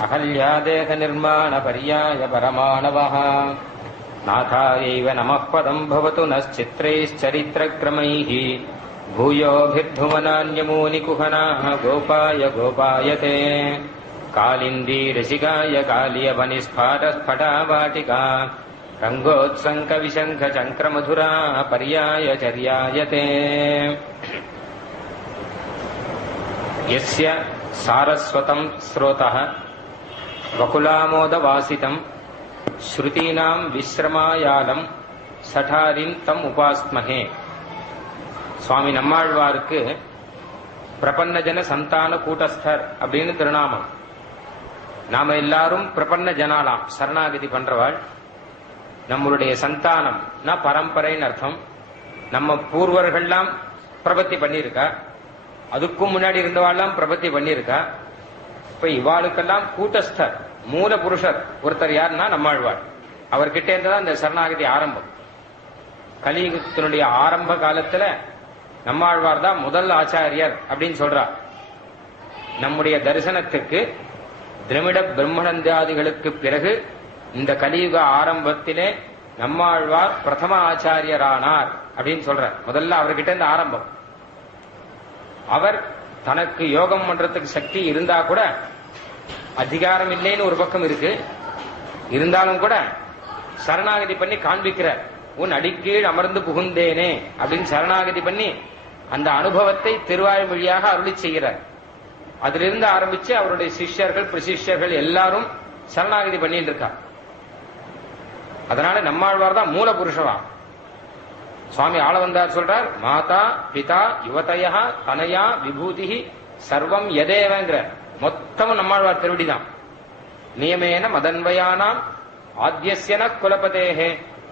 அகல்யாதேக நிர்மாண பர்யாய பரமாணவः நாதாயைவ நமः பதம் பவது நச்சித்ரைश्चरित्रक्रमैः भूयोभिर्धुमनान्यमूनि कुहनाः गोपाय गोपायते कालिन्दी रसिकाय कालियवनिस्फाटस्फटावाटिका रङ्गोत्सङ्कविशङ्खचङ्क्रमधुरा पर्याय चर्यायते यस्य सारस्वतं स्रोतः वकुलामोदवासितं श्रुतीनां विश्रमायालं सठारिं तम उपास्महे. சுவாமி நம்மாழ்வாருக்கு பிரபன்னஜன சந்தான கூட்டஸ்தர் அப்படின்னு திருநாமம். நாம எல்லாரும் பிரபன்ன ஜனாலாம், சரணாகதி பண்றவாள். நம்மளுடைய சந்தானம் பரம்பரைன்னு அர்த்தம். நம்ம பூர்வர்கள்லாம் பிரபத்தி பண்ணியிருக்கா, அதுக்கும் முன்னாடி இருந்தவாள்லாம் பிரபத்தி பண்ணியிருக்கா. இப்ப இவாளுக்கெல்லாம் கூட்டஸ்தர் மூல புருஷர் ஒருத்தர் யாருன்னா நம்மாழ்வாள். அவர்கிட்ட இருந்துதான் இந்த சரணாகதி ஆரம்பம். கலியுகத்தினுடைய ஆரம்ப காலத்துல நம்மாழ்வார் தான் முதல் ஆச்சாரியர் அப்படின்னு சொல்றார். நம்முடைய தரிசனத்துக்கு திரமிட பிரம்மணந்தியாதிகளுக்கு பிறகு இந்த கலியுக ஆரம்பத்திலே நம்மாழ்வார் பிரதம ஆச்சாரியரானார் அப்படின்னு சொல்றார். முதல்ல அவர்கிட்ட இருந்து ஆரம்பம். அவர் தனக்கு யோகம் பண்றதுக்கு சக்தி இருந்தா கூட அதிகாரம் இல்லைன்னு ஒரு பக்கம் இருக்கு. இருந்தாலும் கூட சரணாகதி பண்ணி காண்பிக்கிறார். உன் அடிக்கீழ் அமர்ந்து புகுந்தேனே அப்படின்னு சரணாகதி பண்ணி அந்த அனுபவத்தை திருவாய்மொழியாக அருளி செய்கிறார். அதிலிருந்து ஆரம்பிச்சு அவருடைய சிஷ்யர்கள் பிரசிஷ்யர்கள் எல்லாரும் சரணாகதி பண்ணிட்டு இருக்கா. அதனால நம்மாழ்வார் தான் மூல புருஷவா. சுவாமி ஆளவந்தார் சொல்றார், மாதா பிதா யுவதயா தனயா விபூதி சர்வம் எதேவங்கிற மொத்தமும் நம்மாழ்வார் திருவடிதான். நியமேன மதன்வயானாம் ஆத்யஸ்யன குலபதேஹே,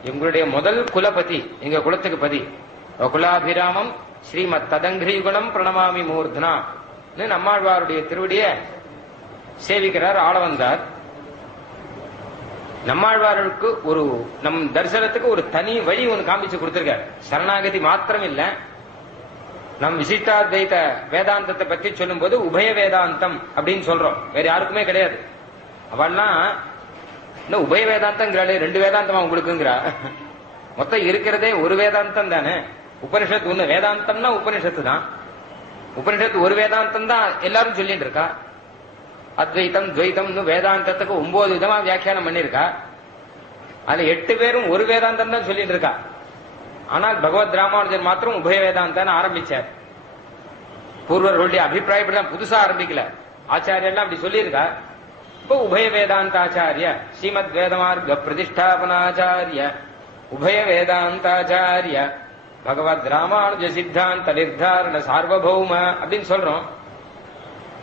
எங்களுடைய முதல் குலபதி, எங்க குலத்துக்கு பதி. குலாபிராமம் ஸ்ரீமத் ததங்கிரீகுணம் பிரணமாமி மூர்தனா நம்மாழ்வாருடைய திருவடிய சேவிக்கிறார் ஆளவந்தார். நம்மாழ்வாருக்கு ஒரு நம் தரிசனத்துக்கு ஒரு தனி வழி ஒன்று காமிச்சு கொடுத்திருக்கார். சரணாகதி மாத்திரம் இல்ல, நம் விசிஷ்டாத்வைத வேதாந்தத்தை பத்தி சொல்லும் போது உபய வேதாந்தம் அப்படின்னு சொல்றோம். வேற யாருக்குமே கிடையாது. அவள்லாம் இன்னும் உபய வேதாந்தங்கிறாளே, ரெண்டு வேதாந்தமா உங்களுக்குங்கிறா. மொத்தம் இருக்கிறதே ஒரு வேதாந்தம் தானே. உபனிஷத்து ஒண்ணு, வேதாந்தம்னா உபனிஷத்து தான். உபனிஷத்து ஒரு வேதாந்தம் தான் எல்லாரும் சொல்லிட்டு இருக்கா. அத்வைத்தம் துவைத்தம் வேதாந்தத்துக்கு 9 விதமா வியாக்கியானம் பண்ணிருக்கா. அதுல 8 பேரும் ஒரு வேதாந்தம் தான் சொல்லிட்டு இருக்கா. ஆனால் பகவத் ராமானுஜர் மாத்திரம் உபய வேதாந்தம் ஆரம்பிச்சார். பூர்வர்களுடைய அபிப்பிராயப்படி புதுசா ஆரம்பிக்கல, ஆச்சாரியெல்லாம் அப்படி சொல்லியிருக்கா. இப்போ உபய வேதாந்தாச்சாரிய ஸ்ரீமத் வேதமார்க்க பிரதிஷ்டாபனாச்சாரிய உபய வேதாந்தாச்சாரிய பகவத் ராமானுஜ சித்தாந்த நிர்தாரண சார்வபௌம அப்படின்னு சொல்றோம்.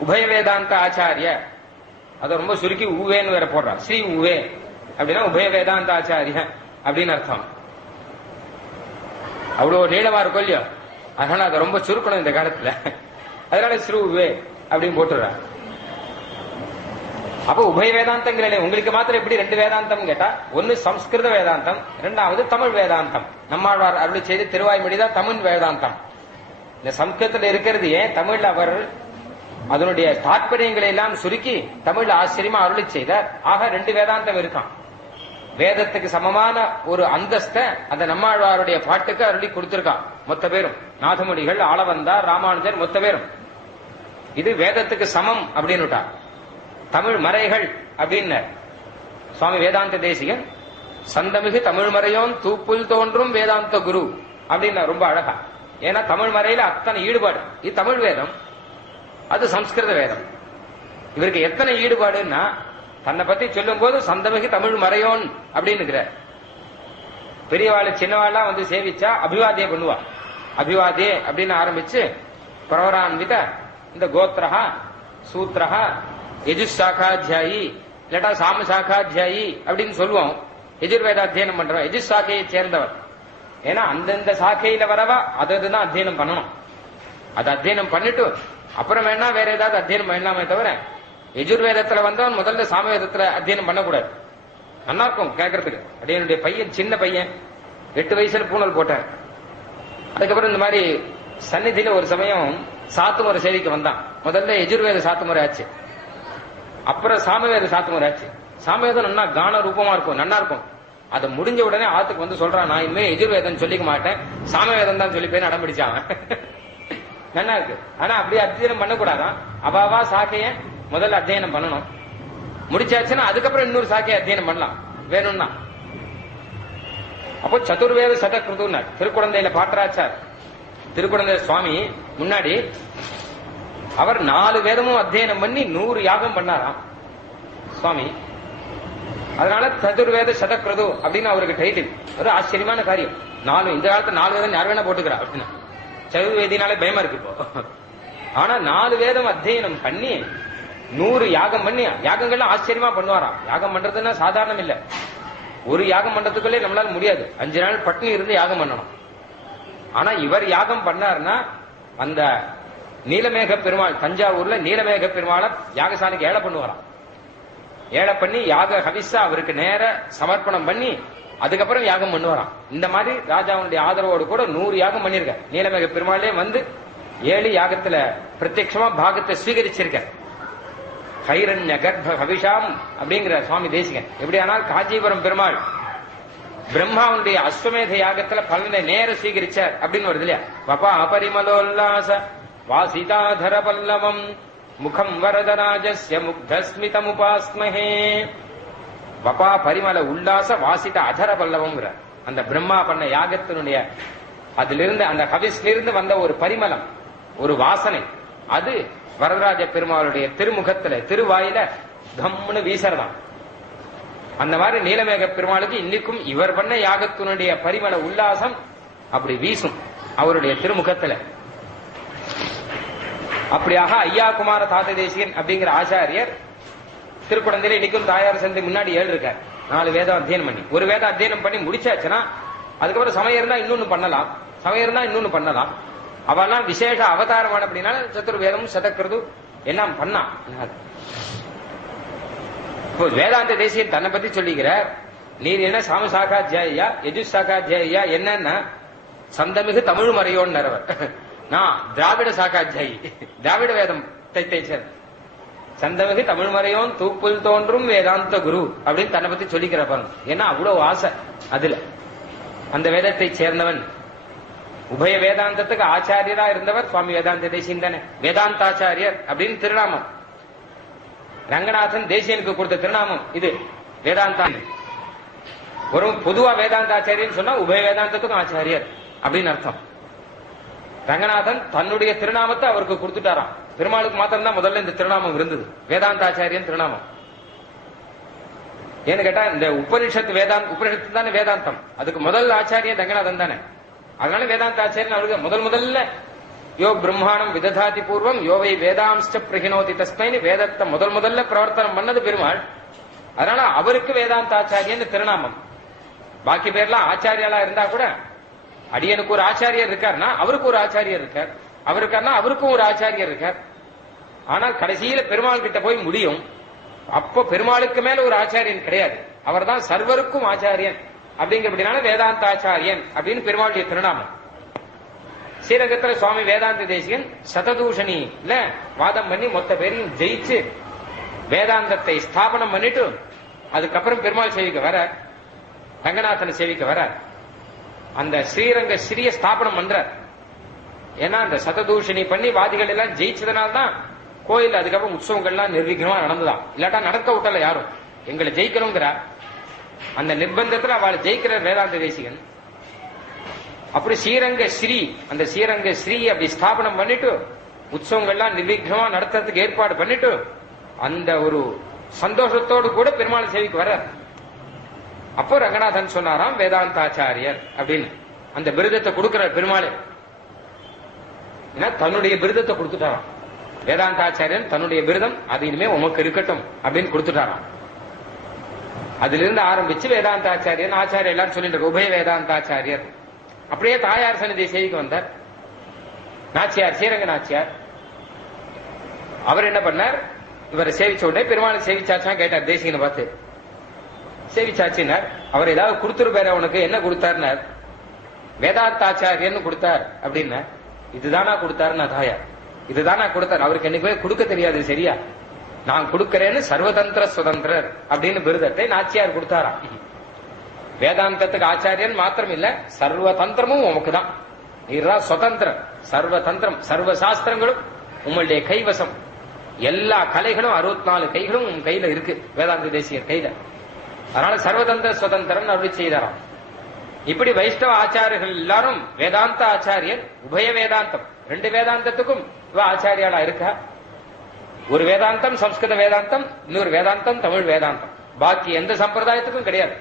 உபய வேதாந்த ஆச்சாரிய அதை ரொம்ப சுருக்கி உவேன்னு வேற போடுறா. ஸ்ரீ உவே அப்படின்னா உபய வேதாந்த ஆச்சாரிய அப்படின்னு அர்த்தம். அவ்வளவு நீளமா இருக்கும் இல்லையோ, அதனால அதை ரொம்ப சுருக்கணும் இந்த காலத்துல. அதனால ஸ்ரீ உவே அப்படின்னு போட்டுறா. அப்ப உபய வேதாந்தங்களே உங்களுக்கு மாத்திரம் எப்படி 2 வேதாந்தம் கேட்டா, ஒன்னு சம்ஸ்கிருத வேதாந்தம், இரண்டாவது தமிழ் வேதாந்தம். நம்மாழ்வார் அருளி செய்து திருவாய்மொழிதான் தமிழ் வேதாந்தம். இந்த சம்ஸ்கிருதத்தில் இருக்கிறது ஏன் தமிழ்ல அவர் அதனுடைய தாற்பயங்களை எல்லாம் சுருக்கி தமிழ்ல ஆச்சரியமா அருளி செய்தார். ஆக 2 வேதாந்தம் இருக்கான். வேதத்துக்கு சமமான ஒரு அந்தஸ்த அந்த நம்மாழ்வாருடைய பாட்டுக்கு அருளி கொடுத்திருக்கான் மொத்த பேரும். நாதமுடிகள், ஆளவந்தார், ராமானுஜர் மொத்த பேரும். இது வேதத்துக்கு சமம் அப்படின்னுட்டா. தமிழ் மறைகள் அப்படின்னு சுவாமி வேதாந்த தேசிகன் சந்தமிகு தமிழ் மறையோன் தூப்புல் தோன்றும் வேதாந்த குரு அப்படின்னு ரொம்ப அழகா. ஏன்னா தமிழ் மறையில அத்தனை ஈடுபாடு. இது தமிழ் வேதம், அது சம்ஸ்கிருத வேதம். இவருக்கு எத்தனை ஈடுபாடுன்னா தன்னை பத்தி சொல்லும் போது சந்தமிகு தமிழ் மறையோன் அப்படின்னு பெரியவாள் சின்னவாள்லாம் வந்து சேவிச்சா அபிவாதிய பண்ணுவா. அபிவாதே அப்படின்னு ஆரம்பிச்சு பிரவரான்வித இந்த கோத்ரஹா சூத்ரஹா யஜுசாக்காத்தியாயி இல்லாட்டா சாம சாக்காத்தியாயி அப்படின்னு சொல்லுவோம். எஜுர்வேத அத்தியனம் பண்றவன் எஜுஸ் சாக்கையை சேர்ந்தவர். ஏன்னா அந்தந்த சாக்கையில வரவா அதுதான் அத்தியனம் பண்ணணும். அது அத்தியனம் பண்ணிட்டு அப்புறம் வேணா வேற ஏதாவது அத்தியனம் பண்ணலாமே தவிர எஜுர்வேதத்துல வந்தவன் முதல்ல சாமவேதத்துல அத்தியனம் பண்ணக்கூடாது. நல்லா இருக்கும் கேட்கறதுக்கு. அப்படியே என்னுடைய பையன், சின்ன பையன், 8 வயசுல பூணல் போட்டார். அதுக்கப்புறம் இந்த மாதிரி சந்நிதியில ஒரு சமயம் சாத்துமுறை சேவிக்க வந்தான். முதல்ல எஜுர்வேத சாத்துமுறை ஆச்சு, அப்புறம் சாமவேத சாத்துமுறை ஆச்சு. சாமவேதம் நல்லா கான ரூபமா இருக்கும், நல்லா இருக்கும். அதை முடிஞ்ச உடனே ஆத்துக்கு வந்து சொல்றான், நான் இனிமே எஜுர்வேதம் சொல்லிக்க மாட்டேன், சாமவேதம் தான் சொல்லி போய் அடம்பிடிச்சான். நல்லா இருக்கு. ஆனா அப்படியே அத்தியனம் பண்ணக்கூடாதான். அவாவா சாக்கைய முதல்ல அத்தியனம் பண்ணணும். முடிச்சாச்சுன்னா அதுக்கப்புறம் இன்னொரு சாக்கையை அத்தியனம் பண்ணலாம் வேணும்னா. அப்போ சதுர்வேத சதகிருதுன்னார் திருக்குழந்தையில பாட்டராச்சார். திருக்குழந்தை சுவாமி முன்னாடி அவர் 4 வேதமும் அத்தியனம் பண்ணி 100 யாகம் பண்ணாராம் சுவாமி. அதனால சதுர்வேத சதகிருது அப்படின்னு அவருக்கு டைட்டில். ஒரு ஆச்சரியமான காரியம். 4 இந்த காலத்துல 4 வேதம் யார் வேணா போட்டுக்கிறா அப்படின்னா, சதுர்வேதினாலே பயமா இருக்கு இப்போ. ஆனா 4 வேதம் அத்தியனம் பண்ணி 100 யாகம் பண்ணி, யாகங்கள்லாம் ஆச்சரியமா பண்ணுவாராம். யாகம் பண்றதுன்னா சாதாரணம் இல்ல. ஒரு யாகம் பண்றதுக்குள்ளே நம்மளால முடியாது. 5 நாள் பட்டினி இருந்து யாகம் பண்ணணும். ஆனா இவர் யாகம் பண்ணாருன்னா அந்த நீலமேக பெருமாள், தஞ்சாவூர்ல நீலமேக பெருமாளை யாகசாலைக்கு ஏழை பண்ணுவாராம். ஏழை பண்ணி யாக ஹவிஸா அவருக்கு நேர சமர்ப்பணம் பண்ணி அதுக்கப்புறம் யாகம் பண்ணுவாராம். இந்த மாதிரி ராஜாவுடைய ஆதரவோடு கூட 100 யாகம் பண்ணிருக்க. நீலமேக பெருமாளே வந்து 7 யாகத்துல பிரத்யட்சமா பாகத்தை ஸ்வீகரிச்சிருக்க. கைரண்ய கர்ப்ப ஹவிஷாம் அப்படிங்கிற சுவாமி தேசிகன். எப்படியானால் காஞ்சிபுரம் பெருமாள் பிரம்மாவுடைய அஸ்வமேத யாகத்துல பலனை நேர ஸ்வீகரிச்சார் அப்படின்னு வருது இல்லையா. வபா அபரிமலோல்லாச வாசிதாதர பல்லவம் முகம் வரதராஜஸ்ய முக்தஸ்மிதமுபாஸ்மஹே. வபா பரிமள உல்லாச வாசித அதர பல்லவம்ங்கிற அந்த பிரம்மா பண்ண யாகத்தினுடைய அதிலிருந்து அந்த ஹவிஸ்லிருந்து வந்த ஒரு பரிமளம், ஒரு வாசனை, அது வரதராஜ பெருமாளுடைய திருமுகத்துல திருவாயில கம்னு வீசறதான். அந்த மாதிரி நீலமேக பெருமாளுக்கு இன்னைக்கும் இவர் பண்ண யாகத்தினுடைய பரிமள உல்லாசம் அப்படி வீசும் அவருடைய திருமுகத்துல. அப்படியாக ஐயா குமார தாத்த தேசிகன் அப்படிங்கிற ஆச்சாரியர் திருக்குழந்தையில இன்னைக்கும் தாயார் சந்தை முன்னாடி 7 இருக்கார். 4 வேதம் அத்தியனம் பண்ணி, ஒரு வேதம் அத்தியனம் பண்ணி முடிச்சாச்சுன்னா அதுக்கப்புறம் சமயம் இருந்தா இன்னொன்னு பண்ணலாம், சமயம் இருந்தா இன்னொன்னு பண்ணலாம். அவெல்லாம் விசேஷ அவதாரமான அப்படின்னா சதுர்வேதம் சதக்கிருது எல்லாம் பண்ணா. இப்போ வேதாந்த தேசியன் தன்னை பத்தி சொல்லிக்கிறார். நீர் என்ன சாமசாக்கா ஜெயா எஜுசாக்கா ஜெயா என்னன்னா சந்தமிகு தமிழ் மறையோன்னு அவர். நான் திராவிட சாக்காஜாயி, திராவிட வேதம் தைத்தேச்சர். சந்தமிகு தமிழ் மறையோன் தூப்புல் தோன்றும் வேதாந்த குரு அப்படின்னு தன்னை பத்தி சொல்லிக்கிற பாருங்க. ஏன்னா அவ்வளவு ஆசை அதுல. அந்த வேதத்தை சேர்ந்தவன். உபய வேதாந்தத்துக்கு ஆச்சாரியரா இருந்தவர் சுவாமி வேதாந்த தேசியன் தானே. வேதாந்தாச்சாரியர் அப்படின்னு திருநாமம். ரங்கநாதன் தேசியனுக்கு கொடுத்த திருநாமம் இது வேதாந்தா. ஒரு பொதுவா வேதாந்தாச்சாரியன்னு சொன்னா உபய வேதாந்தத்துக்கும் ஆச்சாரியர் அப்படின்னு அர்த்தம். ரங்கநாதன் தன்னுடைய திருநாமத்தை அவருக்கு கொடுத்துட்டாராம். பெருமாளுக்கு மாத்திரம் தான் முதல்ல இந்த திருநாமம் இருந்தது, வேதாந்தாச்சாரியன் திருநாமம். ஏன்னு கேட்டா இந்த உபனிஷத்து உபனிஷத்து தானே வேதாந்தம், அதுக்கு முதல் ஆச்சாரியன் ரங்கநாதன் தானே. அதனால வேதாந்தாச்சாரியன் அவருக்கு முதல்ல யோ பிரம்மாணம் விததாதி பூர்வம் யோவை வேதாம்ச பிரகினோதி தஸ்மைன்னு வேதத்தை முதல்ல பிரவர்த்தனம் பண்ணது பெருமாள். அதனால அவருக்கு வேதாந்தாச்சாரியன் திருநாமம். பாக்கி பேர்லாம் ஆச்சாரியாலா இருந்தா கூட அடியனுக்கு ஒரு ஆச்சாரியர் இருக்காருன்னா அவருக்கு ஒரு ஆச்சாரியர் இருக்கார், அவருக்காருன்னா அவருக்கும் ஒரு ஆச்சாரியர் இருக்கார். ஆனால் கடைசியில பெருமாள் கிட்ட போய் முடியும். அப்போ பெருமாளுக்கு மேல ஒரு ஆச்சாரியன் கிடையாது, அவர் தான் சர்வருக்கும் ஆச்சாரியன். அப்படிங்கிறபடினால வேதாந்தாச்சாரியன் அப்படின்னு பெருமாளுடைய திருநாமம். ஸ்ரீரங்கத்துல சுவாமி வேதாந்த தேசிகன் சததூஷணியில வாதம் பண்ணி மொத்த பேரையும் ஜெயிச்சு வேதாந்தத்தை ஸ்தாபனம் பண்ணிட்டு அதுக்கப்புறம் பெருமாள் சேவிக்க வர, ரங்கநாதனை சேவிக்க வர, அந்த ஸ்ரீரங்க ஸ்ரீய ஸ்தாபனம் பண்ற. ஏன்னா அந்த சததூஷணி பண்ணி வாதிகள் எல்லாம் ஜெயிச்சதுனால்தான் கோயில் அதுக்கப்புறம் உற்சவங்கள்லாம் நிர்விகமா நடந்துதான். இல்லாட்டா நடக்க விட்டல யாரும். எங்களை ஜெயிக்கணுங்கிற அந்த நிர்பந்தத்துல அவளை ஜெயிக்கிற வேதாந்த தேசிகன். அப்படி ஸ்ரீரங்க ஸ்ரீ, அந்த ஸ்ரீரங்க ஸ்ரீ அப்படி ஸ்தாபனம் பண்ணிட்டு உற்சவங்கள்லாம் நிர்விகமா நடத்துறதுக்கு ஏற்பாடு பண்ணிட்டு அந்த ஒரு சந்தோஷத்தோடு கூட பெருமாளை சேவிக்கு வர. அப்போ ரங்கநாதன் சொன்னாராம் வேதாந்தாச்சாரியர் அப்படின்னு அந்த விருதத்தை கொடுக்கிற பெருமாளே. தன்னுடைய விருதத்தை கொடுத்துட்டாராம் வேதாந்தாச்சாரியன். தன்னுடைய விருதம் அது இனிமே உமக்கு இருக்கட்டும் அப்படின்னு கொடுத்துட்டாராம். அதிலிருந்து ஆரம்பிச்சு வேதாந்தாச்சாரியன் ஆச்சாரியர் எல்லாரும் சொல்லிட்டு உபய வேதாந்தாச்சாரியர். அப்படியே தாயார் சன்னிதி சேவிக்கு வந்தார் நாச்சியார், ஸ்ரீரங்க நாச்சியார். அவர் என்ன பண்ணார், இவரை சேவிச்ச உடனே பெருமாளை சேவிச்சாச்சா கேட்டார் தேசிகனை பார்த்து. சேவிச்சாச்சினார். அவர் ஏதாவது கொடுத்துருப்பாரு, அவனுக்கு என்ன கொடுத்தாருனார், வேதாந்தாச்சாரியன்னு கொடுத்தார் அப்படின்னா, இதுதானா கொடுத்தாருன்னா தாயார், இதுதானா கொடுத்தார். அவருக்கு என்னைக்குமே கொடுக்க தெரியாது சரியா. நான் கொடுக்கிறேன்னு சர்வதந்திர சுதந்திரர் அப்படின்னு விருதத்தை நாச்சியார் கொடுத்தாராம். வேதாந்தத்துக்கு ஆச்சாரியன் மாத்திரம் இல்ல, சர்வதந்திரமும் உமக்கு தான், நீதான் சுதந்திரம், சர்வதந்திரம், சர்வ சாஸ்திரங்களும் உங்களுடைய கைவசம், எல்லா கலைகளும் 64 கைகளும் உன் கையில இருக்கு, வேதாந்த தேசியர் கையில. அதனால சர்வதந்திர சுதந்திரன் அருள் செய்தாராம். இப்படி வைஷ்ணவ ஆச்சாரியர்கள் எல்லாரும் வேதாந்த ஆச்சாரியர், உபய வேதாந்தம், 2 வேதாந்தத்துக்கும் இவ ஆச்சாரியாளா இருக்கா. ஒரு வேதாந்தம் சம்ஸ்கிருத வேதாந்தம், இன்னொரு வேதாந்தம் தமிழ் வேதாந்தம். பாக்கி எந்த சம்பிரதாயத்துக்கும் கிடையாது.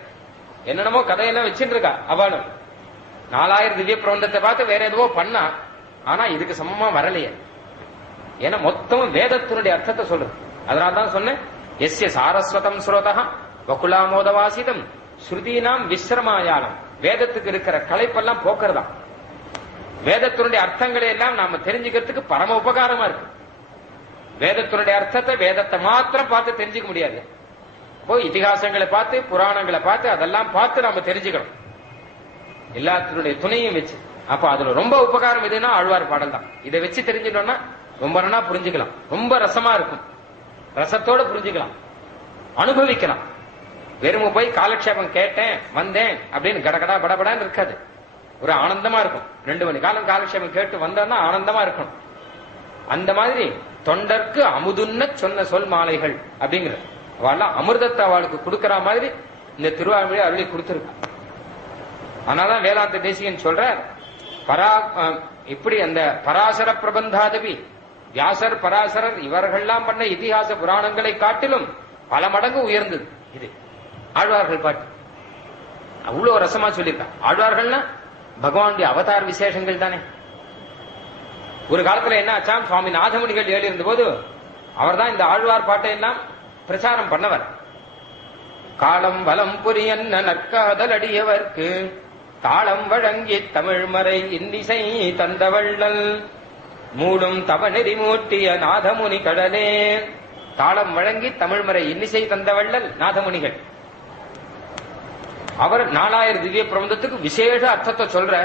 என்னென்னமோ கதையெல்லாம் வச்சுட்டு இருக்கா அவளும். 4000 திவ்ய பிரபந்தத்தை பார்த்து வேற எதுவோ பண்ணா, ஆனா இதுக்கு சமமா வரலையே. ஏன்னா மொத்தமும் வேதத்தினுடைய அர்த்தத்தை சொல்றது. அதனால்தான் சொன்னேன், எஸ்ய சாரஸ்வதம் ஸ்ரோதா வகுலாமோதவாசிதம் ஸ்ருதீனாம் விஸ்ரமாயாலம். வேதத்துக்கு இருக்கிற களைப்பெல்லாம் போக்குறதா. வேதத்தினுடைய அர்த்தங்களை எல்லாம் நாம தெரிஞ்சுக்கிறதுக்கு பரம உபகாரமா இருக்கு. வேதத்தினுடைய அர்த்தத்தை வேதத்தை மாத்திரம் பார்த்து தெரிஞ்சுக்க முடியாது. இப்போ இதிகாசங்களை பார்த்து, புராணங்களை பார்த்து, அதெல்லாம் பார்த்து நாம தெரிஞ்சுக்கணும், எல்லாத்தினுடைய துணையும் வச்சு. அப்ப அதுல ரொம்ப உபகாரம் எதுன்னா ஆழ்வார் பாடல் தான். இதை வச்சு தெரிஞ்சுட்டோம்னா ரொம்ப நல்லா புரிஞ்சுக்கலாம். ரொம்ப ரசமா இருக்கும், ரசத்தோட புரிஞ்சுக்கலாம், அனுபவிக்கலாம். வெறும போய் காலக்ஷேபம் கேட்டேன் வந்தேன் அப்படின்னு கடகடா படபடான்னு இருக்காது. ஒரு ஆனந்தமா இருக்கும். 2 மணி காலம் காலக்ஷேபம் கேட்டு வந்தோம்னா ஆனந்தமா இருக்கணும். அந்த மாதிரி தொண்டர்க்கு அமுதுன்ன சொன்ன சொல் மாலைகள் அப்படிங்கிற அவெல்லாம் அமிர்தத்தை அவளுக்கு கொடுக்கற மாதிரி இந்த திருவாய்மொழி அருளி கொடுத்திருக்கான். அதனாலதான் வேதாந்த தேசிகன் சொல்ற, இப்படி அந்த பராசர பிரபந்தாதபி வியாசர் பராசரர் இவர்கள்லாம் பண்ண இதிகாச புராணங்களை காட்டிலும் பல மடங்கு உயர்ந்தது இது ஆழ்வார்கள் பாட்டு. அவ்வளவு ரசமா சொல்லியிருக்கான். ஆழ்வார்கள்னா பகவானுடைய அவதார விசேஷங்கள் தானே. ஒரு காலத்துல என்ன ஆச்சாம், சுவாமி நாதமுனிகள் எழுதியிருந்த போது அவர் தான் இந்த ஆழ்வார் பாட்டை எல்லாம் பிரச்சாரம் பண்ணவர். காலம் வலம் புரியன்ன நற்காதல் அடியவர்க்கு தாளம் வழங்கி தமிழ்மறை இன்னிசை தந்தவள்ளல் மூடும் தவநெறி மூட்டிய நாதமுனி கடலே. தாளம் வழங்கி தமிழ்மறை இன்னிசை தந்தவள்ளல் நாதமுனிகள். அவர் 4000 திவ்ய பிரபந்தத்துக்கு விசேஷ அர்த்தத்தை சொல்ற.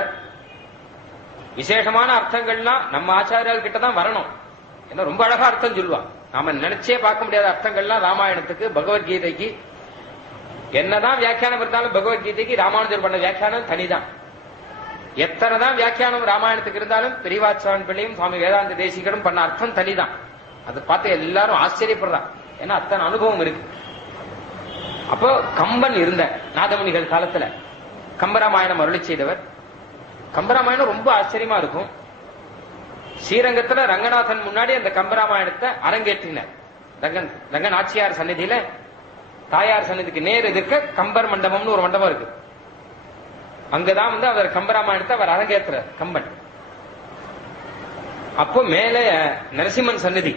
விசேஷமான அர்த்தங்கள்லாம் நம்ம ஆச்சாரியால் கிட்ட தான் வரணும். ஏன்னா ரொம்ப அழகா அர்த்தம் சொல்லுவான். நாம நினைச்சே பார்க்க முடியாத அர்த்தங்கள்லாம் ராமாயணத்துக்கு பகவத்கீதைக்கு. என்னதான் வியாக்கியானம் இருந்தாலும் பகவத்கீதைக்கு ராமானுஜர் பண்ண வியாக்கியானம் தனிதான். எத்தனைதான் வியாக்கியானம் ராமாயணத்துக்கு இருந்தாலும் பெரியவாச்சான் பிள்ளையும் சுவாமி வேதாந்த தேசிகரும் பண்ண அர்த்தம் தனிதான். அதை பார்த்து எல்லாரும் ஆச்சரியப்படுறான். ஏன்னா அத்தனை அனுபவம் இருக்கு. அப்போ கம்பன் இருந்த நாதமுனிகள் காலத்துல கம்பராமாயணம் அருளி செய்தவர். கம்பராமாயணம் ரொம்ப ஆச்சரியமா இருக்கும். ஸ்ரீரங்கத்துல ரங்கநாதன் முன்னாடி அந்த கம்பராமாயணத்தை அரங்கேற்றினார். ரங்கன் ஆச்சியார் சந்நிதியில தாயார் சந்நிதிக்கு நேர் எதிர்க்க கம்பர் மண்டபம்னு ஒரு மண்டபம் இருக்கு. அங்கதான் அவர் கம்பராமாயணத்தை அவர் அரங்கேற்றார் கம்பன். அப்போ மேல நரசிம்மன் சந்நிதி,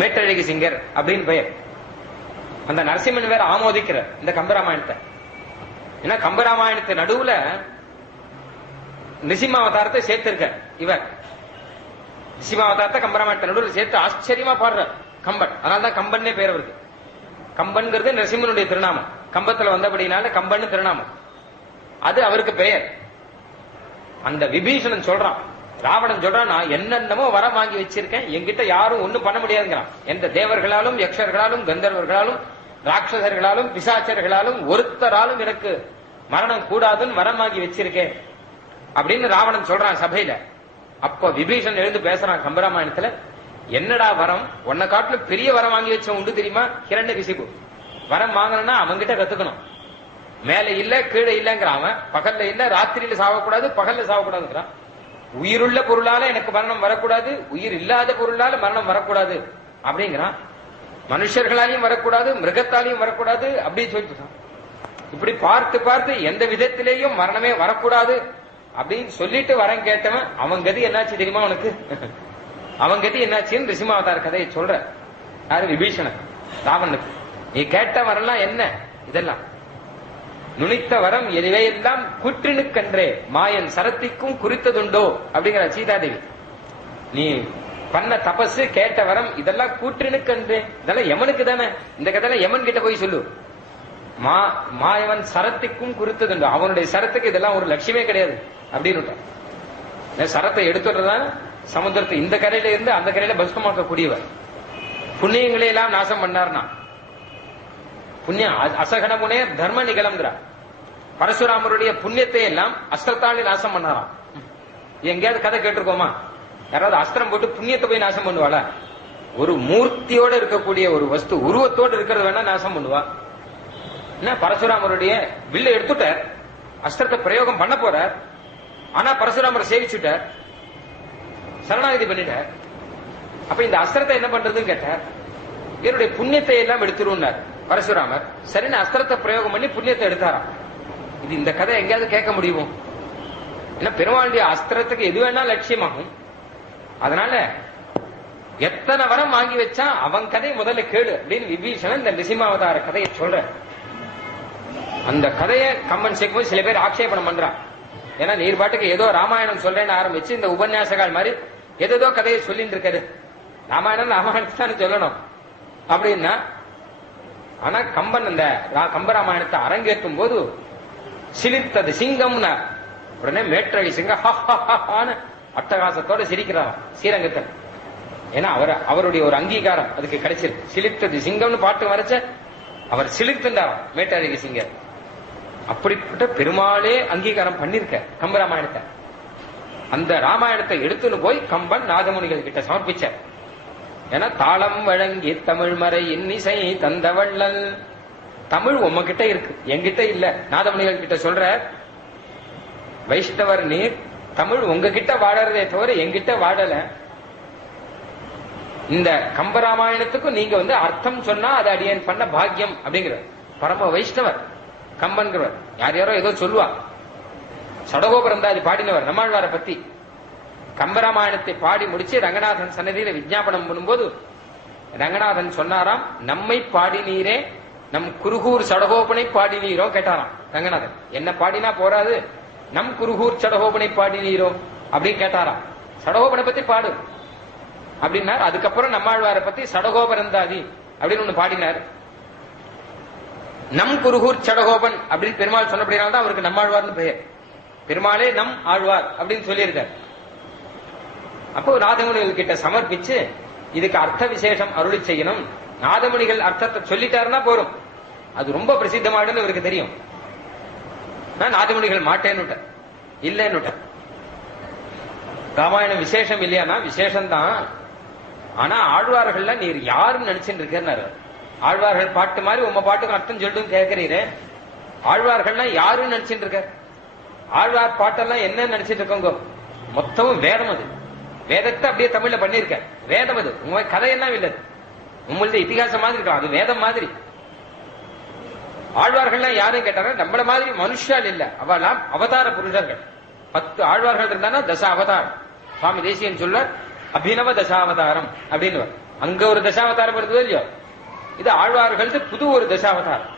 மேட்டழகி சிங்கர் அப்படின்னு பெயர். அந்த நரசிம்மன் வேற ஆமோதிக்கிறார் இந்த கம்பராமாயணத்தை. ஏன்னா கம்பராமாயணத்தை நடுவுல நிசிம்மாவதாரத்தை சேர்த்திருக்க இவர். நிசிம்மாவதாரத்தை கம்பராமாயணத்தை நடுவில் சேர்த்து ஆச்சரியமா பாடுற கம்பன். அதனால்தான் கம்பன்னே பேர் வருது. கம்பன்கிறது நரசிம்மனுடைய திருநாமம். கம்பத்துல வந்தபடினால கம்பன் திருநாமம். அது அவருக்கு பெயர். அந்த விபீஷணன் சொல்றான், ராவணன் சொல்றான், நான் என்னென்னமோ வரம் வாங்கி வச்சிருக்கேன், என்கிட்ட யாரும் ஒண்ணும் பண்ண முடியாதுங்கிறான். எந்த தேவர்களாலும் யக்ஷர்களாலும் கந்தர்வர்களாலும் ராட்சசர்களாலும் பிசாச்சர்களாலும் ஒருத்தராலும் எனக்கு மரணம் கூடாதுன்னு வரம் வாங்கி வச்சிருக்கேன் அப்படின்னு ராவணன் சொல்றான் சபையில. அப்ப விபீஷன் எழுந்து பேசுறான் கம்பராமாயணத்துல, என்னடா வரம், உன்னை காட்டுல பெரிய வரம் வாங்கி வச்ச உண்டு தெரியுமா ஹிரண்யகசிபு. வரம் வாங்கணும்னா அவங்கிட்ட கத்துக்கணும். மேல இல்ல கீழே இல்லங்கிறான் அவன். பகல்ல இல்ல ராத்திரியில சாவக்கூடாது, பகல்ல சாவக்கூடாதுங்கிறான். உயிருள்ள பொருளால எனக்கு மரணம் வரக்கூடாது, உயிர் இல்லாத பொருளால மரணம் வரக்கூடாது அப்படிங்கிறான். மனுஷர்களாலையும் வரக்கூடாது, மிருகத்தாலையும் வரக்கூடாது அப்படின்னு சொல்லிட்டு இப்படி பார்த்து பார்த்து எந்த விதத்திலேயும் மரணமே வரக்கூடாது அப்படின்னு சொல்லிட்டு வரம் கேட்டவன் அவன் கதி என்னாச்சு தெரியுமா உனக்கு? அவன் கதி என்னாச்சுன்னு ரிசிமாவதார கதையை சொல்ற. யாரு? விபீஷணன் ராவனுக்கு. நீ கேட்ட வரலாம் என்ன இதெல்லாம்? நுனித்த வரம் எல்லாம் குற்றினுக்கன்றே மாயன் சரத்திக்கும் குறித்ததுண்டோ அப்படிங்கிற சீதாதேவி. நீ பண்ண தபசு கேட்ட வரம் இதெல்லாம் கூற்றினுக்கன்றே, இதெல்லாம் யமனுக்கு தானே. இந்த கதையில யமன் கிட்ட போய் சொல்லு. மாயவன் சரத்திற்கும் குறித்ததுண்டு. அவனுடைய சரத்துக்கு இதெல்லாம் ஒரு லட்சியமே கிடையாது அப்படின்னு. சரத்தை எடுத்துடுறதான் சமுத்திரத்தை இந்த கரையில இருந்து அந்த கரையில பஸ்கமாக்க கூடியவர். புண்ணியங்களை எல்லாம் நாசம் பண்ணார்னா புண்ணியம் அசகனமுனே தர்ம நிகழம்ங்கிறார். பரசுராமருடைய புண்ணியத்தை எல்லாம் அஸ்திரத்தாலே நாசம் பண்ணாராம். எங்கேயாவது கதை கேட்டிருக்கோமா? யாராவது அஸ்திரம் போட்டு புண்ணியத்தை போய் நாசம் பண்ணுவாளா? ஒரு மூர்த்தியோட இருக்கக்கூடிய ஒரு வஸ்து உருவத்தோடு இருக்கிறது வேணா நாசம் பண்ணுவா. என்ன பரசுராமருடைய வில்லை எடுத்துட்டார், அஸ்திரத்தை பிரயோகம் பண்ண போறார். ஆனா பரசுராமரை சேவிச்சுட்டார், சரணாகதி பண்ணிட்டார். அப்ப இந்த அஸ்திரத்தை என்ன பண்றதுன்னு கேட்டார். என்னுடைய புண்ணியத்தை எல்லாம் எடுத்துருவார் பரசுராமர். சரின்னு அஸ்திரத்தை பிரயோகம் பண்ணி புண்ணியத்தை எடுத்தாராம். இது இந்த கதை எங்கேயாவது கேட்க முடியுமோ? ஏன்னா பெருமாளுடைய அஸ்திரத்துக்கு எது வேணா லட்சியமாகும். அதனால எத்தனை வரம் வாங்கி வச்சா அவன் கதையை முதல்ல கேடு அப்படின்னு விபீஷணன் இந்த நிசிம்மாவதார கதையை சொல்ற. அந்த கதையை கம்பன் சேர்க்கும்போது சில பேர் ஆட்சேபனம் பண்றான். ஏன்னா நீர் பாட்டுக்கு ஏதோ ராமாயணம் சொல்றேன்னு ஆரம்பிச்சு இந்த உபன்யாசகால் மாதிரி ஏதோ கதையை சொல்லிட்டு இருக்காரு. ராமாயணத்தை சொல்லணும் அப்படின்னா. ஆனா கம்பன் அந்த கம்பராமாயணத்தை அரங்கேற்றும் போது சிலித்தது சிங்கம்னா உடனே மேற்றழி சிங்கம் அட்டகாசத்தோட சிரிக்கிறார் ஸ்ரீரங்கத்தில். ஏன்னா அவருடைய ஒரு அங்கீகாரம் அதுக்கு கிடைச்சிருக்கு. சிலித்தது சிங்கம்னு பாட்டு வரைச்ச அவர் சிலித்துண்டார் மேட்டழகி சிங்கர். அப்படிப்பட்ட பெருமாளே அங்கீகாரம் பண்ணிருக்க கம்பராமாயணத்தை. அந்த ராமாயணத்தை எடுத்துன்னு போய் கம்பன் நாதமுனிகள் கிட்ட சமர்ப்பிச்சார். ஏன்னா தாளம் வழங்கி தமிழ் மறை இன்னிசை தந்த வள்ளல். தமிழ் உம்மகிட்ட இருக்கு, என்கிட்ட இல்ல. நாதமுனிகள் கிட்ட சொல்ற, வைஷ்ணவர் நீர் தமிழ் உங்ககிட்ட வாழறதே தவிர என்கிட்ட வாழல. இந்த கம்பராமாயணத்துக்கும் நீங்க அர்த்தம் சொன்னா அது அடியேன் பண்ண பாக்கியம் அப்படிங்கிற பரம வைஷ்ணவர் கம்பன்கிறவர். யார் யாரோ ஏதோ சொல்லுவா. சடகோபுரந்தாதி பாடினவர் நம்மாழ்வாரை பத்தி. கம்பராமாயணத்தை பாடி முடிச்சு ரங்கநாதன் சன்னதியில விஜாபனம் பண்ணும்போது ரங்கநாதன் சொன்னாராம், நம்மை பாடினீரே நம் குருகூர் சடகோபனை பாடினீரோ கேட்டாராம் ரங்கநாதன். என்ன பாடினா போராது, நம் குருகூர் சடகோபனை பாடினீரோ அப்படின்னு கேட்டாராம். சடகோபனை பத்தி பாடு அப்படின்னார். அதுக்கப்புறம் நம்மாழ்வாரை பத்தி சடகோபரந்தாதி அப்படின்னு ஒண்ணு பாடினார். நம் குருகூர் சடகோபன் அப்படின்னு பெருமாள் சொன்னபடினால்தான் அவருக்கு நம்மாழ்வார்னு பெயர். பெருமாளே நம் ஆழ்வார் அப்படின்னு சொல்லியிருக்கார். அப்போ நாதமுனிகள் கிட்ட சமர்ப்பிச்சு இதுக்கு அர்த்த விசேஷம் அருளி செய்யணும். நாதமுனிகள் அர்த்தத்தை சொல்லிட்டாருன்னா போரும். அது ரொம்ப பிரசித்தமானு இவருக்கு தெரியும். நாதமுனிகள் மாட்டேன்னு இல்லைன்னு. ராமாயணம் விசேஷம் இல்லையானா விசேஷம்தான். ஆனா ஆழ்வார்கள்ல நீர் யாருன்னு நினைச்சுட்டு இருக்காரு. ஆழ்வார்கள் பாட்டு மாதிரி உங்க பாட்டுக்கு அர்த்தம் சொல்லிட்டு கேட்கிறீரே. ஆழ்வார்கள்லாம் யாருன்னு நினைச்சுட்டு இருக்க? ஆழ்வார் பாட்டெல்லாம் என்ன நினைச்சிட்டு இருக்கோங்க? மொத்தமும் வேதம். அது வேதத்தை அப்படியே தமிழ்ல பண்ணிருக்க வேதம். அது உங்க கதையெல்லாம் இல்லை, உங்களுடைய இதிகாசம் மாதிரி இருக்கலாம். அது வேதம் மாதிரி. ஆழ்வார்கள்லாம் யாரும் கேட்டாங்க, நம்மள மாதிரி மனுஷால் இல்ல, அவெல்லாம் அவதார புருஷர்கள். 10 ஆழ்வார்கள் இருந்தானா தசாவதாரம். சுவாமி தேசியன் சொல்ல அபிநவ தசாவதாரம் அப்படின்னு. அங்க ஒரு தசாவதாரம் இருந்தது இல்லையோ, இது ஆழ்வார்கள் புது ஒரு தசாவதாரம்.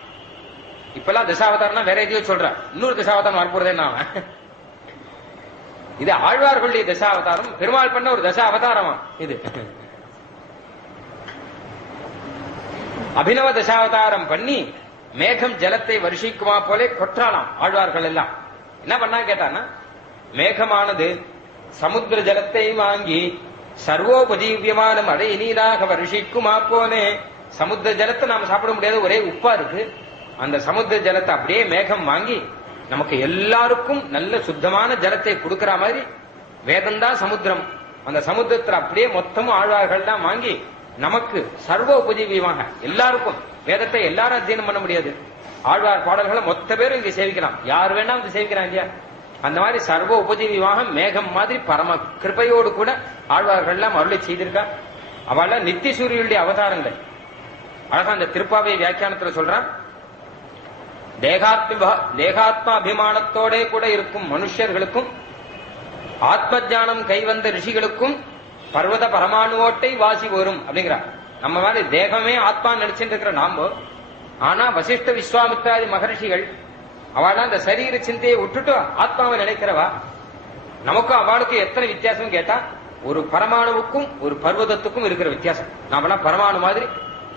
இப்பெல்லாம் தசாவதாரம்னா வேற எதையோ சொல்ற, இன்னொரு தசாவதாரம் வரப்போறதே நான். இது ஆழ்வார்களுடைய தசாவதாரம், பெருமாள் பண்ண ஒரு தசாவதாரமா இது. அபிநவ தசாவதாரம் பண்ணி மேகம் ஜலத்தை வருஷிக்குமா போலே கொற்றாலாம் ஆழ்வார்கள் எல்லாம். என்ன பண்ணா கேட்டானா, மேகமானது சமுத்திர ஜலத்தை வாங்கி சர்வோபஜீவியமான மழை நீராக வருஷிக்குமா போலே. சமுத்திர ஜலத்தை நாம சாப்பிட முடியாத ஒரே உப்பா இருக்கு. அந்த சமுத்திர ஜலத்தை அப்படியே மேகம் வாங்கி நமக்கு எல்லாருக்கும் நல்ல சுத்தமான ஜலத்தை கொடுக்கிற மாதிரி வேதம்தான் சமுத்திரம். அந்த சமுத்திரத்தில் அப்படியே மொத்தமும் ஆழ்வார்கள் தான் வாங்கி நமக்கு சர்வ உபஜீவியமாக எல்லாருக்கும். வேதத்தை எல்லாரும் அத்தியனம் பண்ண முடியாது. ஆழ்வார் பாடல்களை மொத்த பேரும் இங்க சேவிக்கலாம், யார் வேணா வந்து சேவிக்கிறாங்க இல்லையா. அந்த மாதிரி சர்வ உபஜீவியமாக மேகம் மாதிரி பரம கிருபையோடு கூட ஆழ்வார்கள் எல்லாம் அருளை செய்திருக்கா. அவள் நித்திய சூரியனுடைய அவதாரங்கள். அழகா அந்த திருப்பாவை வியாக்கியானத்துல சொல்றான், தேகாத்மா அபிமானத்தோட கூட இருக்கும் மனுஷர்களுக்கும் ஆத்ம ஜானம் கைவந்த ரிஷிகளுக்கும் பர்வத பரமாணுவோட்டை வாசி வரும் அப்படிங்கிறார். நம்ம மாதிரி தேகமே ஆத்மா நினைச்சுட்டு இருக்கிற நாம, ஆனா வசிஷ்ட விஸ்வாமித்ராதி மகர்ஷிகள் அவள் அந்த சரீர சிந்தையை விட்டுட்டு ஆத்மாவை நினைக்கிறவா. நமக்கும் அவளுக்கும் எத்தனை வித்தியாசம் கேட்டா, ஒரு பரமாணுவுக்கும் ஒரு பர்வதத்துக்கும் இருக்கிற வித்தியாசம். நாமெல்லாம் பரமாணு மாதிரி,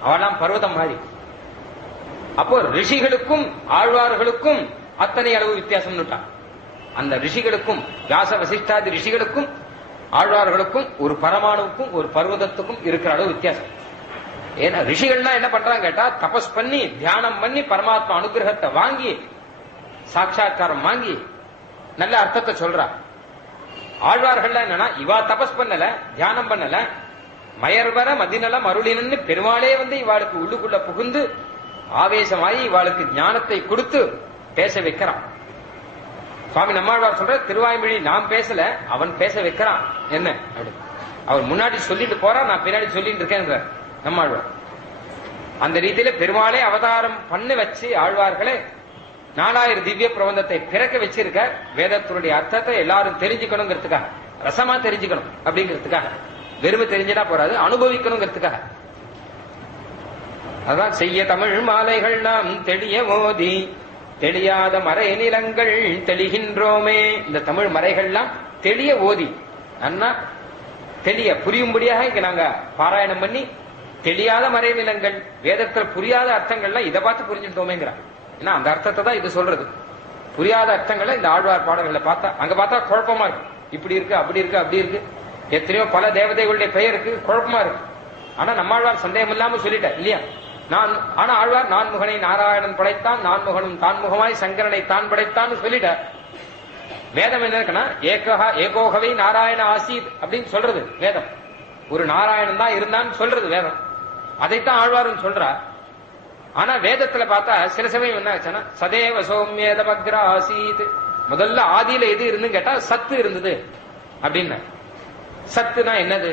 அவெல்லாம் பர்வதம் மாதிரி. அப்போ ரிஷிகளுக்கும் ஆழ்வார்களுக்கும் அத்தனை அளவு வித்தியாசம். அந்த ரிஷிகளுக்கும் வியாச வசிஷ்டாதி ரிஷிகளுக்கும் ஆழ்வார்களுக்கும் ஒரு பரமாணுவுக்கும் ஒரு பர்வதத்துக்கும் இருக்கிற அளவு வித்தியாசம். ஏன்னா ரிஷிகள்னா என்ன பண்றாங்க கேட்டா, தபஸ் பண்ணி தியானம் பண்ணி பரமாத்மா அனுகிரகத்தை வாங்கி சாட்சா்காரம் வாங்கி நல்ல அர்த்தத்தை சொல்றா. ஆழ்வார்கள் என்னன்னா, இவா தபஸ் பண்ணல, தியானம் பண்ணல, மயர்வர மதிநலம் அருளினன்னு பெருமாளே வந்து இவாளுக்கு உள்ளுக்குள்ள புகுந்து ஆவேசமாயி இவாளுக்கு ஞானத்தை கொடுத்து பேச வைக்கிறான். சுவாமி நம்மாழ்வார் சொல்ற, திருவாய்மொழி நாம் பேசல, அவன் பேச வைக்கிறான். என்ன அப்படி அவர் முன்னாடி சொல்லிட்டு போறா, நான் பின்னாடி சொல்லிட்டு இருக்கேன் நம்மாழ்வார். அந்த ரீதியில பெருமாளே அவதாரம் பண்ணி வச்சு ஆழ்வார்களே 4000 திவ்ய பிரபந்தத்தை பிறக்க வச்சிருக்க. வேதத்தினுடைய அர்த்தத்தை எல்லாரும் தெரிஞ்சுக்கணுங்கிறதுக்காக, ரசமா தெரிஞ்சுக்கணும் அப்படிங்கிறதுக்காக, வெறுமை தெரிஞ்சிடா போறாது, அனுபவிக்கணுங்கிறதுக்காக. அதான் செய்ய தமிழ் மாலைகள் நாம் தெளிய மோதி தெளியாத மறை நிலங்கள் தெளிகின்றோமே. இந்த தமிழ் மறைகள்லாம் தெளிய ஓதி அண்ணா தெளிய புரியும்படியாக இங்க நாங்க பாராயணம் பண்ணி, தெரியாத மறை நிலங்கள் வேதத்தில் புரியாத அர்த்தங்கள்லாம் இதை பார்த்து புரிஞ்சுட்டோமேங்கிறாங்க. ஏன்னா அந்த அர்த்தத்தை தான் இது சொல்றது. புரியாத அர்த்தங்களை இந்த ஆழ்வார் பாடல்களை பார்த்தா, அங்க பார்த்தா குழப்பமா இருக்கு, இப்படி இருக்கு அப்படி இருக்கு அப்படி இருக்கு, எத்தனையோ பல தேவதைகளுடைய பெயருக்கு குழப்பமா இருக்கு. ஆனா நம்மாழ்வார் சந்தேகம் இல்லாம சொல்லிட்டார் இல்லையா. ஆனா ஆழ்வார் நான்முகனை நாராயணன் படைத்தான், நான்முகனும் தான்முகமாய் சங்கரனை தான் படைத்தான் சொல்லிட்டார். வேதம் என்ன இருக்குன்னா, ஏகோகவை நாராயண ஆசீத் அப்படின்னு சொல்றது வேதம். ஒரு நாராயணன் தான் இருந்தான்னு சொல்றது வேதம். அதைத்தான் ஆழ்வாரும் சொல்றார். ஆனா வேதத்துல பார்த்தா சில சமயம் என்ன ஆச்சுன்னா, சதேவ சௌமியேதமக்ர ஆசீத், முதல்ல ஆதியில எது இருந்து கேட்டா சத்து இருந்தது அப்படின்னு. சத்துனா என்னது?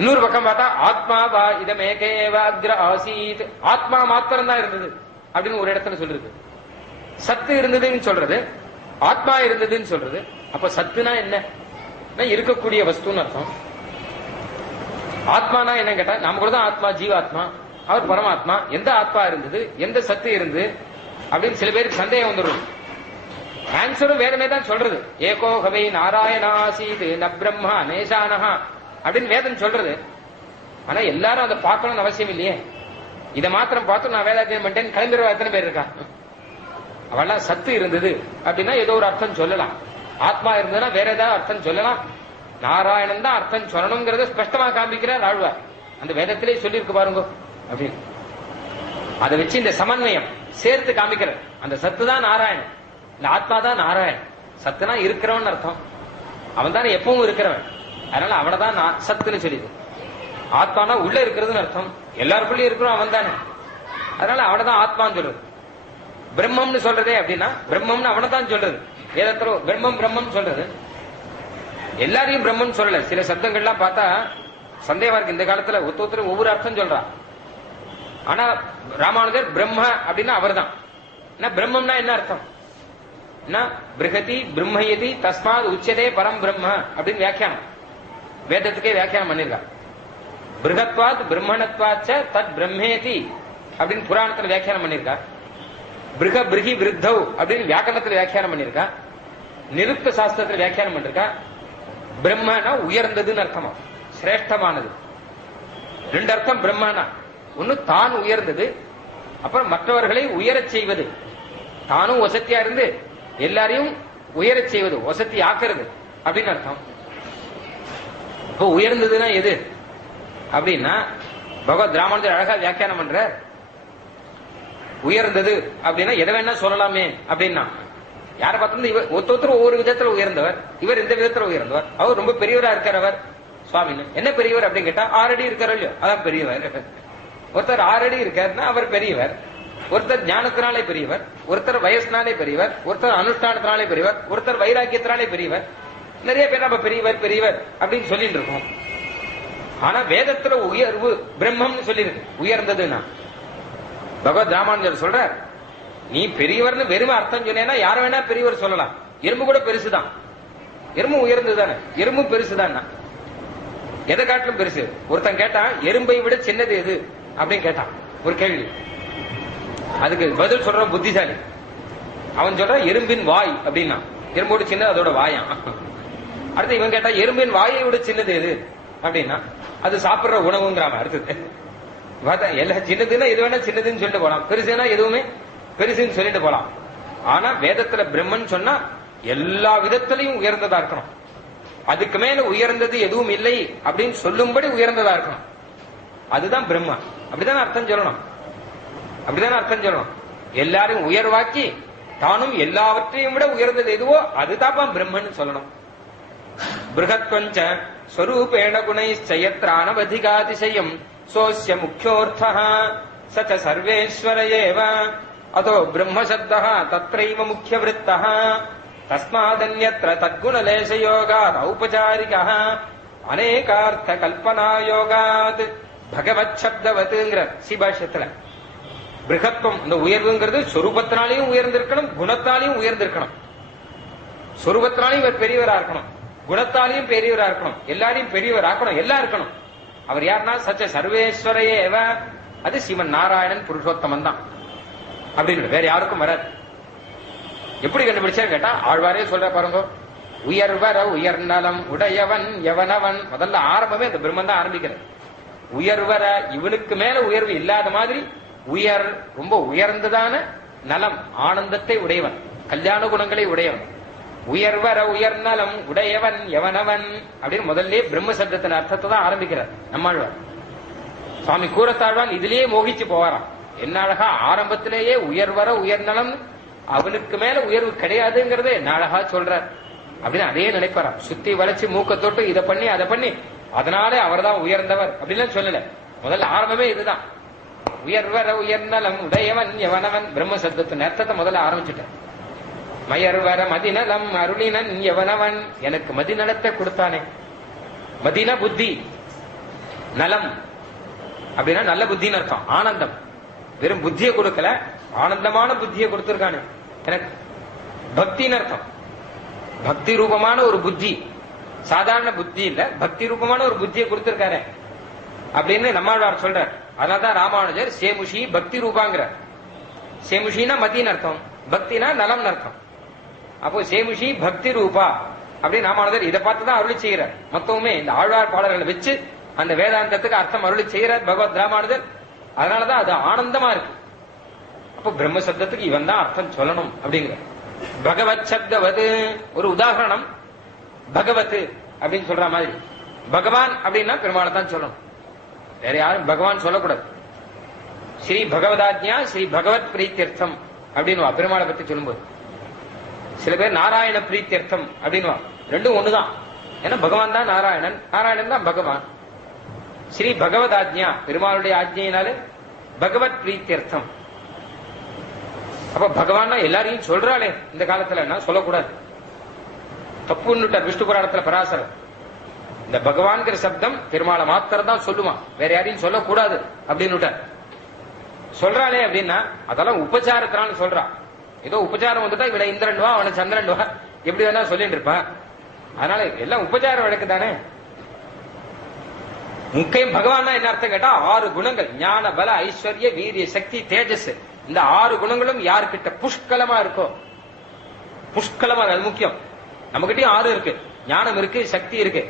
இன்னொரு பக்கம் பார்த்தா ஆத்மாவா இதமேகேவ அக்ர ஆசீத், ஆத்மா மாத்திரம் தான் இருந்தது அப்படின்னு ஒரு இடத்துல சொல்றது. சத்து இருந்ததுன்னு சொல்றது, ஆத்மா இருந்ததுன்னு சொல்றது. அப்ப சத்துனா என்ன? இருக்கக்கூடிய வஸ்துன்னு அர்த்தம். ஆத்மானா என்ன கேட்டா, நாம கூட தான் ஆத்மா, ஜீவாத்மா, அவர் பரமாத்மா. எந்த ஆத்மா இருந்தது, எந்த சத்து இருந்தது அப்படின்னு சில பேருக்கு சந்தேகம் வந்துடும். ஆன்சரும் வேதமே தான் சொல்றது. ஏகோகவை நாராயணாசீது ந பிரம்மா நேசானஹா அப்படின்னு வேதம் சொல்றது. ஆனா எல்லாரும் அதை பார்க்கணும்னு அவசியம் இல்லையே. இதை மாத்திரம் பார்த்து நான் வேதாத்தியம் பண்ணிட்டேன் கிளம்பிடுவா எத்தனை பேர் இருக்கா? அவெல்லாம் சத்து இருந்தது அப்படின்னா ஏதோ ஒரு அர்த்தம் சொல்லலாம். ஆத்மா இருந்ததுன்னா வேற ஏதாவது அர்த்தம் சொல்லலாம். நாராயணன் தான் அர்த்தம் சொல்லணுங்கிறத ஸ்பஷ்டமா காண்பிக்கிறார் ஆழ்வார். அந்த வேதத்திலே சொல்லியிருக்கு பாருங்க அப்படின்னு. அதை வச்சு இந்த சமன்வயம் சேர்த்து காமிக்கிறார். அந்த சத்து தான் நாராயணன், இந்த ஆத்மா தான் நாராயணன். சத்துனா இருக்கிறவன் அர்த்தம், அவன் தானே எப்பவும் இருக்கிறவன். அதனால அவனை தான் சத்துன்னு சொல்லிது. ஆத்மானா உள்ள இருக்கிறதுன்னு அர்த்தம், எல்லாருக்குள்ளயும் இருக்கிறோம் அவன் தானே. அதனால அவனை தான் ஆத்மான்னு சொல்றது. பிரம்மம்னு சொல்றதே அப்படின்னா பிரம்மம்னு அவனை தான் சொல்றது. வேதத்துல பிரம்மம் பிரம்மம் சொல்றது, எல்லாரையும் பிரம்மன் சொல்லல. சில சப்தங்கள்லாம் பார்த்தா சந்தேகமா இருக்கு. இந்த காலத்துல ஒருத்தரும் ஒவ்வொரு அர்த்தம் சொல்றான். ஆனா ராமானுஜர் பிரம்ம அப்படின்னா அவர் தான். பிரம்மம்னா என்ன அர்த்தம்? பிருகதி பிரம்மயதி தஸ்மாத் உச்சதே பரம் பிரம்ம அப்படின்னு வியாக்கியானம் வேதத்துக்கே வியாக்கியானம் பண்ணிருக்கா. பிருகத்வாத் பிரம்மணத்வாச்ச தத் பிரம்மேதி அப்படின்னு புராணத்துல வியாக்கியானம் பண்ணிருக்கா. பிருக பிருகி விருத்தவ் அப்படின்னு வியாக்கரணத்துல வியாக்கியானம் பண்ணிருக்கா. நிருக்த சாஸ்திரத்துல வியாக்கியானம் பண்ணிருக்கா. பிரம்மனா உயர்ந்ததுன்னு அர்த்தமா, சிரேஷ்டமானது. ரெண்டு அர்த்தம் பிரம்மனா. ஒன்னு தான் உயர்ந்தது, அப்புறம் மற்றவர்களை உயரச் செய்வது. தானும் வசத்தியா இருந்து எல்லாரையும் உயரச் செய்வது, வசதி ஆக்குறது அப்படின்னு அர்த்தம். இப்போ உயர்ந்ததுன்னா எது அப்படின்னா, பகவத் ராமானுஜர் அழகா வியாக்கியானம் பண்ற. உயர்ந்தது அப்படின்னா எதை வேணா சொல்லலாமே அப்படின்னா, யாரை பார்த்தா இவர் ஒருத்தர் ஒவ்வொரு விதத்துல உயர்ந்தவர், இவர் இந்த விதத்துல உயர்ந்தவர். அவர் ரொம்ப பெரியவரா இருக்கிறவர் சுவாமின்னு. என்ன பெரியவர் அப்படின்னு கேட்டா, 6 அடி இருக்கிற இல்லையோ அதான் பெரியவர். ஒருத்தர் 6 அடி இருக்காருன்னா அவர் பெரியவர். ஒருத்தர் ஞானத்தினாலே பெரியவர், ஒருத்தர் வயசுனாலே பெரியவர், ஒருத்தர் அனுஷ்டானத்தினாலே பெரியவர், ஒருத்தர் வைராக்கியத்தினாலே பெரியவர். நிறைய பேர் நம்ம பெரியவர் பெரியவர் அப்படின்னு சொல்லிட்டு இருக்கோம். ஆனா வேதத்துல உயர்வு பிரம்மம்னு சொல்லியிருக்கு. உயர்ந்ததுன்னா பகவத் ராமானுஜர் சொல்ற, நீ பெரியவர்னு வெறுமை அர்த்தம் சொன்னேன்னா யார வேணா பெரியவர் சொல்லலாம். எறும்பு கூட பெருசுதான், எறும்பு உயர்ந்ததுதானே, எறும்பும் பெருசுதான். எதை காட்டிலும் பெருசு. ஒருத்தன் கேட்டான், எறும்பை விட சின்னது எது அப்படின்னு கேட்டான் ஒரு கேள்வி. அதுக்கு பதில் சொல்ற புத்திசாலி. அவன் சொல்ற எறும்பின் வாய் அப்படின்னா, எறும்போட சின்னது அதோட வாயா. அடுத்து இவன் கேட்டா, எறும்பின் வாயை விட சின்னது எது அப்படின்னா, அது சாப்பிடுற உணவுங்கிறாம. அடுத்தது எல்லாம் சின்னதுன்னா எது வேணா சின்னதுன்னு சொல்லிட்டு போலாம், பெருசுன்னா எதுவுமே பெருசுன்னு சொல்லிட்டு போலாம். ஆனா வேதத்துல பிரம்மன் சொன்னா எல்லா விதத்திலையும் உயர்ந்ததா இருக்கணும். அதுக்கு மேல உயர்ந்தது எதுவும் இல்லை அப்படின்னு சொல்லும்படி உயர்ந்ததா இருக்கணும். அதுதான் பிரம்மா. அப்படிதான் அர்த்தம் சொல்லணும். அப்படிதான் அர்த்தம் சொல்லணும். எல்லாரும் உயர்வாக்கி தானும் எல்லாவற்றையும் விட உயர்ந்தது எதுவோ அதுதான் பிரம்மன் சொல்லணும். பிருகத்வஞ்ச ஸ்வரூபேண குணைச்சயத்ரானவதிகாதிசயம் சோஸ்ய முக்கியோர்த்தः ச ச சர்வேஸ்வர ஏவ அதோ பிரம்மசப்தः தத்ரைவ முக்கியவృத்தः தஸ்மாதன்யத்ர தத்குணலேசயோகாத் ஔபசாரிகः அநேகார்த்த கல்பனாயோகாத் பகவத் சப்தவத்ங்கிற சிபாஷத்துல பிருகத்துவம் இந்த உயர்வுங்கிறது சொரூபத்தினாலையும் உயர்ந்திருக்கணும், குணத்தாலையும் உயர்ந்திருக்கணும். சொரூபத்தினாலையும் இவர் பெரியவரா இருக்கணும், குணத்தாலையும் பெரியவரா இருக்கணும், எல்லாரையும் பெரியவர் ஆக்கணும், எல்லாம் இருக்கணும். அவர் யாருன்னா சச்ச சர்வேஸ்வரையேவ, அது சிவன் நாராயணன் புருஷோத்தமன் தான் அப்படின்னு வேற யாருக்கும் வராது. எப்படி கண்டுபிடிச்சா கேட்டா ஆழ்வாரே சொல்ற பாருங்க, உயர்வர உயர்நலம் உடையவன் எவனவன். முதல்ல ஆரம்பமே அந்த பிரம்மன் தான் ஆரம்பிக்கிறது. உயர்வர இவனுக்கு மேல உயர்வு இல்லாத மாதிரி உயர் ரொம்ப உயர்ந்ததான நலம் ஆனந்தத்தை உடையவன், கல்யாண குணங்களை உடையவன். உயர்வர உயர்நலம் உடையவன் எவனவன் அப்படின்னு முதல்ல பிரம்ம சப்தத்தின் அர்த்தத்தை தான் ஆரம்பிக்கிறார் நம்மாழ்வார். சுவாமி கூரத்தாழ்வான் இதுலயே மோகிச்சு போவாராம். என்ன அழகா ஆரம்பத்திலேயே உயர்வர உயர்நலம், அவனுக்கு மேல உயர்வு கிடையாதுங்கிறதே என்ன அழகா சொல்றார் அப்படின்னு அதே நினைப்பாராம். சுத்தி வளைச்சு மூக்க தொட்டு இதை பண்ணி அதை பண்ணி அதனால அவர் தான் உயர்ந்தவர் அப்படின்னு சொல்லல. முதல்ல ஆரம்பமே இதுதான், உயர்வர உயர்நலம் உடையவன் எவனவன். பிரம்ம சப்தத்தின் அர்த்தத்தை முதல்ல ஆரம்பிச்சுட்டேன். மயர்வர மதிநலம் அருளினன் எவனவன், எனக்கு மதிநலத்தை கொடுத்தானே. மதின புத்தி, நலம் அப்படின்னா நல்ல புத்தின்னு அர்த்தம், ஆனந்தம். வெறும் புத்தியை கொடுக்கல, ஆனந்தமான புத்தியை கொடுத்திருக்கானே எனக்கு. பக்தின்னு அர்த்தம், பக்தி ரூபமான ஒரு புத்தி, சாதாரண புத்தி இல்ல, பக்தி ரூபமான ஒரு புத்தியை கொடுத்திருக்காரு அப்படின்னு நம்மாழ்வார் சொல்றார். அதனால்தான் ராமானுஜர் சேமுஷி பக்தி ரூபாங்கிற. சேமுஷினா மத்தின்னு அர்த்தம், பக்தினா நலம்னு அர்த்தம். அப்போ சேமுஷி பக்தி ரூபா அப்படின்னு ராமானுஜர் இதை பார்த்துதான் அருளி செய்கிறார். மொத்தமுமே இந்த ஆழ்வார் பாடல்களை வச்சு அந்த வேதாந்தத்துக்கு அர்த்தம் அருளி செய்கிறார் பகவத் ராமானுஜர். அதனாலதான் அது ஆனந்தமா இருக்கு. அப்போ பிரம்ம சப்தத்துக்கு இவன் தான் அர்த்தம் சொல்லணும் அப்படிங்கிற. பகவத் சப்தவது ஒரு உதாரணம், பகவத் அப்படின்னு சொல்ற மாதிரி. பகவான் அப்படின்னா பெருமாளை தான் சொல்லணும், வேற யாரும் பகவான் சொல்லக்கூடாது. ஸ்ரீ பகவதாஜ்ஞா ஸ்ரீ பகவத் பிரீத்தியர்த்தம் அப்படின்னு பெருமாளை பத்தி சொல்லும்போது சில பேர் நாராயண பிரீத்தியர்த்தம் அப்படின்னு, ரெண்டும் ஒண்ணுதான். ஏன்னா பகவான் தான் நாராயணன், நாராயணன் தான் பகவான். ஸ்ரீ பகவதாஜ்ஞா பெருமாளுடைய ஆஜ்ஞையினாலே பகவத் பிரீத்தியர்த்தம். அப்ப பகவான் எல்லாரையும் சொல்றாளே இந்த காலத்துல சொல்லக்கூடாது, தப்புன்னுட்டார் விஷ்ணு புராணத்துல பராசரர். இந்த பகவான்கிற சப்தம் பெருமாளை மாத்திரம் தான் சொல்லுவான், வேற யாரையும் சொல்லக்கூடாது அப்படின்னு சொல்றாளே அப்படின்னா அதெல்லாம் உபச்சாரத்தினால சொல்றா. ஏதோ உபச்சாரம் வந்துட்டா இவனை இந்திரன் வா அவனை சந்திரன் வா எப்படி வேணா சொல்லிட்டு இருப்பான். அதனால எல்லாம் உபச்சார வழக்கு தானே. முக்கியம் பகவான் என்ன அர்த்தம் கேட்டா 6 குணங்கள், ஞான பல ஐஸ்வர்ய வீரிய சக்தி தேஜஸ். இந்த 6 குணங்களும் யாருக்கிட்ட புஷ்கலமா இருக்கோ, புஷ்கலமா அது முக்கியம். நம்மகிட்டயும் 6 இருக்கு, ஞானம் இருக்கு, சக்தி இருக்கு.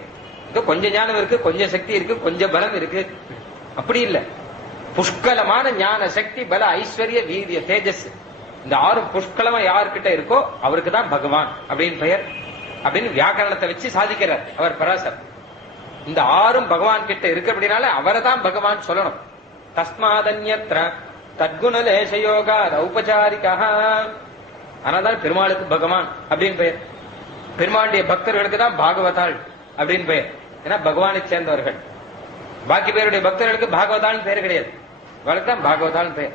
கொஞ்சம் ஞானம் இருக்கு, கொஞ்சம் சக்தி இருக்கு, கொஞ்சம் பலம் இருக்கு, அப்படி இல்ல. புஷ்கலமான ஞான சக்தி பல ஐஸ்வர்ய வீரிய தேஜஸ், இந்த 6 புஷ்கலமா யாருக்கிட்ட இருக்கோ அவருக்கு தான் பகவான் அப்படின்னு பெயர் அப்படின்னு வியாக்கரணத்தை வச்சு சாதிக்கிறார் அவர் பராசர். இந்த 6 பகவான் கிட்ட இருக்கு அப்படின்னால அவரை தான் பகவான் சொல்லணும். தஸ்மாதன்யத்ர தத்குணலேசயோகா ஔபசாரிகா. ஆனாதான் பெருமாளுக்கு பகவான் அப்படின்னு பெயர். பெருமாளுடைய பக்தர்களுக்கு தான் பாகவதாள் அப்படின்னு பெயர், ஏன்னா பகவானை சேர்ந்தவர்கள். பாக்கி பேருடைய பக்தர்களுக்கு பாகவதான்னு பெயர் கிடையாது, அவளுக்கு தான் பாகவதான்னு பெயர்.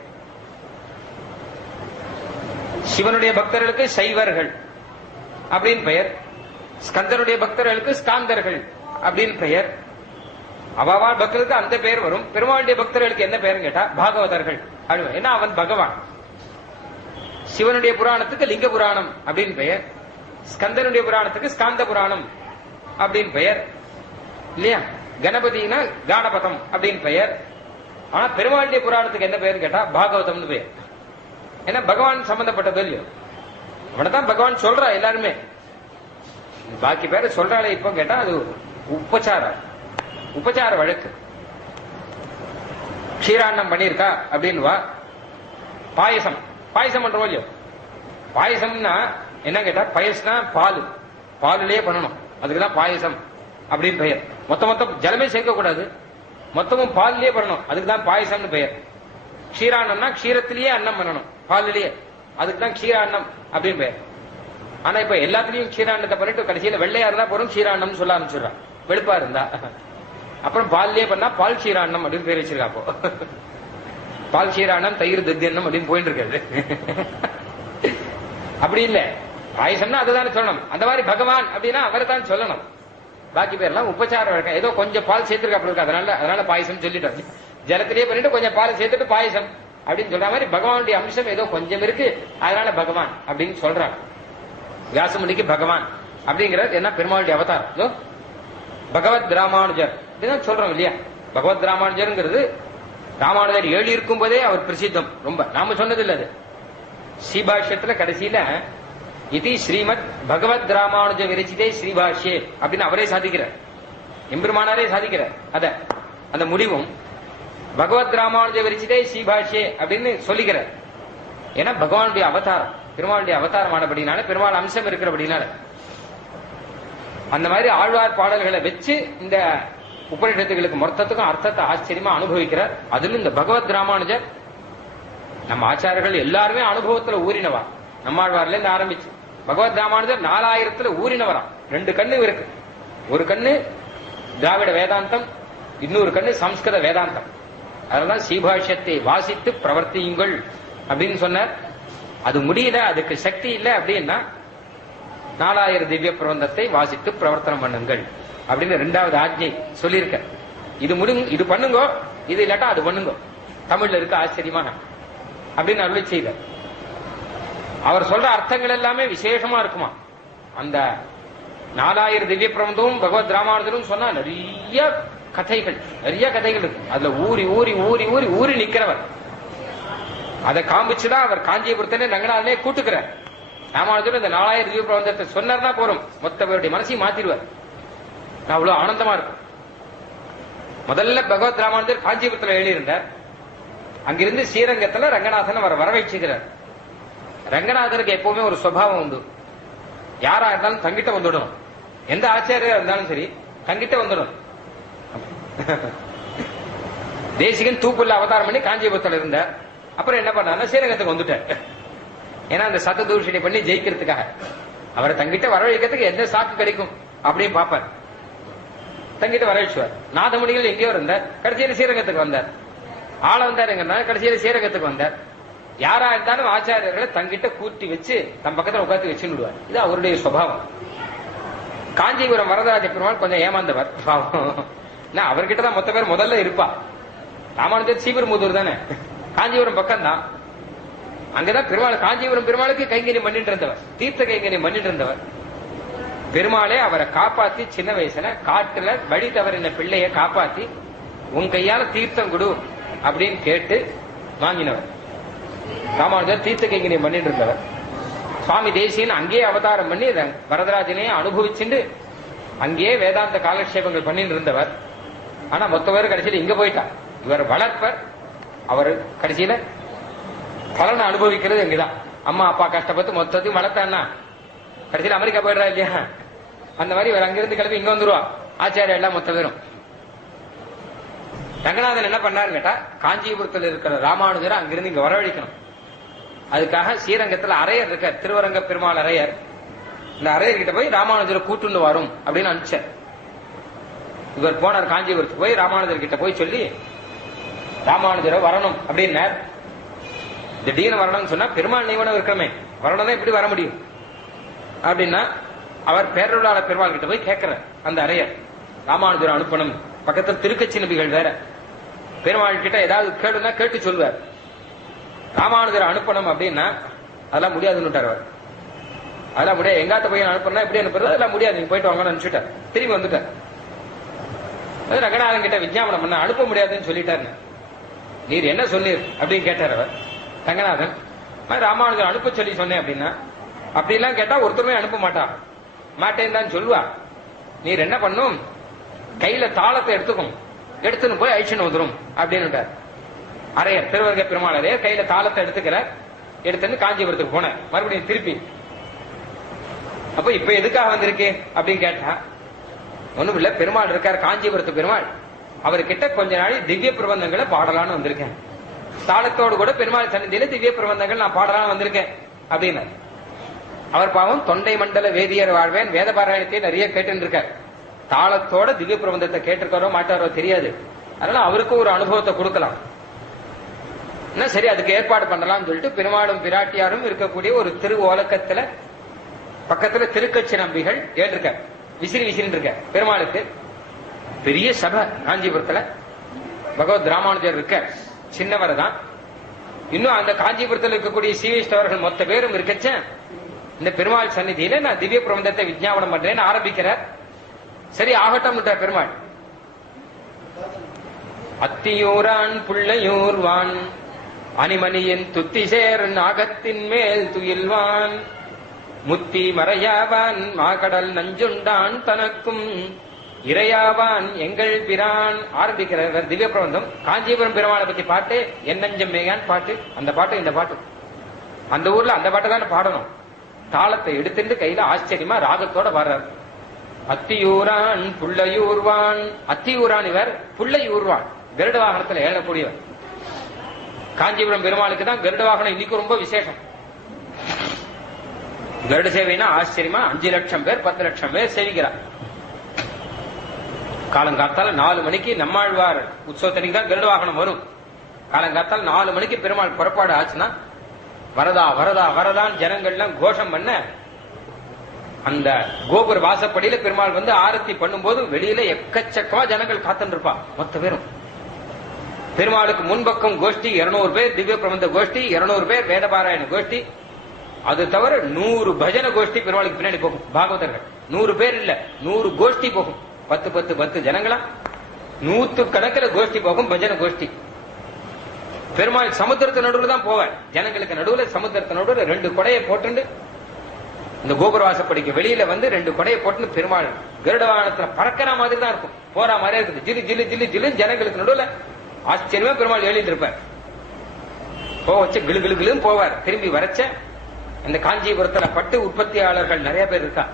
சிவனுடைய பக்தர்களுக்கு சைவர்கள் அப்படின்னு பெயர், ஸ்கந்தருடைய பக்தர்களுக்கு ஸ்காந்தர்கள் அப்படின்னு பெயர். அவாவா பக்தர்களுக்கு அந்த பெயர் வரும். பெருமாளுடைய பக்தர்களுக்கு என்ன பெயர் கேட்டா பாகவதர்கள் அப்படின்னு, ஏன்னா அவன் பகவான். சிவனுடைய புராணத்துக்கு லிங்க புராணம் அப்படின்னு பெயர், ஸ்கந்தனுடைய புராணத்துக்கு ஸ்காந்த புராணம் அப்படின்னு பெயர் இல்லையா. கணபதினா கானபதம் அப்படின்னு பெயர். ஆனா பெருமாளுடைய புராணத்துக்கு என்ன பெயர் கேட்டா பாகவதம்னு பெயர், ஏன்னா பகவான் சம்பந்தப்பட்டது இல்லையோ. அவனதான் பகவான் சொல்றா எல்லாருமே. பாக்கி பேரை சொல்றாளே இப்போ கேட்டா அது உபச்சார வழக்கு. க்ஷீராண்ணம் பண்ணியிருக்கா அப்படின்னு பாயசம் பாயசம் பண்றோம் இல்லையோ. பாயசம்னா என்ன கேட்டா, பயஸ்னா பால், பாலுலயே பண்ணணும், அதுக்குதான் பாயசம் அப்படின்னு பெயர். மொத்தம் ஜலமே சேர்க்க கூடாது, மொத்தமும் பால்லயே பண்ணணும், அதுக்குதான் பாயசம்னு பெயர். க்ஷீராண்ணம்னா க்ஷீரத்திலேயே அன்னம் பண்ணணும், பாலிலேயே, அதுக்குதான் க்ஷீராண்ணம் அப்படின்னு பெயர். ஆனா இப்ப எல்லாத்துலயும் க்ஷீராண்ணத்தை பண்ணிட்டு கடைசியில வெள்ளையா இருந்தா போறோம் க்ஷீராண்ணம் சொல்ல ஆரம்பிச்சிடறான், வெளுப்பா இருந்தா. அப்புறம் பால்லயே பண்ணா பால் க்ஷீராண்ணம் அப்படின்னு பேர் வச்சிருக்கா. அப்போ பால் க்ஷீராண்ணம் தயிர் தத்தியன்னம் அப்படின்னு போயிட்டு இருக்காது. அப்படி இல்ல, பாயசம்னா அதுதானே சொல்லணும். அந்த மாதிரி பகவான் அப்படின்னா அவரை தான் சொல்லணும். பாக்கி பேர்லாம் உபச்சார வழக்கம், ஏதோ கொஞ்சம் பால் சேர்த்திருக்காப்புல இருக்கு, அதனால பாயசம் சொல்லிட்டோம். ஜலத்திலேயே பண்ணிட்டு கொஞ்சம் பால் சேர்த்துட்டு பாயசம் அப்படின்னு சொல்ற மாதிரி பகவானுடைய அம்சம் ஏதோ கொஞ்சம் இருக்கு, அதனால பகவான் அப்படின்னு சொல்றாங்க. வியாசமுனிக்கு பகவான் அப்படிங்கிறது என்ன, பெருமாளுடைய அவதாரம். பகவத் ராமானுஜர் அப்படிதான் சொல்றோம் இல்லையா. பகவத் ராமானுஜர்ங்கிறது ராமானுஜர் 7 இருக்கும் போதே அவர் பிரசித்தம் ரொம்ப. நாம சொன்னது இல்ல அது. ஸ்ரீபாஷ்யத்துல கடைசியில இது ஸ்ரீமத் பகவத் ராமானுஜ விரச்சிதே ஸ்ரீபாஷ்யே அப்படின்னு அவரே சாதிக்கிறார், எம்பெருமானாரே சாதிக்கிறார். அந்த முடிவும் பகவத் ராமானுஜ விரச்சிதே ஸ்ரீபாஷ்யே அப்படின்னு சொல்லிக்கிறார். ஏன்னா பகவானுடைய அவதாரம், பெருமாளுடைய அவதாரமானபடினால, பெருமாள் அம்சம் இருக்கிறபடினால அந்த மாதிரி ஆழ்வார் பாடல்களை வச்சு இந்த உபநிஷத்துகளுக்கு மொத்தத்துக்கும் அர்த்தத்தை ஆச்சரியமா அனுபவிக்கிறார். அதிலும் இந்த பகவத் ராமானுஜர் நம்ம ஆச்சாரியர்கள் எல்லாருமே அனுபவத்துல ஊறினவா. நம்மாழ்வார்ல இருந்து ஆரம்பிச்சு பகவத் ராமானுஜர் 4000 ஊறினவரா. 2 கண்ணு இருக்கு, ஒரு கண்ணு திராவிட வேதாந்தம், இன்னொரு கண்ணு சம்ஸ்கிருத வேதாந்தம். அதனால்தான் ஸ்ரீபாஷ்யத்தை வாசித்து பிரவர்த்தியுங்கள் அப்படின்னு சொன்னார். அது முடியல, அதுக்கு சக்தி இல்லை அப்படின்னா 4000 திவ்ய பிரபந்தத்தை வாசித்து பிரவர்த்தனம் பண்ணுங்கள் அப்படின்னு 2வது ஆஜ்ஞை சொல்லியிருக்க. இது பண்ணுங்க, இது இல்லாட்டா அது பண்ணுங்க, தமிழ்ல இருக்க ஆச்சரியமாக அப்படின்னு அருளி செய்தார். அவர் சொல்ற அர்த்தங்கள் எல்லாமே விசேஷமா இருக்குமா. அந்த 4000 திவ்ய பிரபந்தமும் பகவத் ராமானுஜரும் சொன்னா நிறைய கதைகள் இருக்கு. அதுல ஊறி ஊறி ஊறி ஊறி ஊறி நிக்கிறவர். அதை காமிச்சுதான் அவர் காஞ்சிபுரத்திலே ரங்கநாதனே கூட்டுக்கிறார். ராமானுஜர் இந்த 4000 திவ்ய பிரபந்தத்தை சொன்னார்னா போறோம், மொத்த பேருடைய மனசையும் மாத்திடுவார். அவ்வளவு ஆனந்தமா இருக்கும். முதல்ல பகவத் ராமானுஜர் காஞ்சிபுரத்தில் எழுதியிருந்தார். அங்கிருந்து ஸ்ரீரங்கத்துல ரங்கநாதன் அவரை வரவேற்றுகிறார். ரங்கநாதருக்கு எப்பவுமே ஒரு சுபாவம் உண்டு, யாரா இருந்தாலும் தங்கிட்ட வந்துடணும். எந்த ஆச்சாரியா இருந்தாலும் சரி தங்கிட்ட வந்துடணும். தேசிகன் தூப்புள்ள அவதாரம் பண்ணி காஞ்சிபுரத்தில் இருந்தார். அப்புறம் என்ன பண்ணாருன்னா ஸ்ரீரங்கத்துக்கு வந்துட்டார். ஏன்னா அந்த சத்ததூஷணை பண்ணி ஜெயிக்கிறதுக்காக அவரை தங்கிட்ட வரவழைக்கிறதுக்கு எந்த சாக்கு கிடைக்கும் அப்படின்னு பாப்பார். தங்கிட்டு வரவழைச்சுவார். நாதமுனிகள் எங்கேயோ இருந்தார், கடைசியில ஸ்ரீரங்கத்துக்கு வந்தார். ஆள வந்தார் எங்கன்னா கடைசியில ஸ்ரீரங்கத்துக்கு வந்தார். யாரா இருந்தாலும் ஆச்சாரியர்களை தங்கிட்ட கூட்டி வச்சு தம் பக்கத்துல உட்காந்து வச்சுன்னு விடுவார். இது அவருடைய சுபாவம். காஞ்சிபுரம் வரதராஜ பெருமாள் கொஞ்சம் ஏமாந்தவர் பாவம். அவர்கிட்டதான் மொத்த பேர் முதல்ல இருப்பா. ராமானுஜர் சீபெரும்புதூர் தானே, காஞ்சிபுரம் பக்கம் தான். அங்கதான் பெருமாள், காஞ்சிபுரம் பெருமாளுக்கு கைங்கரியம் பண்ணிட்டு இருந்தவர், தீர்த்த கைங்கரியம் பண்ணிட்டு இருந்தவர். பெருமாளே அவரை காப்பாத்தி சின்ன வயசுல காட்டுல வழி தவறின பிள்ளைய காப்பாத்தி உன் கையால தீர்த்தம் கொடு அப்படின்னு கேட்டு வாங்கினவர். ராமானுஜர் தீர்த்த கைங்கரியம் பண்ணிட்டு இருந்தவர். சுவாமி தேசியன் அங்கேயே அவதாரம் பண்ணி வரதராஜனையே அனுபவிச்சுட்டு அங்கேயே வேதாந்த காலக்ஷேபங்கள் பண்ணிட்டு இருந்தவர். ஆனா மொத்த பேர் கடைசியில இங்க போயிட்டார். இவர் வளர்ப்பர், அவர் கடைசியில பலனை அனுபவிக்கிறது இங்கதான். அம்மா அப்பா கஷ்டப்பட்டு மொத்தத்தையும் வளர்த்தான்னா கடைசியில் அமெரிக்கா போயிடுறா இல்லையா, அந்த மாதிரி இவர் அங்கிருந்து கிளம்பி இங்க வந்துருவா. ஆச்சாரியா எல்லாம் மொத்த பேரும். ரங்கநாதன் என்ன பண்ணாருன்னு கேட்டா, காஞ்சிபுரத்தில் இருக்கிற ராமானுஜரை அங்கிருந்து இங்க வரவழைக்கணும். அதுக்காக ஸ்ரீரங்கத்துல அரையர் இருக்க, திருவரங்க பெருமாள் அரையர். இந்த அரையர் கிட்ட போய் ராமானுஜரை கூட்டுண்டு வரும் அப்படின்னு அனுப்பிச்சார். இவர் போனார் காஞ்சிபுரத்துக்கு போய் ராமானுஜர் கிட்ட போய் சொல்லி ராமானுஜரை வரணும் அப்படின்னார். திடீர்னு வரணும்னு சொன்னா பெருமாள் நியமனம் இருக்கணுமே, வரணும் எப்படி வர முடியும் அப்படின்னா அவர் பேரருளாள பெருமாள் கிட்ட போய் கேட்கிறார். அந்த அரையர் ராமானுஜரை அனுப்பணும், பக்கத்தில் திருக்கச்சி நபிகள் வேற, பெருமாள் கிட்ட ஏதாவது கேளுன்னா கேட்டு சொல்வார். ராமானுஜரை அனுப்பணும் அப்படின்னா அதெல்லாம் முடியாதுன்னு அவர். அதெல்லாம் முடியாது, எங்காத்த போய் அனுப்பணும் எப்படி அனுப்புறது, அதெல்லாம் முடியாது, நீங்க போயிட்டு வாங்கன்னு அனுப்பிச்சுட்டார். திரும்பி வந்துட்டார். ரங்கநாதன் கிட்ட விஞ்ஞாபனம் பண்ண அனுப்ப முடியாதுன்னு சொல்லிட்டாரு. நீர் என்ன சொன்னீர் அப்படின்னு கேட்டார் அவர். ரங்கநாதன் ராமானுஜர் அனுப்ப சொல்லி சொன்னேன் அப்படின்னா, அப்படிலாம் கேட்டா ஒருத்தருமே அனுப்ப மாட்டேன்னு தான் சொல்லுவா. நீர் என்ன பண்ணும், கையில தாளத்தை எடுத்துக்கும், எடுத்துன்னு போய் அழிச்சுன்னு வந்துடும் அப்படின்னு. அரையர் திருவரங்க பெருமாள் அரையர் கையில தாளத்தை எடுத்துக்கிறார். எடுத்துன்னு காஞ்சிபுரத்துக்கு போன மறுபடியும் திருப்பி. அப்ப இப்ப எதுக்காக வந்திருக்கு அப்படின்னு கேட்டா, ஒண்ணும் இல்ல, பெருமாள் இருக்கார் காஞ்சிபுரத்து பெருமாள், அவர்கிட்ட கொஞ்ச நாள் திவ்ய பிரபந்தங்களை பாடலான்னு வந்திருக்கேன். தாளத்தோடு கூட பெருமாள் சன்னிதியில திவ்ய பிரபந்தங்கள் நான் பாடலான்னு வந்திருக்கேன் அப்படின்னு. அவர் பாவம் தொண்டை மண்டல வேதியர் வாழ்வேன் வேத பாராயணத்தை நிறைய கேட்டு இருக்கார். தாளத்தோட திவ்ய பிரபந்தத்தை கேட்டிருக்காரோ மாட்டாரோ தெரியாது. அதனால அவருக்கு ஒரு அனுபவத்தை கொடுக்கலாம். சரி, அதுக்கு ஏற்பாடு பண்ணலாம்னு சொல்லிட்டு பெருமாளும் பிராட்டியாரும் இருக்கக்கூடிய ஒரு திரு ஓலக்கத்துல பக்கத்துல திருக்கட்சி நம்பிகள் ஏற்றிருக்க விசிறி விசிறின்னு இருக்க. பெருமாளுக்கு பெரிய சபை காஞ்சிபுரத்துல. பகவத் ராமானுஜர் இருக்க, சின்னவர் தான். இன்னும் அந்த காஞ்சிபுரத்தில் இருக்கக்கூடிய சீவிஷ்டவர்கள் மொத்த பேரும் இருக்கச்ச இந்த பெருமாள் சந்நிதியில நான் திவ்ய பிரபந்தத்தை விஞ்ஞாபனம் பண்றேன்னு ஆரம்பிக்கிறார். சரி ஆகட்டும் பெருமாள். அத்தியூரான் புள்ளையூர்வான் அணிமணியின் துத்திசேர் நாகத்தின் மேல் துயில்வான் முத்தி மறையாவான் மாகடல் நஞ்சுண்டான் தனக்கும் இறையாவான் எங்கள் பிரான் ஆரம்பிக்கிறார் திவ்ய பிரபந்தம். காஞ்சிபுரம் பெருமாளை பத்தி பாட்டு என்னஞ்சம் மேகான் பாட்டு, அந்த பாட்டு இந்த பாட்டு. அந்த ஊர்ல அந்த பாட்டு தானே பாடணும். தாளத்தை எடுத்துட்டு கையில ஆச்சரியமா ராகத்தோட பாடுறார். அத்தியூரான் புள்ளையூர்வான், அத்தியூரான் இவர், புள்ளையூர்வான் கருட வாகனத்துல ஏழக்கூடியவர். காஞ்சிபுரம் பெருமாளுக்கு தான் கருட வாகனம் இன்னைக்கு ரொம்ப விசேஷம். கருட சேவைனா ஆச்சரியமா 5 லட்சம் பேர் 10 லட்சம் பேர் சேவிக்கிறார். காலங்காத்தால 4 மணிக்கு நம்மாழ்வார் உற்சவத்தனைக்கு தான் கருட வாகனம் வரும். காலங்காத்தால 4 மணிக்கு பெருமாள் புறப்பாடு ஆச்சுன்னா வரதா வரதா வரதான் ஜனங்கள்லாம் கோஷம் பண்ண அந்த கோபுர வாசப்படியில பெருமாள் வந்து ஆரத்தி பண்ணும்போது வெளியில எக்கச்சக்கமா ஜனங்கள் காத்துட்டு இருப்பா மொத்த பேரும். பெருமாளுக்கு முன்பக்கம் கோஷ்டி 200 பேர் திவ்ய பிரபந்த கோஷ்டி, 200 பேர் வேதபாராயண கோஷ்டி, அது தவிர 100 பஜன கோஷ்டி பெருமாளுக்கு பின்னாடி போகும். பாகவதர்கள் 100 பேர் இல்ல 100 கோஷ்டி போகும். 10 ஜனங்களா 100 கணக்கில் கோஷ்டி போகும் பஜன கோஷ்டி. பெருமாள் சமுத்திரத்து நடுவில் தான் போவார். ஜனங்களுக்கு நடுவில் சமுத்திரத்து நடுவில் 2 கொடையை போட்டு இந்த கோபுரவாசப்படிக்கு வெளியில வந்து 2 கொடையை போட்டு பெருமாள் கருட வாகனத்துல பறக்கிற மாதிரி தான் இருக்கும். போற மாதிரி இருக்குது. ஜிலு ஜிலு ஜிலு ஜிலு ஜனங்களுக்கு நடுவில் ஆச்சரியமா பெருமாள் எழுதிட்டு இருப்பார். வச்சு கிளு கிளு கிளும் போவார். திரும்பி வரைச்ச இந்த காஞ்சிபுரத்துல பட்டு உற்பத்தியாளர்கள் நிறைய பேர் இருக்கா.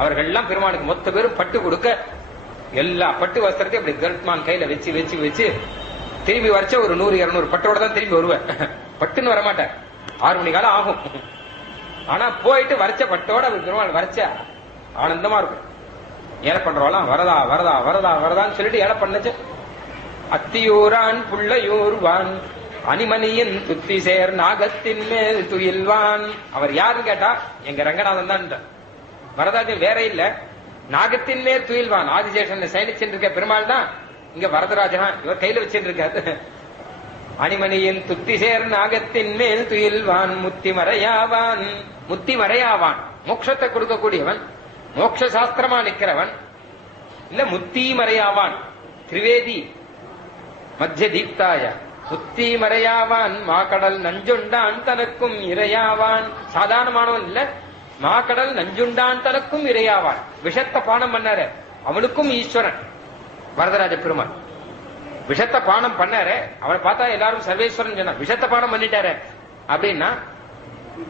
அவர்கள் எல்லாம் பெருமாளுக்கு மொத்த பேரும் பட்டு கொடுக்க எல்லா பட்டு வஸ்திரத்தையும் அப்படி கருட்மான் கையில வச்சு வச்சு வச்சு திரும்பி வரைச்ச ஒரு 100-200 பட்டோட தான் திரும்பி வருவார். பட்டுன்னு வரமாட்டார். 6 மணி காலம் ஆகும். ஆனா போயிட்டு வரைச்ச பட்டோட அவர் பெருமாள் வரைச்ச ஆனந்தமா இருக்கும். ஏழை பண்றவெல்லாம் வரதா வரதா வரதா வரதான்னு சொல்லிட்டு ஏழை பண்ணச்சு. அத்தியூரான் புள்ளையூர்வான் அணிமணியின் துத்தி சேர் நாகத்தின் மேல் துயில்வான். அவர் யாருன்னு கேட்டா எங்க ரங்கநாதன் தான். வரதாஜன் வேற இல்ல, நாகத்தின் மேல் துயில்வான். ஆதிசேஷன் சயனிச்சுட்டு இருக்க பெருமாள் தான் இங்க வரதராஜனா இவர் கையில வச்சுட்டு இருக்காரு. அணிமணியின் துத்தி சேர் நாகத்தின் மேல் துயில்வான் முத்தி மறையாவான். முத்தி மறையாவான் மோட்சத்தை கொடுக்கக்கூடியவன், மோட்ச சாஸ்திரமா நிக்கிறவன். இல்ல முத்தி மறையாவான் திரிவேதி மத்திய தீப்தாய முத்தி மறையாவான் மாக்கடல் நஞ்சுண்டான் தனக்கும் இரையாவான். சாதாரணமானவன் இல்ல, மாக்கடல் நஞ்சுண்டான் தனக்கும் இரையாவான். விஷத்த பானம் பண்ணாரு, அவனுக்கும் ஈஸ்வரன் வரதராஜ பெருமாள். விஷத்த பானம் பண்ணாரு, அவனை பார்த்தா எல்லாரும் சர்வேஸ்வரன் சொன்னா. விஷத்த பானம் பண்ணிட்டாரு அப்படின்னா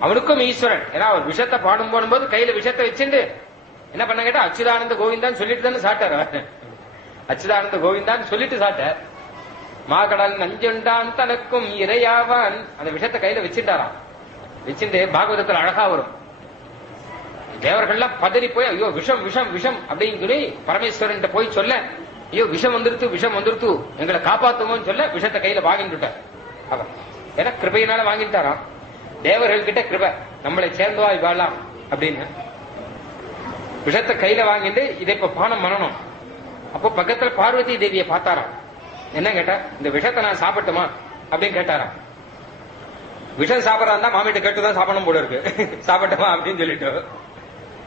அவனுக்கும் ஈஸ்வரன். ஏன்னா அவர் விஷத்த பானம் போடும்போது கையில விஷத்தை வச்சுட்டு என்ன பண்ண கேட்டா அச்சுதானந்த கோவிந்தான் சொல்லிட்டு தானே சாட்டாரு. அச்சுதானந்த கோவிந்தான் சொல்லிட்டு சாட்டார். மாகடல் நஞ்சுண்டான் தனக்கும் இரையாவான். அந்த விஷத்தை கையில வச்சுட்டாராம். வச்சுட்டு பாகவதத்தில் அழகா வரும். தேவர்கள்லாம் பதறி போய் ஐயோ விஷம் விஷம் விஷம் அப்படின்னு சொல்லி பரமேஸ்வரன் போய் சொல்ல, ஐயோ விஷம் வந்துருத்து விஷம் வந்துருத்து எங்களை காப்பாத்துவோம்னு சொல்ல விஷத்தை கையில வாங்கிட்டுட்டார். அவர் ஏன்னா கிருபையினால வாங்கிட்டாராம். தேவர்கள் கிட்ட கிருபை நம்மளை சேர்ந்தவா வாழலாம் அப்படின்னு விஷத்தை கையில வாங்கிட்டு இதை இப்ப பானம் பண்ணணும். அப்போ பக்கத்துல பார்வதி தேவியை பார்த்தாராம். என்ன கேட்டா இந்த விஷத்தை நான் சாப்பிட்டுமா அப்படின்னு கேட்டாராம். விஷம் சாப்பிடறான் மாமிட்ட கேட்டுதான் சாப்பிடணும் போல இருக்கு. சாப்பிட்டமா அப்படின்னு சொல்லிட்டு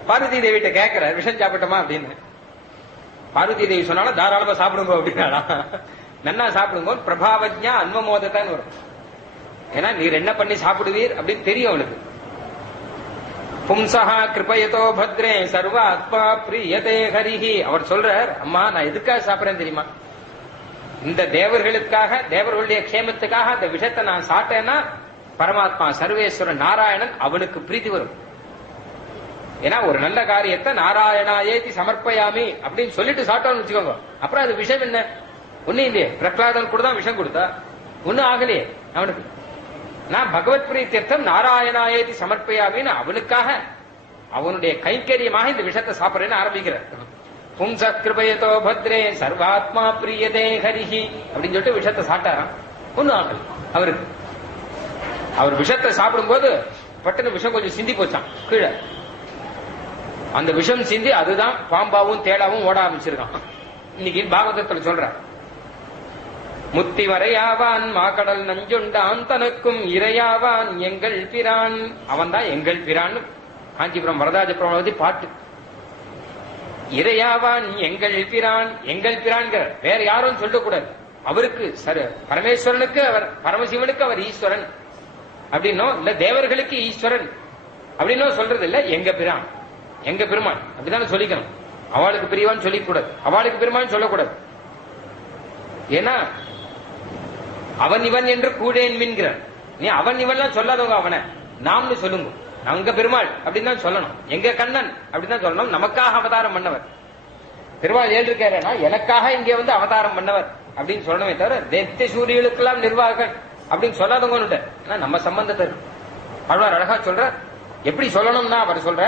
பார்வதி தேவிட்ட கேட்கிறார் விஷம் சாப்பிட்டமா அப்படின்னு. பார்வதி தேவி சொன்னாலும் தாராளமா சாப்பிடுங்க அப்படின்னா நன்னா சாப்பிடுங்க. பிரபாவஜா அன்வமோதத்தான்னு வரும். ஏன்னா நீர் என்ன பண்ணி சாப்பிடுவீர் அப்படின்னு தெரியும் அவனுக்கு. பும்சஹா கிருபயதோ பத்ரே சர்வாத்மா பிரியதே ஹரிஹி. அவர் சொல்றார், அம்மா நான் எதுக்காக சாப்பிடறேன் தெரியுமா? இந்த தேவர்களுக்காக, தேவர்களுடைய க்ஷேமத்துக்காக அந்த விஷத்தை நான் சாப்பிட்டேன்னா பரமாத்மா சர்வேஸ்வரன் நாராயணன் அவனுக்கு பிரீத்தி வரும். ஏன்னா ஒரு நல்ல காரியத்தை நாராயணாயேதி சமர்ப்பயாமி அப்படின்னு சொல்லிட்டு சாப்பிட்டோம்னு வச்சுக்கோங்க, அப்புறம் அது விஷம் என்ன? ஒன்னும் இல்லையே. பிரகலாதன் கூட தான் விஷம் கொடுத்தா, ஒன்னும் ஆகலையே அவனுக்கு. நான் பகவத் பிரீத்தியர்த்தம் நாராயணாயேதி சமர்ப்பயாமின்னு அவனுக்காக அவனுடைய கைங்கரியமாக இந்த விஷத்தை சாப்பிடுறேன்னு ஆரம்பிக்கிறார். பும்ச கிருபயதோ பத்ரே சர்வாத்மா பிரியதே ஹரிஹி அப்படின்னு சொல்லிட்டு விஷத்தை சாப்பிட்டாராம். ஒன்னும் ஆகல அவருக்கு. அவர் விஷத்தை சாப்பிடும் போது பட்டுன்னு விஷம் கொஞ்சம் சிந்தி போச்சான் கீழே. அந்த விஷம் சிந்தி அதுதான் பாம்பாவும் தேடாவும் ஓட ஆரம்பிச்சிருக்கான். இன்னைக்கு பாகவதத்துல சொல்ற, முத்தி வரையாவான் மாக்கடல் நஞ்சுண்டான் தனக்கும் இரையாவான் எங்கள் பிரான். அவன் தான் எங்கள் பிரான். காஞ்சிபுரம் வரதாஜ பிரபலவதி பாட்டு. இரையாவான் எங்கள் பிரான், எங்கள் பிரான்கிற வேற யாரும் சொல்லக்கூடாது. அவருக்கு சரி, பரமேஸ்வரனுக்கு அவர், பரமசிவனுக்கு அவர் ஈஸ்வரன் அப்படின்னும் இல்ல, தேவர்களுக்கு ஈஸ்வரன் அப்படின்னும் சொல்றது இல்ல. எங்க பிரான், எங்க பெருமான் அப்படித்தானே சொல்லிக்கணும். அவளுக்கு பிரிவான்னு சொல்லிக்கூடாது, அவளுக்கு பெருமான் சொல்லக்கூடாது. ஏன்னா அவன் இவன் என்று கூடேன் மின்கிறான். நீ அவன் இவன் சொல்லாதவங்க, அவனை நாம்னு சொல்லுங்க. அங்க பெருமாள் அப்படின்னு தான் சொல்லணும், எங்க கண்ணன் அப்படின்னு தான் சொல்லணும். நமக்காக அவதாரம் பண்ணவர் பெருமாள் ஏற்றிருக்காருன்னா எனக்காக இங்கே வந்து அவதாரம் பண்ணவர் அப்படின்னு சொல்லணுமே தவிர தெய்வ சூரியர்களுக்கெல்லாம் நிர்வாகன் அப்படின்னு சொல்லாதவங்க. நம்ம சம்பந்தத்தை ஆழ்வார் அழகா சொல்ற. எப்படி சொல்லணும்னா அவர் சொல்ற,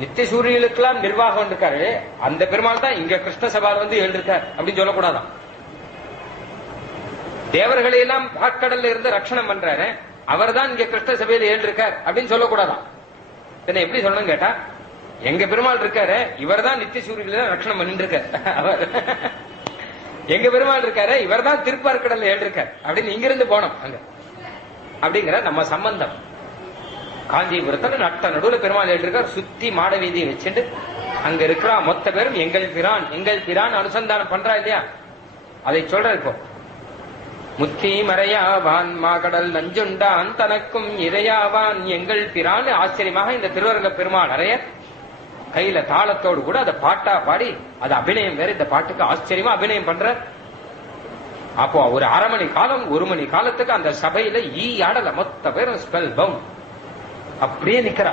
நித்திய சூரியர்களுக்கெல்லாம் நிர்வாகம் இருக்காரு அந்த பெருமாள் தான் இங்க கிருஷ்ண சபால வந்து எழுதிருக்கார் அப்படின்னு சொல்லக்கூடாதான். தேவர்களை எல்லாம் பாக்கடல்ல இருந்து ரட்சணம் பண்றாரு, அவர் தான் இங்க கிருஷ்ண சபையில எழுதிருக்கார் அப்படின்னு சொல்லக்கூடாதான். எப்படி சொல்லணும் கேட்டா, எங்க பெருமாள் இருக்காரு, இவர் தான் நித்திய சூரியர்களை ரட்சணம் பண்ணிட்டு இருக்காரு. அவர் எங்க பெருமாள் இருக்காரு, இவர் தான் திருப்பார்கடல்ல எழுதிருக்கார் அப்படின்னு இங்கிருந்து போனோம் அங்க அப்படிங்கிற நம்ம சம்பந்தம். காஞ்சிபுரத்துல நட்ட நடுவுல பெருமாள் எழுதிருக்கார். சுத்தி மாட வீதியை வச்சுட்டு அங்க இருக்கிற மொத்த பேரும் எங்கள் பிரான் எங்கள் பிரான் அனுசந்தானம் பண்றா இல்லையா, அதை சொல்ற. இப்போ முத்தி மறையாவான் மாகடல் நஞ்சுண்டான் தனக்கும் இரையாவான் எங்கள் பிரான். ஆச்சரியமாக இந்த திருவரங்க பெருமாள் நிறைய கையில தாளத்தோடு கூட அதை பாட்டா பாடி, அது அபிநயம் வேற. இந்த பாட்டுக்கு ஆச்சரியமா அபிநயம் பண்ற. அப்போ ஒரு அரை மணி காலம், ஒரு மணி காலத்துக்கு அந்த சபையில ஈ ஆடல, மொத்த பேரும் ஸ்பெல் பவுண்ட் அப்படியே நிக்கிறா.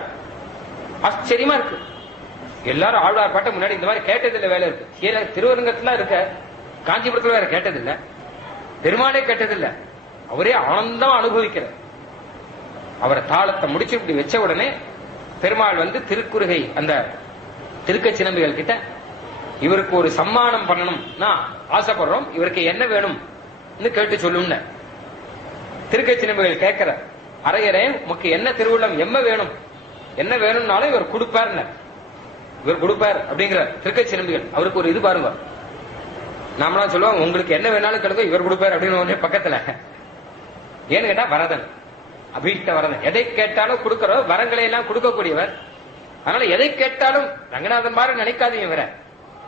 ஆச்சரியமா இருக்கு. எல்லாரும் ஆழ்வார் பாட்டை முன்னாடி இந்த மாதிரி கேட்டதில்லை. வேலை இருக்கு திருவரங்கத்துல இருக்க, காஞ்சிபுரத்துல வேற கேட்டதில்லை, பெருமாளே கேட்டதில்லை. அவரே ஆனந்தம் அனுபவிக்கிறார். அவரை தாளத்தை முடிச்சு இப்படி வச்ச உடனே பெருமாள் வந்து திருக்குறுகை அந்த திருக்கச்சினம்பிகள் கிட்ட இவருக்கு ஒரு சம்மானம் பண்ணணும்னா ஆசைப்படுறோம், இவருக்கு என்ன வேணும் கேட்டு சொல்லுங்க. திருக்கச்சினம்பிகள் கேட்கிற, அரையரே உமக்கு என்ன திருவுள்ளம், எம்ம வேணும், என்ன வேணும்னாலும் இவர் கொடுப்பார், இவர் கொடுப்பார் அப்படிங்கிற திருக்கச்சினம்பிகள். அவருக்கு ஒரு இது பாருங்க, நாமலாம் சொல்லுவாங்க உங்களுக்கு என்ன வேணாலும் கிடைக்கும், இவர் கொடுப்பார் அப்படின்னு பக்கத்துல. ஏன்னு கேட்டா வரதன், அபீஷ்ட வரதன், எதை கேட்டாலும் கொடுக்கிற வரங்களை எல்லாம் கொடுக்கக்கூடியவர். அதனால எதை கேட்டாலும் ரங்கநாதன் மாதிரி நினைக்காதீங்க இவர,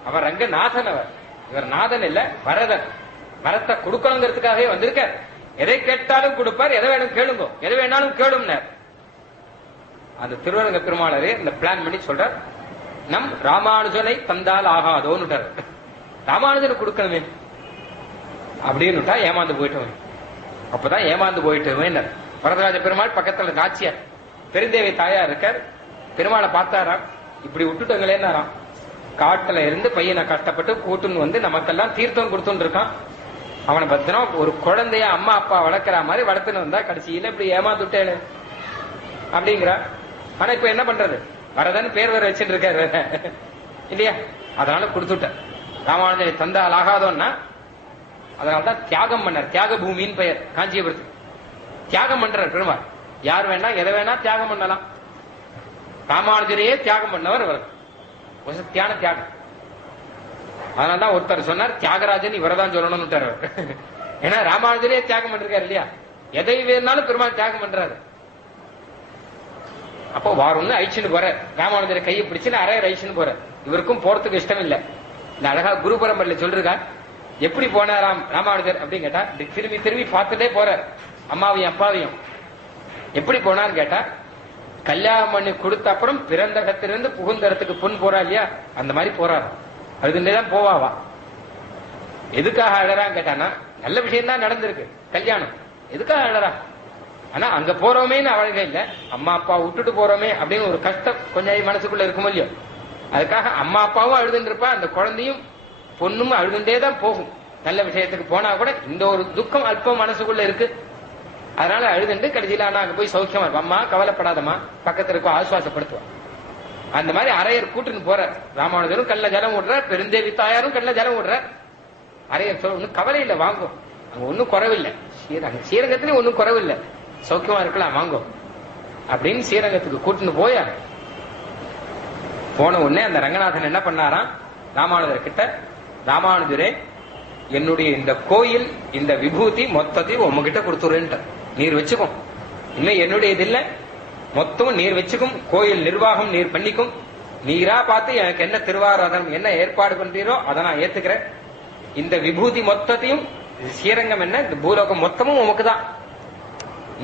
அவர் ரங்கநாதன், அவர் இவர் நாதன் இல்ல வரதன். வரத்தை கொடுக்கணுங்கிறதுக்காகவே வந்திருக்கார். எதை கேட்டாலும் கொடுப்பார், எதை வேணும் கேளுங்க, எதை வேணாலும் கேளும்னார். அந்த திருவரங்க பெருமாளரே இந்த பிளான் பண்ணி சொல்றார், நம் ராமானுஜனை தந்தால் ஆகாதோன்னு. ராமானுஜனை கொடுக்கணுமே அப்படின்னு ஏமாந்து போயிட்டோம். அப்பதான் ஏமாந்து போயிட்டோமே. வரதராஜ பெருமாள் பக்கத்துல நாச்சியார் பெருந்தேவி தாயார் இருக்கார். பெருமாளை பார்த்தாராம், இப்படி விட்டுட்டோங்களேன்னாராம். காட்டுல இருந்து பையனை கஷ்டப்பட்டு கூட்டுன்னு வந்து நமக்கெல்லாம் தீர்த்தம் கொடுத்துட்டு இருக்கான். அவனை பத்திரம் ஒரு குழந்தைய அம்மா அப்பா வளர்க்கிற மாதிரி வளர்த்துன்னு வந்தா கடைசியில இப்படி ஏமாந்துட்டேன் அப்படிங்கிறா. ஆனா இப்ப என்ன பண்றது, வரதன் பேர் வேற வச்சுட்டு இருக்காரு இல்லையா, அதனால கொடுத்துட்ட. ராமானுஜனை தந்தால் ஆகாதோன்னா அதனால்தான் தியாகம் பண்ணார். தியாக பூமின்னு பெயர் காஞ்சிபுரத்துக்கு. தியாகம் பண்றார் பெருமாள். யார் வேணா எதை வேணா தியாகம் பண்ணலாம். ராமானுஜரையே தியாகம் பண்ணவர் அவர், வசத்தியான தியாகம். அதனால்தான் ஒருத்தர் சொன்னார், தியாகராஜன் இவரதான் சொல்லணும்னு. ஏன்னா ராமானுஜரே தியாகம் பண்ணிருக்காரு இல்லையா, எதை வேணாலும் பெருமாள் தியாகம் பண்றாரு. அப்போ வாருன்னு ஐச்சுன்னு போற, ராமானுஜரை கையை பிடிச்சு அரையர் ஐச்சுன்னு போற. இவருக்கும் போறதுக்கு இஷ்டம் இல்லை. இந்த அழகா குரு பரம்பரையில சொல்றா, எப்படி போனாராம் ராமானுஜர் அப்படின்னு கேட்டா திரும்பி திரும்பி பார்த்துட்டே போற அம்மாவையும் அப்பாவையும். எப்படி போனான்னு கேட்டா, கல்யாணம் பண்ணி கொடுத்த அப்புறம் பிறந்தகத்திலிருந்து புகுந்தரத்துக்கு பொன் போறா இல்லையா, அந்த மாதிரி போறாரு. அதுக்குதான் போவாவா. எதுக்காக அழறான்னு கேட்டானா, நல்ல விஷயம் தான் நடந்திருக்கு, கல்யாணம், எதுக்காக அழறா? ஆனா அங்க போறோமேன்னு அழகே இல்ல, அம்மா அப்பா விட்டுட்டு போறோமே அப்படின்னு ஒரு கஷ்டம் கொஞ்சம் மனசுக்குள்ள இருக்கும் இல்லையோ, அதுக்காக அம்மா அப்பாவும் அழுதுன்னு இருப்பா, அந்த குழந்தையும் பொண்ணும் அழுதுண்டே தான் போகும். நல்ல விஷயத்துக்கு போனா கூட இந்த ஒரு துக்கம் அல்பம் மனசுக்குள்ள இருக்கு, அதனால அழுதுண்டு கடைசியில ஆனா அங்க போய் சௌக்கியமா இருக்கும். அம்மா கவலைப்படாதம்மா, பக்கத்துல இருக்கும், ஆசுவாசப்படுத்துவா. அந்த மாதிரி அரையர் கூட்டுன்னு போறார். ராமானுஜரும் கல்ல ஜலம் விடுறார், பெருந்தேவி தாயாரும் கல்ல ஜலம் விடுறார். அரையர் சொல்ல ஒன்னும் கவலை இல்லை, வாங்கும், அங்க ஒன்னும் குறவில்லை, ஸ்ரீரங்கத்திலே ஒன்னும் குறவில்லை, சௌக்கியமா இருக்கலாம், வாங்கும் அப்படின்னு ஸ்ரீரங்கத்துக்கு கூட்டுன்னு போயார். போன உடனே அந்த ரங்கநாதன் என்ன பண்ணாராம், ராமானுஜர் கிட்ட, ராமானுஜரே என்னுடைய இந்த கோயில் இந்த விபூதி மொத்தத்தையும் உங்ககிட்ட கொடுத்துருன்ற, நீர் வச்சுக்கும், இன்னும் என்னுடைய இது இல்ல, மொத்தமும் நீர் வச்சுக்கும், கோயில் நிர்வாகம் நீர் பண்ணிக்கும், நீரா பார்த்து எனக்கு என்ன திருவாராதனம் என்ன ஏற்பாடு பண்றீரோ அதை நான் ஏத்துக்கிறேன். இந்த விபூதி மொத்தத்தையும், ஸ்ரீரங்கம் என்ன இந்த பூலோகம் மொத்தமும் உமக்கு தான்,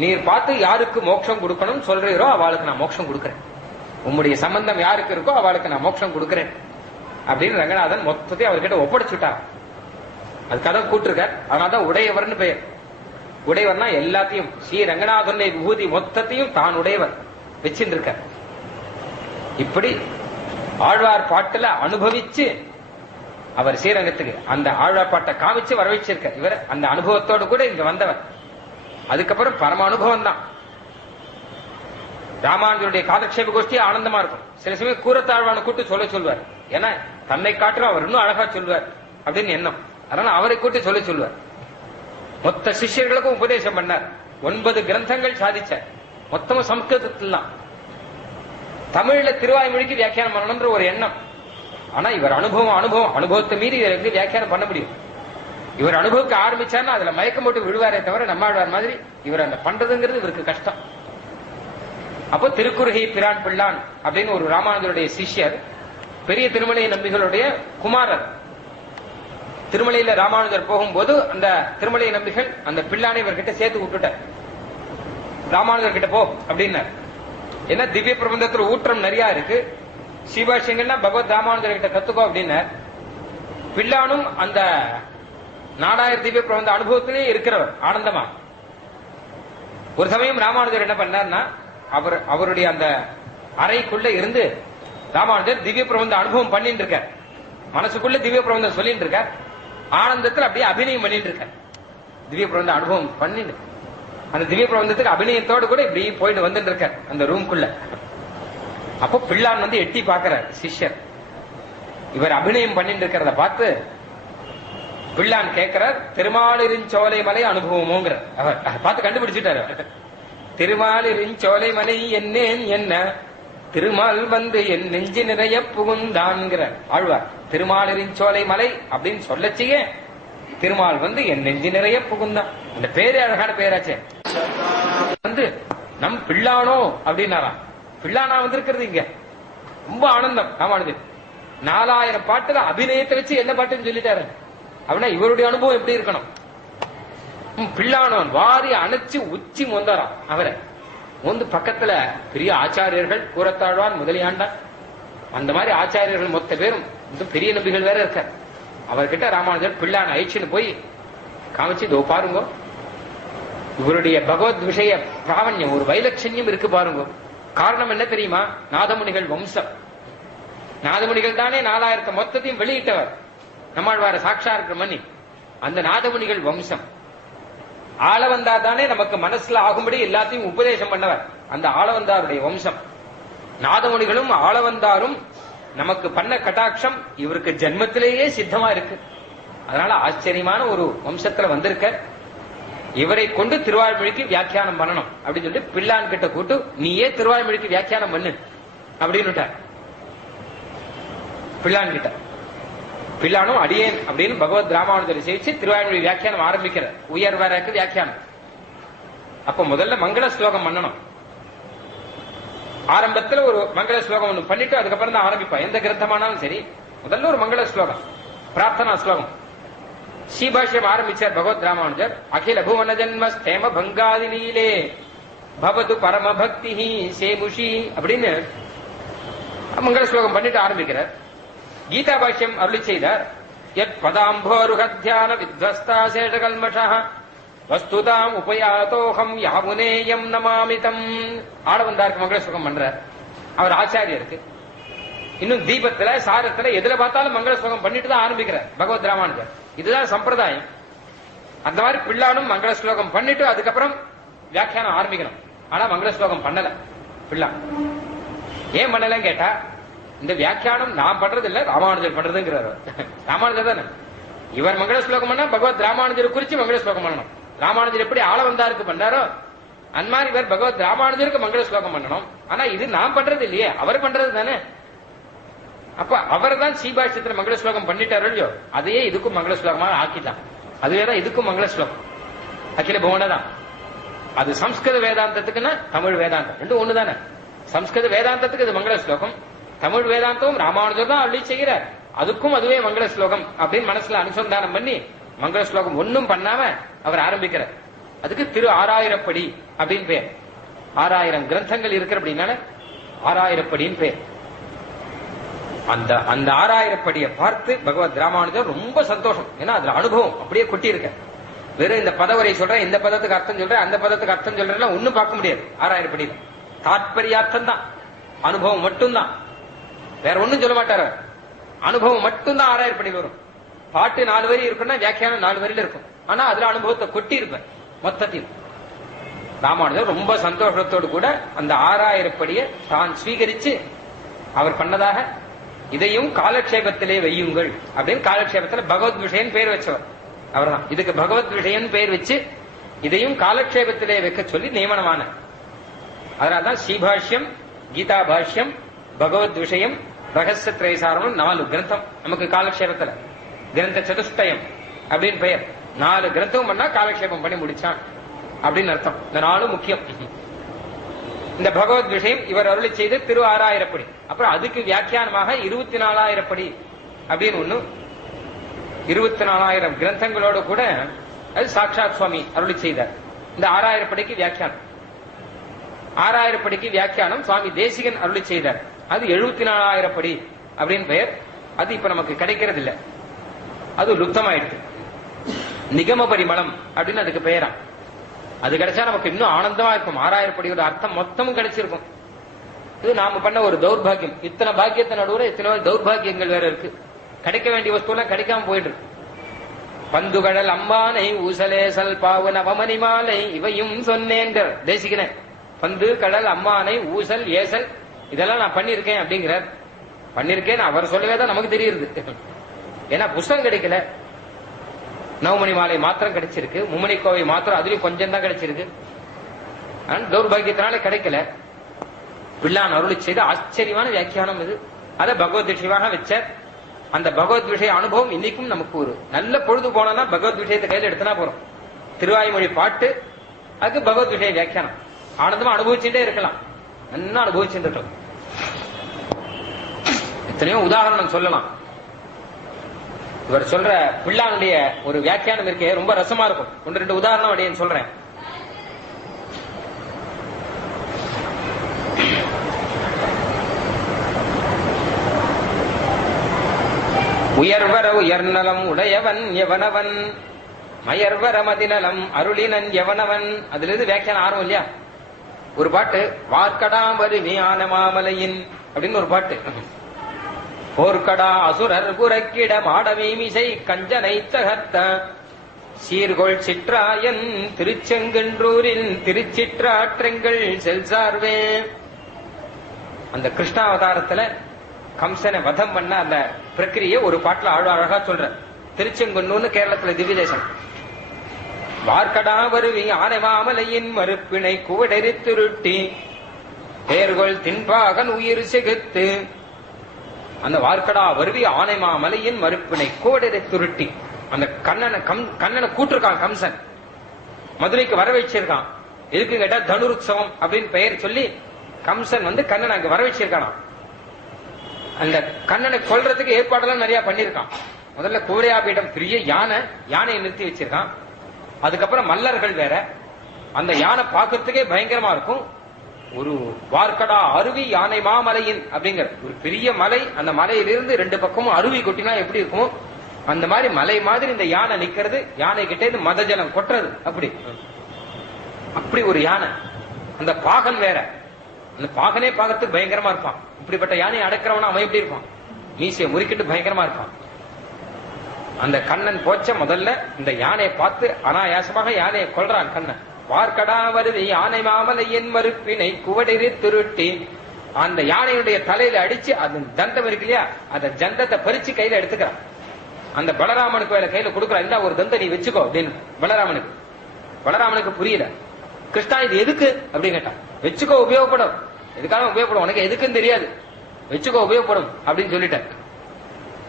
நீர் பார்த்து யாருக்கு மோட்சம் கொடுக்கணும் சொல்றீரோ அவளுக்கு நான் மோட்சம் கொடுக்கிறேன், உம்முடைய சம்பந்தம் யாருக்கு இருக்கோ அவளுக்கு நான் மோட்சம் கொடுக்கிறேன் அப்படின்னு ரங்கநாதன் மொத்தத்தையும் அவர்கிட்ட ஒப்படைச்சுட்டார். அதுக்காக கூட்டிருக்கார். அதனால்தான் உடையவர்னு பெயர். உடையவர்னா எல்லாத்தையும், ஸ்ரீ ரங்கநாதனுடைய விபூதி மொத்தத்தையும் தான் உடையவர் வச்சிருக்கார். இப்படி ஆழ்வார் பாட்டுல அனுபவிச்சு அவர் ஸ்ரீரங்கத்துக்கு அந்த ஆழ்வார் பாட்டை காமிச்சு வர வச்சிருக்கார். இவர் அந்த அனுபவத்தோடு கூட இங்க வந்தவர். அதுக்கப்புறம் பரம அனுபவம் தான். ராமானுஜருடைய காலக்ஷேப கோஷ்டி ஆனந்தமா இருக்கும். சில சமயம் கூரத்தாழ்வான கூட்டு சொல்லுவார், ஏன்னா தன்னை காட்டுற அவர் இன்னும் அழகா சொல்லுவார் அப்படின்னு எண்ணம், அதனால அவரை கூட்டி சொல்லுவார். மொத்த சிஷ்யர்களுக்கும் உபதேசம் பண்ணார். 9 கிரந்தங்கள் சாதிச்சார், மொத்தமும் சம்ஸ்கிருதத்திலாம். தமிழ்ல திருவாய்மொழிக்கு வியாக்கியானம் பண்ணணும்ன்ற ஒரு எண்ணம். ஆனா இவர் அனுபவத்தை மீறி இவருக்கு வியாக்கியானம் பண்ண முடியும். இவர் அனுபவிக்க ஆரம்பிச்சார்னா அதுல மயக்கம் போட்டு விழுவாரே தவிர நம்மாழ்வார் மாதிரி இவர் அந்த பண்றதுங்கிறது இவருக்கு கஷ்டம். அப்போ திருக்குறுகை பிரான் பிள்ளான் அப்படின்னு ஒரு ராமானுஜருடைய சிஷ்யர், பெரிய திருமலை நம்பிகளுடைய குமாரர். திருமலையில ராமானுஜர் போகும்போது அந்த திருமலை நம்பிகள் அந்த பிள்ளானை இவர்கிட்ட சேர்த்து விட்டுட்டார். ராமானுஜர் கிட்ட போ அப்படின்னார். ஏன்னா திவ்ய பிரபந்தத்துல ஊற்றம் நிறைய இருக்கு, ஸ்ரீபாஷ்யங்கள்னா பகவத் ராமானுஜர் கிட்ட கத்துக்கோ அப்படின்னார். பிள்ளானும் அந்த 4000 திவ்ய பிரபந்த அனுபவத்திலே இருக்கிறவர் ஆனந்தமா. ஒரு சமயம் ராமானுஜர் என்ன பண்ணார்னா, அவருடைய அந்த அறைக்குள்ள இருந்து ராமானுஜர் திவ்ய பிரபந்த அனுபவம் பண்ணிட்டு இருக்கார். மனசுக்குள்ள திவ்ய பிரபந்தம் சொல்லிட்டு இருக்கார், ஆனந்தத்தில் அப்படியே அபிநயம் பண்ணிட்டு இருக்கார். திவ்ய பிரபந்த அனுபவம் பண்ணிட்டு அந்த திவ்ய பிரபந்தத்துக்கு அபிநயத்தோடு கூட இப்படி போயிட்டு வந்துட்டு இருக்கார் அந்த ரூம்குள்ள. அப்போ பிள்ளான் வந்து எட்டி பாக்குறார் சிஷ்யர், இவர் அபிநயம் பண்ணிட்டு இருக்கிறத பார்த்து பிள்ளான் கேட்கிறார், திருமாலிருஞ்சோலை மலை அனுபவமோங்கிற அவர் பார்த்து கண்டுபிடிச்சிட்டாரு. திருமாலிருஞ்சோலை மலை என்னேன் என்ன, திருமால் வந்து என் நெஞ்சு நிறைய புகுந்தான்ங்கிற ஆழ்வார். திருமாலிருஞ்சோலை மலை அப்படின்னு சொல்லச்சிய திருமால் வந்து என் நெஞ்சு நிறைய புகுந்தான். அந்த பேரே அழகான பேராச்சே. வந்து நம் பிள்ளானோ அப்படின்னாராம். பிள்ளானா வந்திருக்கிறது இங்க ரொம்ப ஆனந்தம். ராமானுஜர் 4000 பாட்டுல அபிநயத்தை வச்சு என்ன பாட்டுன்னு சொல்லிட்டாரு. அப்படின்னா இவருடைய அனுபவம் எப்படி இருக்கணும். பிள்ளானவன் வாரி அணைச்சு உச்சி மொந்தாராம். அவரை வந்து பக்கத்துல பெரிய ஆச்சாரியர்கள், கூரத்தாழ்வான், முதலியாண்டான், அந்த மாதிரி ஆச்சாரியர்கள் மொத்த பேரும் பெரிய நம்பிகள் வேற இருக்கார். அவர்கிட்ட ராமானுஜர் பிள்ளான் அழிச்சுன்னு போய் காமிச்சு, இதோ பாருங்க இவருடைய பகவத் விஷய பிராவண்யம், ஒரு வைலட்சண்யம் இருக்கு பாருங்க. காரணம் என்ன தெரியுமா? நாதமுனிகள் வம்சம். நாதமுனிகள் தானே 4000 மொத்தத்தையும் வெளியிட்டவர், நம்மாழ்வார சாட்சார்க்கிற மணி. அந்த நாதமுனிகள் வம்சம். ஆளவந்தார் தானே நமக்கு மனசுல ஆகும்படி எல்லாத்தையும் உபதேசம் பண்ணவர், அந்த ஆளவந்தாருடைய வம்சம். நாதமுனிகளும் ஆளவந்தாரும் நமக்கு பண்ண கட்டாட்சம் இவருக்கு ஜென்மத்திலேயே சித்தமா இருக்கு. அதனால ஆச்சரியமான ஒரு வம்சத்துல வந்திருக்க. இவரை கொண்டு திருவாய்மொழிக்கு வியாக்கியானம் பண்ணணும் அப்படின்னு சொல்லிட்டு பிள்ளான் கிட்ட கூட்டு, நீயே திருவாய்மொழிக்கு வியாக்கியானம் பண்ணு அப்படின்னு பிள்ளான் கிட்ட. பிள்ளானும் அடியேன் அப்படின்னு பகவத் ராமானுஜரை செய்து திருவாய்மொழி வியாக்கியானம் ஆரம்பிக்கிறார். உயர்வரக்கு வியாக்கியானம். அப்ப முதல்ல மங்கள ஸ்லோகம் பண்ணணும். ஆரம்பத்துல ஒரு மங்கள ஸ்லோகம் ஒண்ணு பண்ணிட்டு அதுக்கப்புறம் தான் ஆரம்பிப்பா. எந்த கிரந்தமானாலும் சரி முதல்ல ஒரு மங்கள ஸ்லோகம், பிரார்த்தனா ஸ்லோகம். ஸ்ரீபாஷ்யம் ஆரம்பிச்சார் பகவத் ராமானுஜர். அகில புவன ஜன்ம ஸ்தேம பங்காதி லீலே பவது பரம பக்தி சேமுஷி அப்படின்னு மங்கள ஸ்லோகம் பண்ணிட்டு ஆரம்பிக்கிறார். கீதா பாஷ்யம் அருளி செய்தார். யத் பதாம்போருகத்யான வித்வஸ்தாசேஷகல்மஷ வஸ்துதாம் உபயாதோகம் யாமுனேயம் நமாமிதம். ஆள வந்தாருக்கு மங்கள ஸ்லோகம் பண்றார். அவர் ஆச்சாரியருக்கு இன்னும் தீபத்துல சாரத்துல எதுல பார்த்தாலும் மங்கள ஸ்லோகம் பண்ணிட்டு தான் ஆரம்பிக்கிறார் பகவத் ராமானுஜர். இதுதான் சம்பிரதாயம். அந்த மாதிரி பிள்ளானும் மங்கள ஸ்லோகம் பண்ணிட்டு அதுக்கப்புறம் வியாக்கியானம் ஆரம்பிக்கணும். ஆனா மங்கள ஸ்லோகம் பண்ணல பிள்ளா. ஏன் பண்ணலன்னு கேட்டா, இந்த வியாக்கியானம் நான் பண்றது இல்ல, ராமானுஜர் பண்றதுங்கிறார். ராமானுஜர் தானே இவர் மங்கள ஸ்லோகம் பண்ணா பகவத் ராமானுஜர் குறிச்சு மங்கள ஸ்லோகம் பண்ணணும். ராமானுஜர் எப்படி ஆள வந்தாருக்கு பண்ணாரோ அந்த மாதிரி இவர் பகவத் ராமானுஜருக்கு மங்கள ஸ்லோகம் பண்ணணும். ஆனா இது நான் பண்றது இல்லையே, அவர் பண்றது தானே. அப்ப அவர் தான் ஸ்ரீபாஷ்யத்துல மங்கள ஸ்லோகம் பண்ணிட்டாரோ இல்லையோ, அதையே இதுக்கும் மங்கள ஸ்லோகமா ஆக்கிட்டான். அதுவேதான் இதுக்கும் மங்கள ஸ்லோகம். அகில புவனதான். அது சம்ஸ்கிருத வேதாந்தத்துக்குன்னா தமிழ் வேதாந்தம் ரெண்டும் ஒண்ணுதானே. சம்ஸ்கிருத வேதாந்தத்துக்கு இது மங்கள ஸ்லோகம், தமிழ் வேதாந்தம் ராமானுஜர் தான் அருளி செய்கிறார், அதுக்கும் அதுவே மங்கள ஸ்லோகம் அப்படின்னு மனசுல அனுசந்தானம் பண்ணி மங்கள ஸ்லோகம் ஒன்னும் பண்ணாம அவர் ஆரம்பிக்கிறார். அதுக்கு திரு ஆறாயிரப்படி அப்படின்னு பேர். 6000 கிரந்தங்கள் இருக்கிற அப்படின்னால 6000படின்னு பேர். அந்த அந்த 6000படியை பார்த்து பகவத் ராமானுஜர் ரொம்ப சந்தோஷம். ஏன்னா அதுல அனுபவம் அப்படியே கொட்டி இருக்க. வெறும் இந்த பதவரை சொல்றேன், இந்த பதத்துக்கு அர்த்தம் சொல்றேன், அந்த பதத்துக்கு அர்த்தம் சொல்றேன் ஒன்னும் பார்க்க முடியாது 6000படியில. தாற்பயார்த்தம் தான், அனுபவம் மட்டும்தான், வேற ஒன்னும் சொல்ல மாட்டாரு. அனுபவம் மட்டும்தான் 6000படியில் வரும். பாட்டு 4 வரி இருக்குன்னா வியாக்கியானம் 4 வரியில இருக்கும். ஆனா அதுல அனுபவத்தை கொட்டி இருப்பேன் மொத்தத்தில். ராமானுஜர் ரொம்ப சந்தோஷத்தோடு கூட அந்த 6000படியை தான் ஸ்வீகரிச்சு அவர் பண்ணதாக இதையும் காலக்ஷேபத்திலே வையுங்கள் அப்படின்னு காலக்ஷேபத்துல பகவத் விஷயன் பேர் வச்சவர் அவர்தான். இதுக்கு பகவத் விஷயன் பேர் வச்சு இதையும் காலக்ஷேபத்திலே வைக்க சொல்லி நியமனமான. அதனால்தான் ஸ்ரீபாஷ்யம், கீதா பாஷ்யம், பகவத் விஷயம், ரகசிய திரைசாரம் 4 கிரந்தம் நமக்கு காலக்ஷேபத்துல. கிரந்த சதுஷ்டயம் அப்படின்னு பெயர். 4 கிரந்தம் பண்ணா காலக்ஷேபம் பண்ணி முடிச்சான் அப்படின்னு அர்த்தம். இந்த 4 முக்கியம். இந்த பகவத் விஷயம் இவர் அருளி செய்து திரு 6000படி. அப்புறம் அதுக்கு வியாக்கியானமாக 24,000 படி அப்படின்னு ஒண்ணு. 24,000 கிரந்தங்களோடு கூட அது சாட்சாத் சுவாமி அருளி செய்தார். இந்த 6000 படிக்கு வியாக்கியானம். 6000 படிக்கு வியாக்கியானம் சுவாமி தேசிகன் அருளி செய்தார். அது 74,000 படி அப்படின்னு பெயர். அது இப்ப நமக்கு கிடைக்கிறது இல்ல, அது லுப்தமாயிடுது. நிகம பரிமளம் அப்படின்னு அதுக்கு பெயரா. அது கிடைச்சா நமக்கு இன்னும் ஆனந்தமா இருக்கும். 6000 படியோட அர்த்தம் மொத்தமும் கிடைச்சிருக்கும். இது நாம பண்ண ஒரு தௌர்பாகியம். இத்தனை பாக்கியத்தை நடுவுற இத்தனை தௌர்பாகியங்கள் வேற இருக்கு. கிடைக்க வேண்டிய வஸ்துலாம் கிடைக்காம போயிட்டு இருக்கு. பந்துகடல் அம்பானை ஊசலேசல் பாவு நவமணி மாலை இவையும் சொன்னேன்கிறார் தேசிகனே. பந்து கடல் அம்மானை ஊசல் ஏசல் இதெல்லாம் நான் பண்ணிருக்கேன் அப்படிங்கிறார். பண்ணிருக்கேன்னு அவர் சொல்லவே தான் நமக்கு தெரியுது. ஏன்னா புஸ்தகம் கிடைக்கல. நவமணி மாலை மாத்திரம் கிடைச்சிருக்கு, மும்மணி கோவை மாத்திரம் அதுலயும் கொஞ்சம் தான் கிடைச்சிருக்கு. தௌர்பாகியத்தினால கிடைக்கல. பிள்ளான் அருளி செய்த ஆச்சரியமான வியாக்கியானம் இது. அதை பகவத் விஷயமாக வச்சார். அந்த பகவத் விஷய அனுபவம் இன்னைக்கும் நமக்கு ஒரு நல்ல பொழுது போனா பகவத் விஷயத்தை கையில் எடுத்துனா போறோம். திருவாய்மொழி பாட்டு, அதுக்கு பகவத் விஷய வியாக்கியானம் ஆனந்தமா அனுபவிச்சுட்டே இருக்கலாம். நல்லா அனுபவிச்சுட்டு இருக்கலாம். எத்தனையோ உதாரணம் சொல்லலாம். இவர் சொல்ற பிள்ளானுடைய ஒரு வியாக்கியானம் இருக்கே ரொம்ப ரசமா இருக்கும். 1-2 உதாரணம் அப்படின்னு சொல்றேன். உயர்வர உயர்நலம் உடையவன் எவனவன், மயர்வர மதிநலம் அருளினன் எவனவன். அதுல இருந்து வியாக்கியானம் ஆரம்பம் இல்லையா? ஒரு பாட்டு வார்க்கடாம் வருமியான மாமலையின் அப்படின்னு ஒரு பாட்டு. போர்க்கடா அசுரர் புறக்கிட மாடமீமிசை கஞ்சனை தகர்த்த சீர்கொள் சிற்றாயன் திருச்செங்கன்றூரில் திருச்சிற்றாற்றங்கள் செல்சார்வே. அந்த கிருஷ்ணாவதாரத்துல கம்சனை வதம் பண்ண அந்த பிரக்கிரிய ஒரு பாட்டுல அழகா சொல்ற. திருச்செங்கன்னூர்னு கேரளத்துல திவ்ய தேசம். வார்க்கடா வருவி ஆனை மாமலையின் மறுப்பிணை குவடெறி திருட்டி பேர்கொள் தின்பாகன் உயிர் செகுத்து. அந்த வார்க்கடா வருவி ஆனை மாமலையின் மறுப்பிணை கோடரை துருட்டி. அந்த கண்ணனை கூட்டிருக்கான் கம்சன், மதுரைக்கு வர வச்சிருக்கான். எதுக்கு கேட்டா தனுருத்சவம் அப்படின்னு பெயர் சொல்லி கம்சன் கண்ணனை அங்க வர வச்சிருக்கான். அந்த கண்ணனை கொல்றதுக்கு ஏற்பாடெல்லாம் நிறைய பண்ணிருக்கான். முதல்ல குவடையாபீடம் பெரிய யானையை நிறுத்தி வச்சிருக்கான். அதுக்கப்புறம் மல்லர்கள் வேற. அந்த யானை பார்க்கறதுக்கே பயங்கரமா இருக்கும். ஒரு வார்க்கடா அருவி யானை மாமலையின் அப்படிங்கிற ஒரு பெரிய மலை. அந்த மலையிலிருந்து 2 பக்கமும் அருவி கொட்டினா எப்படி இருக்கும் அந்த மாதிரி மலை மாதிரி இந்த யானை நிக்கிறது, யானை கிட்டே இருந்து மத ஜலம் கொட்டுறது. அப்படி அப்படி ஒரு யானை. அந்த பாகன் வேற, அந்த பாகனே பார்க்கறதுக்கு பயங்கரமா இருப்பான். இப்படிப்பட்ட யானையை அடக்கிறவனா அவன் எப்படி இருப்பான்? மீசையை முறிக்கிட்டு பயங்கரமா இருப்பான். அந்த கண்ணன் போச்ச முதல்ல இந்த யானையை பார்த்து அனாயாசமாக யானையை கொல்றான் கண்ணன். வார்கடா வருது யானை மாமலையின் மறுப்பினை குவடிரி திருட்டி அந்த யானையுடைய தலையில அடிச்சு அது தந்தம் இருக்கு இல்லையா, அந்த ஜந்தத்தை பறிச்சு கையில எடுத்துக்கிறான். அந்த பலராமனுக்கு வேலை கையில கொடுக்குறான். இந்த ஒரு தந்தை நீ வச்சுக்கோ அப்படின்னு பலராமனுக்கு. பலராமனுக்கு புரியல. கிருஷ்ணா இது எதுக்கு அப்படின்னு கேட்டான். வச்சுக்கோ, உபயோகப்படும். எதுக்காக உபயோகப்படும், உனக்கு எதுக்குன்னு தெரியாது, வச்சுக்கோ உபயோகப்படும் அப்படின்னு சொல்லிட்டேன்.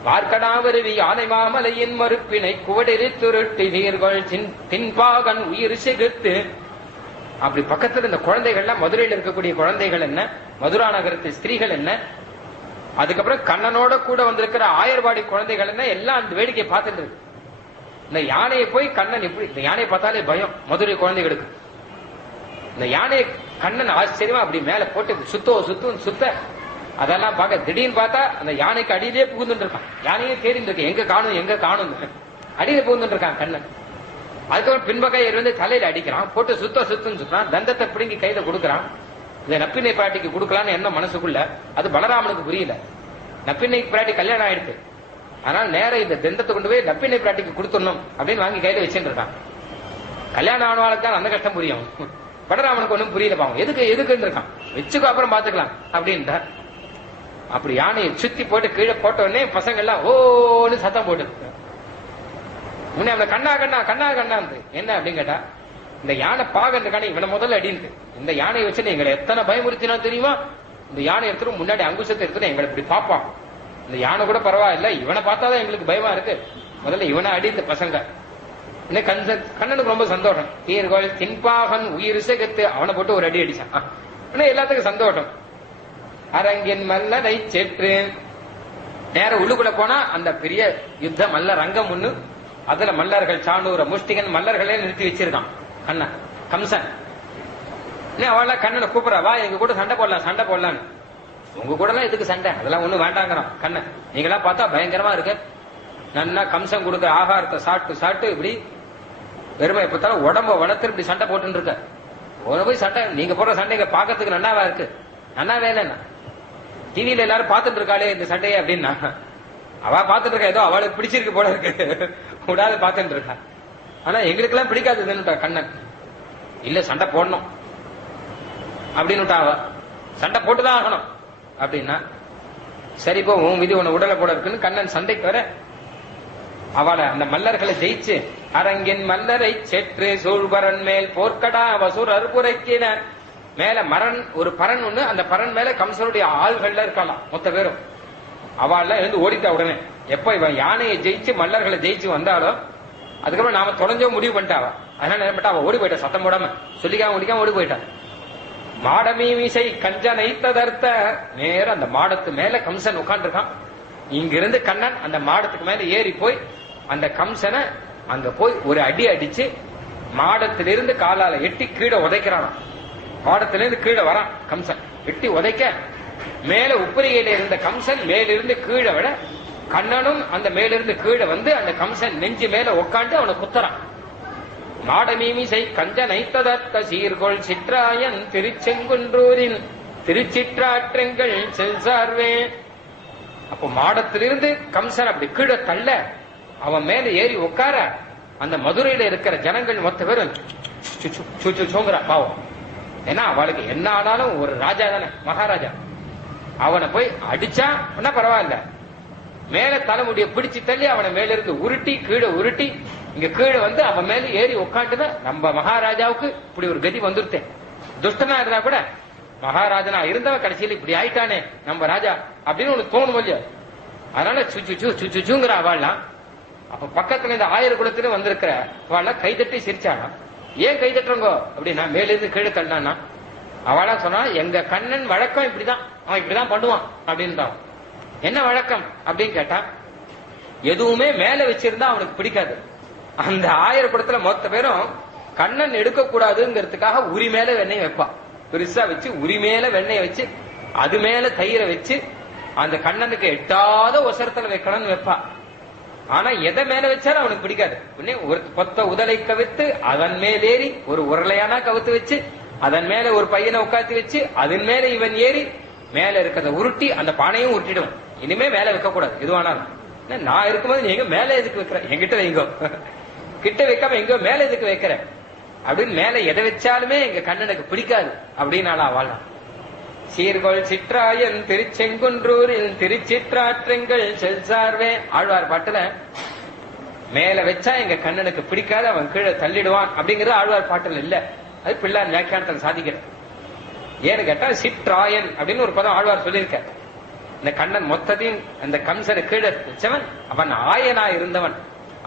வார்கடாவருவி யானை மாமலையின் மறுப்பினை குவடிரி துருட்டி நீர்கள் தின்பாகன் உயிர் சிகித்து. அப்படி பக்கத்துல இந்த குழந்தைகள்லாம், மதுரையில் இருக்கக்கூடிய குழந்தைகள் என்ன, மதுரா நகரத்து ஸ்திரீகள் என்ன, அதுக்கப்புறம் கண்ணனோட கூட வந்திருக்கிற ஆயர்வாடி குழந்தைகள் என்ன, எல்லாம் அந்த வேடிக்கை பார்த்துட்டு இருக்கு. இந்த யானையை போய் கண்ணன் எப்படி, இந்த யானையை பார்த்தாலே பயம் மதுரை குழந்தைகளுக்கு. இந்த யானையை கண்ணன் ஆச்சரியமா அப்படி மேல போட்டு சுத்த அதெல்லாம் பார்க்க திடீர்னு பார்த்தா அந்த யானைக்கு அடியிலே புகுந்துட்டு இருக்கான். யானையே தேடிட்டு இருக்கு, எங்க காணும் அடியில புகுந்துட்டு இருக்கான் கண்ணன். அதுக்கப்புறம் பின்பக்கம் இருந்து தலையில அடிக்கிறான், போட்டு சுத்துன்னு சுத்துறான். தந்தத்தை பிடுங்கி கையில கொடுக்குறான். இதை நப்பினை பிராட்டிக்கு கொடுக்கலான்னு என்ன மனசுக்குள்ள, அது பலராமனுக்கு புரியல. நப்பினை பிராட்டி கல்யாணம் ஆயிடுச்சு, அதனால நேரம் இந்த தந்தத்தை கொண்டு போய் நப்பினை பிராட்டிக்கு கொடுத்துடணும் அப்படின்னு வாங்கி கையில வச்சுட்டு இருக்கான். கல்யாணம் ஆனவாளுக்கு தான் அந்த கஷ்டம் புரியும். பலராமனுக்கு ஒன்றும் புரியல, பாவம் எதுக்குன்னு இருக்கான். வச்சுக்கோ அப்புறம் பாத்துக்கலாம் அப்படின்ற. அப்படி யானையை சுத்தி போட்டு கீழே போட்ட உடனே பசங்க எல்லாம் ஓன்னு சத்தம் போட்டு உடனே அவனை கண்ணா என்ன அப்படின்னு கேட்டா, இந்த யானை பாகன்றானே இவனை முதல்ல அடிந்து இந்த யானையை வச்சு எங்களை எத்தனை பயமுறுத்தினா தெரியுமா, இந்த யானை எடுத்துட்டு முன்னாடி அங்குசத்தை எடுத்துட்டு எங்களை இப்படி பார்ப்பான். இந்த யானை கூட பரவாயில்ல, இவனை பார்த்தாதான் எங்களுக்கு பயமா இருக்கு, முதல்ல இவனை அடிந்த பசங்க. கண்ணனுக்கு ரொம்ப சந்தோஷம். தீர்கோள் தின்பாகன் உயிர் சிகத்து அவனை போட்டு ஒரு அடி அடிச்சான். எல்லாத்துக்கும் சந்தோஷம். அரங்கின் மல்லரை செற்று நேர உள்ளுக்குள்ள போனா அந்த பெரிய யுத்த மல்ல ரங்கம் ஒண்ணு. அதுல மல்லர்கள் சாணூர முஷ்டிகன் மல்லர்களே நிறுத்தி வச்சிருக்கான் கண்ணன். கம்சன் அவள கண்ணனை கூப்பிடறா, வா எங்க கூட சண்டை போடலான்னு. உங்க கூட எல்லாம் எதுக்கு சண்டை, அதெல்லாம் ஒண்ணு வேண்டாங்கிறான் கண்ணன். நீங்களா பார்த்தா பயங்கரமா இருக்கு, நன்னா கம்சன் கொடுக்குற ஆகாரத்தை சாப்பிட்டு இப்படி வெறுமை பார்த்தாலும் உடம்ப வளர்த்து இப்படி சண்டை போட்டு இருக்க. ஒரு போய் சண்டை, நீங்க போடுற சண்டைங்க பாக்கிறதுக்கு நன்னாவா இருக்கு, நன்னாவே இல்லைன்னா டிவியில எல்லாரும் பாத்துட்டு இருக்காளே இந்த சண்டையை அப்படின்னா, அவ பாத்துட்டு இருக்கா, ஏதோ அவளுக்கு பிடிச்சிருக்கு போல இருக்கு, கூடாது பாத்துட்டு இருக்கா. ஆனா எங்களுக்கு எல்லாம் பிடிக்காதுன்னு கண்ணன். இல்ல சண்டை போடணும் அப்படின்னு அவ சண்டை போட்டுதான் ஆகணும் அப்படின்னா, சரி போ உன் விதி உன உடலை போட இருக்குன்னு கண்ணன் சண்டைக்கு வர அவளை அந்த மல்லர்களை ஜெயிச்சு அரங்கின் மல்லரை செற்று சூழ்பரன் மேல் போர்க்கடா வசூர் அறுபுரைக்கினர். மேல மரண் ஒரு பரன் ஒண்ணு, அந்த பரன் மேல கம்சனுடைய ஆள்கள்ல இருக்கலாம் மொத்த பேரும். அவள் இருந்து ஓடிட்டா உடனே. எப்ப இவன் யானையை ஜெயிச்சு மல்லர்களை ஜெயிச்சு வந்தாலும் அதுக்கப்புறம் நாம தொலைஞ்சோ முடிவு பண்ணிட்டாவ. அதனால என்ன பண்ணிட்டா, அவ ஓடி போயிட்டா, சத்தம் போடாம சொல்லிக்காம ஓடி போயிட்டான். மாடமீ மீசை கஞ்சனை ததர்த்த நேர அந்த மாடத்து மேல கம்சன் உட்கார்ந்து இருக்கான். இங்கிருந்து கண்ணன் அந்த மாடத்துக்கு மேல ஏறி போய் அந்த கம்சனை அங்க போய் ஒரு அடி அடிச்சு மாடத்திலிருந்து காலால எட்டி கீழே உதைக்கிறான். மாடத்திலிருந்து கீழே வரான் கம்சன், எட்டி உதைக்க மேல உப்பரிகையில இருந்த கம்சன் மேலிருந்து கீழே விட கண்ணனும் அந்த மேலிருந்து கீழே வந்து அந்த கம்சன் நெஞ்சு மேல உட்காந்து அவனை குத்துறான். மாடமீமிசை கஞ்ச நைத்ததற்க சீர்கொள் சிற்றாயன் திருச்செங்குன்றூரின் திருச்சிற்றாற்றங்கள் செல்சார்வே. அப்போ மாடத்திலிருந்து கம்சன் அப்படி கீழே தள்ள அவன் மேல ஏறி உட்கார அந்த மதுரையில இருக்கிற ஜனங்கள் மொத்த பேரும் சூங்குறா பாவம். ஏன்னா அவளுக்கு என்ன ஆனாலும் ஒரு ராஜா தானே, மகாராஜா. அவனை போய் அடிச்சா பரவாயில்ல, மேல தலைமுடிய பிடிச்சு தள்ளி அவனை மேல இருந்து உருட்டி இங்க கீழே வந்து அவன் மேல ஏறி உட்காந்துதான் நம்ம மகாராஜாவுக்கு இப்படி ஒரு கதி வந்துருத்தேன். துஷ்டனா இருந்தா கூட மகாராஜனா இருந்தவன் கடைசியில் இப்படி ஆயிட்டானே நம்ம ராஜா அப்படின்னு உனக்கு தோணும் இல்லையா. அதனால சுச்சுங்கிற அவள்லாம். அப்ப பக்கத்துல இந்த ஆயிரம் குலத்துல வந்திருக்கிற அவள கைதட்டி சிரிச்சானா. ஏன் கைதட்டுறங்கோ அப்படின்னா மேலிருந்து கீழே தள்ளானா. அவளா சொன்னா எங்க கண்ணன் வழக்கம் இப்படிதான், அவன் இப்படிதான் பண்ணுவான் அப்படின்றான். என்ன வழக்கம் அப்படின்னு கேட்டா, எதுவுமே மேல வச்சிருந்தா அவனுக்கு பிடிக்காது. அந்த ஆயிரம் குடத்துல மொத்த பேரும் கண்ணன் எடுக்க கூடாதுங்கிறதுக்காக உரி மேல வெண்ணெய் வைப்பான். பெருசா வச்சு உரி மேல வெண்ணெய் வச்சு அது மேல தயிரை வச்சு அந்த கண்ணனுக்கு எட்டாத ஒசரத்துல வைக்கணும்னு வைப்பா. ஆனா எதை மேல வச்சாலும் அவனுக்கு பிடிக்காது. உடனே ஒரு பொத்த உதலை கவித்து அதன் மேலேறி ஒரு உருளையானா கவுத்து வச்சு அதன் மேல ஒரு பையனை உட்காந்து வச்சு அதன் மேல இவன் ஏறி மேல இருக்கிறத உருட்டி அந்த பானையும் உருட்டிடும். இனிமே மேல வைக்க கூடாது எதுவானாலும். நான் இருக்கும்போது நீங்க மேல எதுக்கு வைக்கிற, என்கிட்ட வைங்கோ, கிட்ட வைக்காம எங்கோ மேல எதுக்கு வைக்கிற அப்படின்னு மேல எதை வச்சாலுமே எங்க கண்ணனுக்கு பிடிக்காது அப்படின்னு வாழலாம். சீர்கொள் சிற்றாயன் திருச்செங்குன்றூரில் திருச்சிற்றாற்றங்கள் செல்சார்வே ஆழ்வார் பாட்டுல மேல வச்சா எங்க கண்ணனுக்கு பிடிக்காது, அவன் கீழே தள்ளிடுவான் அப்படிங்கறது ஆழ்வார் பாட்டுல இல்ல. அது பிள்ளார் வியாக்கியானத்தில் சாதிக்கிறது. ஏன்னு கேட்டா சிற்றாயன் அப்படின்னு ஒரு பதம் ஆழ்வார் சொல்லியிருக்க. இந்த கண்ணன் மொத்தத்தையும் அந்த கம்சனை கீழே வச்சவன் அவன் ஆயனா இருந்தவன்,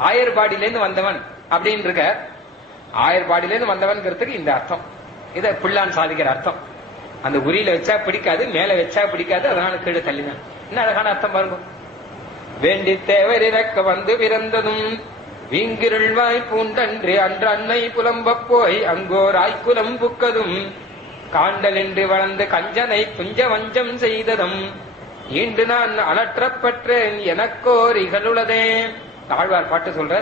ஆயர்பாடியிலேருந்து வந்தவன் அப்படின்னு இருக்க. ஆயர்பாடியிலேருந்து வந்தவன்கிறதுக்கு இந்த அர்த்தம், இதை பிள்ளான் சாதிக்கிற அர்த்தம். அந்த உரியில வச்சா பிடிக்காது, மேல வச்சா பிடிக்காது, அதனால கீழே தள்ளினான். என்ன அழகான அர்த்தம் பாருங்க. வேண்டி தேவர் இறக்க வந்து பிறந்ததும் வீங்கிருள்வாய் பூண்டன்று அன்று அன்னை புலம்ப போய் அங்கோர் ஆய்குலம் புக்கதும் காண்டல் என்று வளர்ந்து கஞ்சனை துஞ்ச வஞ்சம் செய்ததும் ஈண்டு நான் அலற்றப்பற்றேன் எனக்கோர் இகழுளதே. ஆழ்வார் பாட்டு சொல்ற,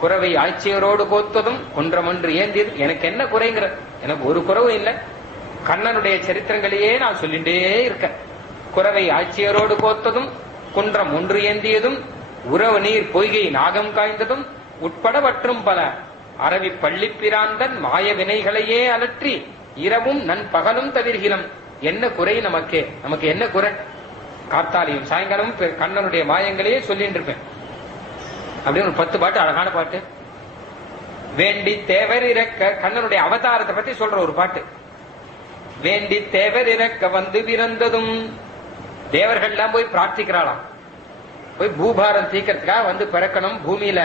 குறவை ஆட்சியரோடு கோத்ததும் குன்றமன்று ஏந்தியது. எனக்கு என்ன குறைங்கிற, எனக்கு ஒரு குறவும் இல்லை. கண்ணனுடைய சரித்திரங்களையே நான் சொல்லிட்டே இருக்க. குறவை ஆட்சியரோடு கோத்ததும் குன்றம் ஒன்று ஏந்தியதும் உறவு நீர் பொய்கை நாகம் காய்ந்ததும் உட்பட வற்றும் பல அரவி பள்ளி பிராந்தன் மாய வினைகளையே அலற்றி இரவும் நண்பகலும் தவிர்கிலம். என்ன குறை நமக்கு, நமக்கு என்ன குறை? காத்தாலையும் சாயங்காலமும் கண்ணனுடைய மாயங்களையே சொல்லிட்டு இருப்பேன். அப்படின்னு ஒரு 10 பாட்டு, அழகான பாட்டு. வேண்டி தேவர் இறக்க கண்ணனுடைய அவதாரத்தை பத்தி சொல்ற ஒரு பாட்டு. வேண்டி தேவர் இறக்க வந்து பிறந்ததும் தேவர்கள் எல்லாம் போய் பிரார்த்திக்கிறாளாம், போய் பூபாரம் தீக்கிறதுக்காக வந்து பிறக்கணும், பூமியில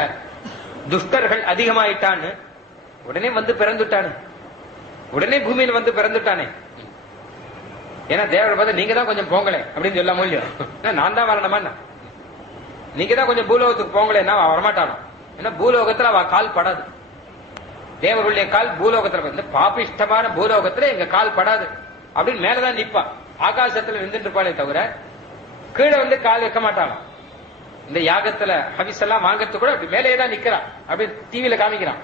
துஷ்டர்கள் அதிகமாயிட்டான்னு. உடனே வந்து பிறந்துட்டானே, உடனே பூமியில வந்து பிறந்துட்டானே. ஏன்னா தேவர்கள் பார்த்து நீங்க தான் கொஞ்சம் போங்களே அப்படின்னு சொல்லாம இல்லையோ, நான் தான் வரணுமா, நீங்க தான் கொஞ்சம் பூலோகத்துக்கு போங்களே, நான் வரமாட்டானோ. ஏன்னா பூலோகத்துல அவ கால் படாது, தேவர்களுடைய கால் பூலோகத்துல வந்து பாபிஷ்டமான பூலோகத்துல எங்க கால் படாது அப்படின்னு மேலதான் நிப்பா. ஆகாசத்துல நின்றுட்டு இருப்பாளே தவிர கீழே வந்து கால் வைக்க மாட்டாளாம். இந்த யாகத்துல ஹவிஸ் எல்லாம் வாங்கறது கூட அப்படி மேலேயே தான் நிக்கிறான், அப்படி டிவியில காமிக்கிறான்.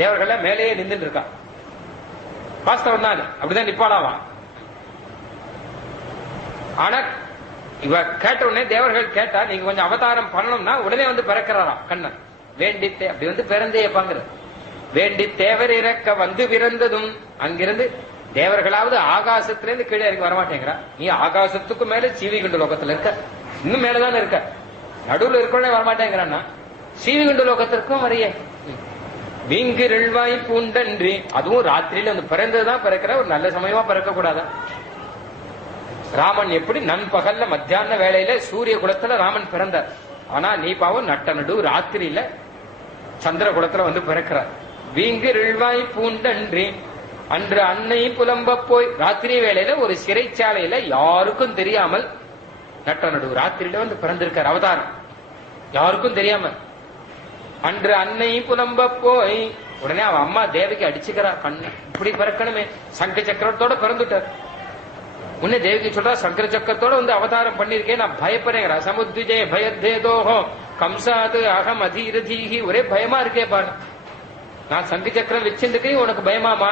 தேவர்கள் மேலேயே நின்றுட்டு இருக்கா, வாஸ்தவம் தான், அப்படிதான் நிப்பாளாவா. ஆனா இவ கேட்ட உடனே தேவர்கள் கேட்டா நீங்க கொஞ்சம் அவதாரம் பண்ணணும்னா உடனே வந்து பிறக்கிறாராம் கண்ணன். வேண்டித்தே அப்படி வந்து பிறந்தே பாங்குற. வேண்டி தேவர் இறக்க வந்து பிறந்ததும் அங்கிருந்து தேவர்களாவது ஆகாசத்திலிருந்து கீழே இறங்கி வரமாட்டேங்கிறா. நீ ஆகாசத்துக்கு மேல சீவிகுண்டு லோகத்துல இருக்க, இன்னும் மேலதான் இருக்க, நடுவுல இருக்கே வரமாட்டேங்கிறான்னா சீவிகுண்டு லோகத்திற்கும் வரையே. வீங்கிருள்வாய் பூண்டன்றி, அதுவும் ராத்திரியில வந்து பிறந்ததுதான் பிறக்கிற, ஒரு நல்ல சமயமா பிறக்க கூடாதா? ராமன் எப்படி நண்பகல்ல மத்தியான வேளையில சூரிய குலத்துல ராமன் பிறந்தார். ஆனா நீ பாவம் நட்ட நடு ராத்திரியில சந்திர குலத்துல வந்து பிறக்கிறார். வீங்கிருள்வாய் பூண்டன்றி அன்று அன்னை புலம்ப போய், ராத்திரி வேளையில ஒரு சிறைச்சாலையில யாருக்கும் தெரியாமல் நட்ட நடு ராத்திரியில வந்து பிறந்திருக்கார் அவதாரம், யாருக்கும் தெரியாம. அன்று அன்னை புலம்ப போய், உடனே அவன் அம்மா தேவிக்கு அடிச்சுக்கிறா, கண்ணு இப்படி பிறக்கணுமே, சங்க சக்கரத்தோட பிறந்துட்டார். உன்னை தேவிக்கு சொல்றா, சங்கர சக்கரத்தோட வந்து அவதாரம் பண்ணிருக்கேன், நான் பயப்படுறேன். சமுத்விஜய பயத்தேதோஹோ கம்சாது அகம் அதீரதீகி, ஒரே பயமா இருக்கே பாரு, நான் சங்கு சக்கரம் வச்சிருக்கேன் உனக்கு பயமாமா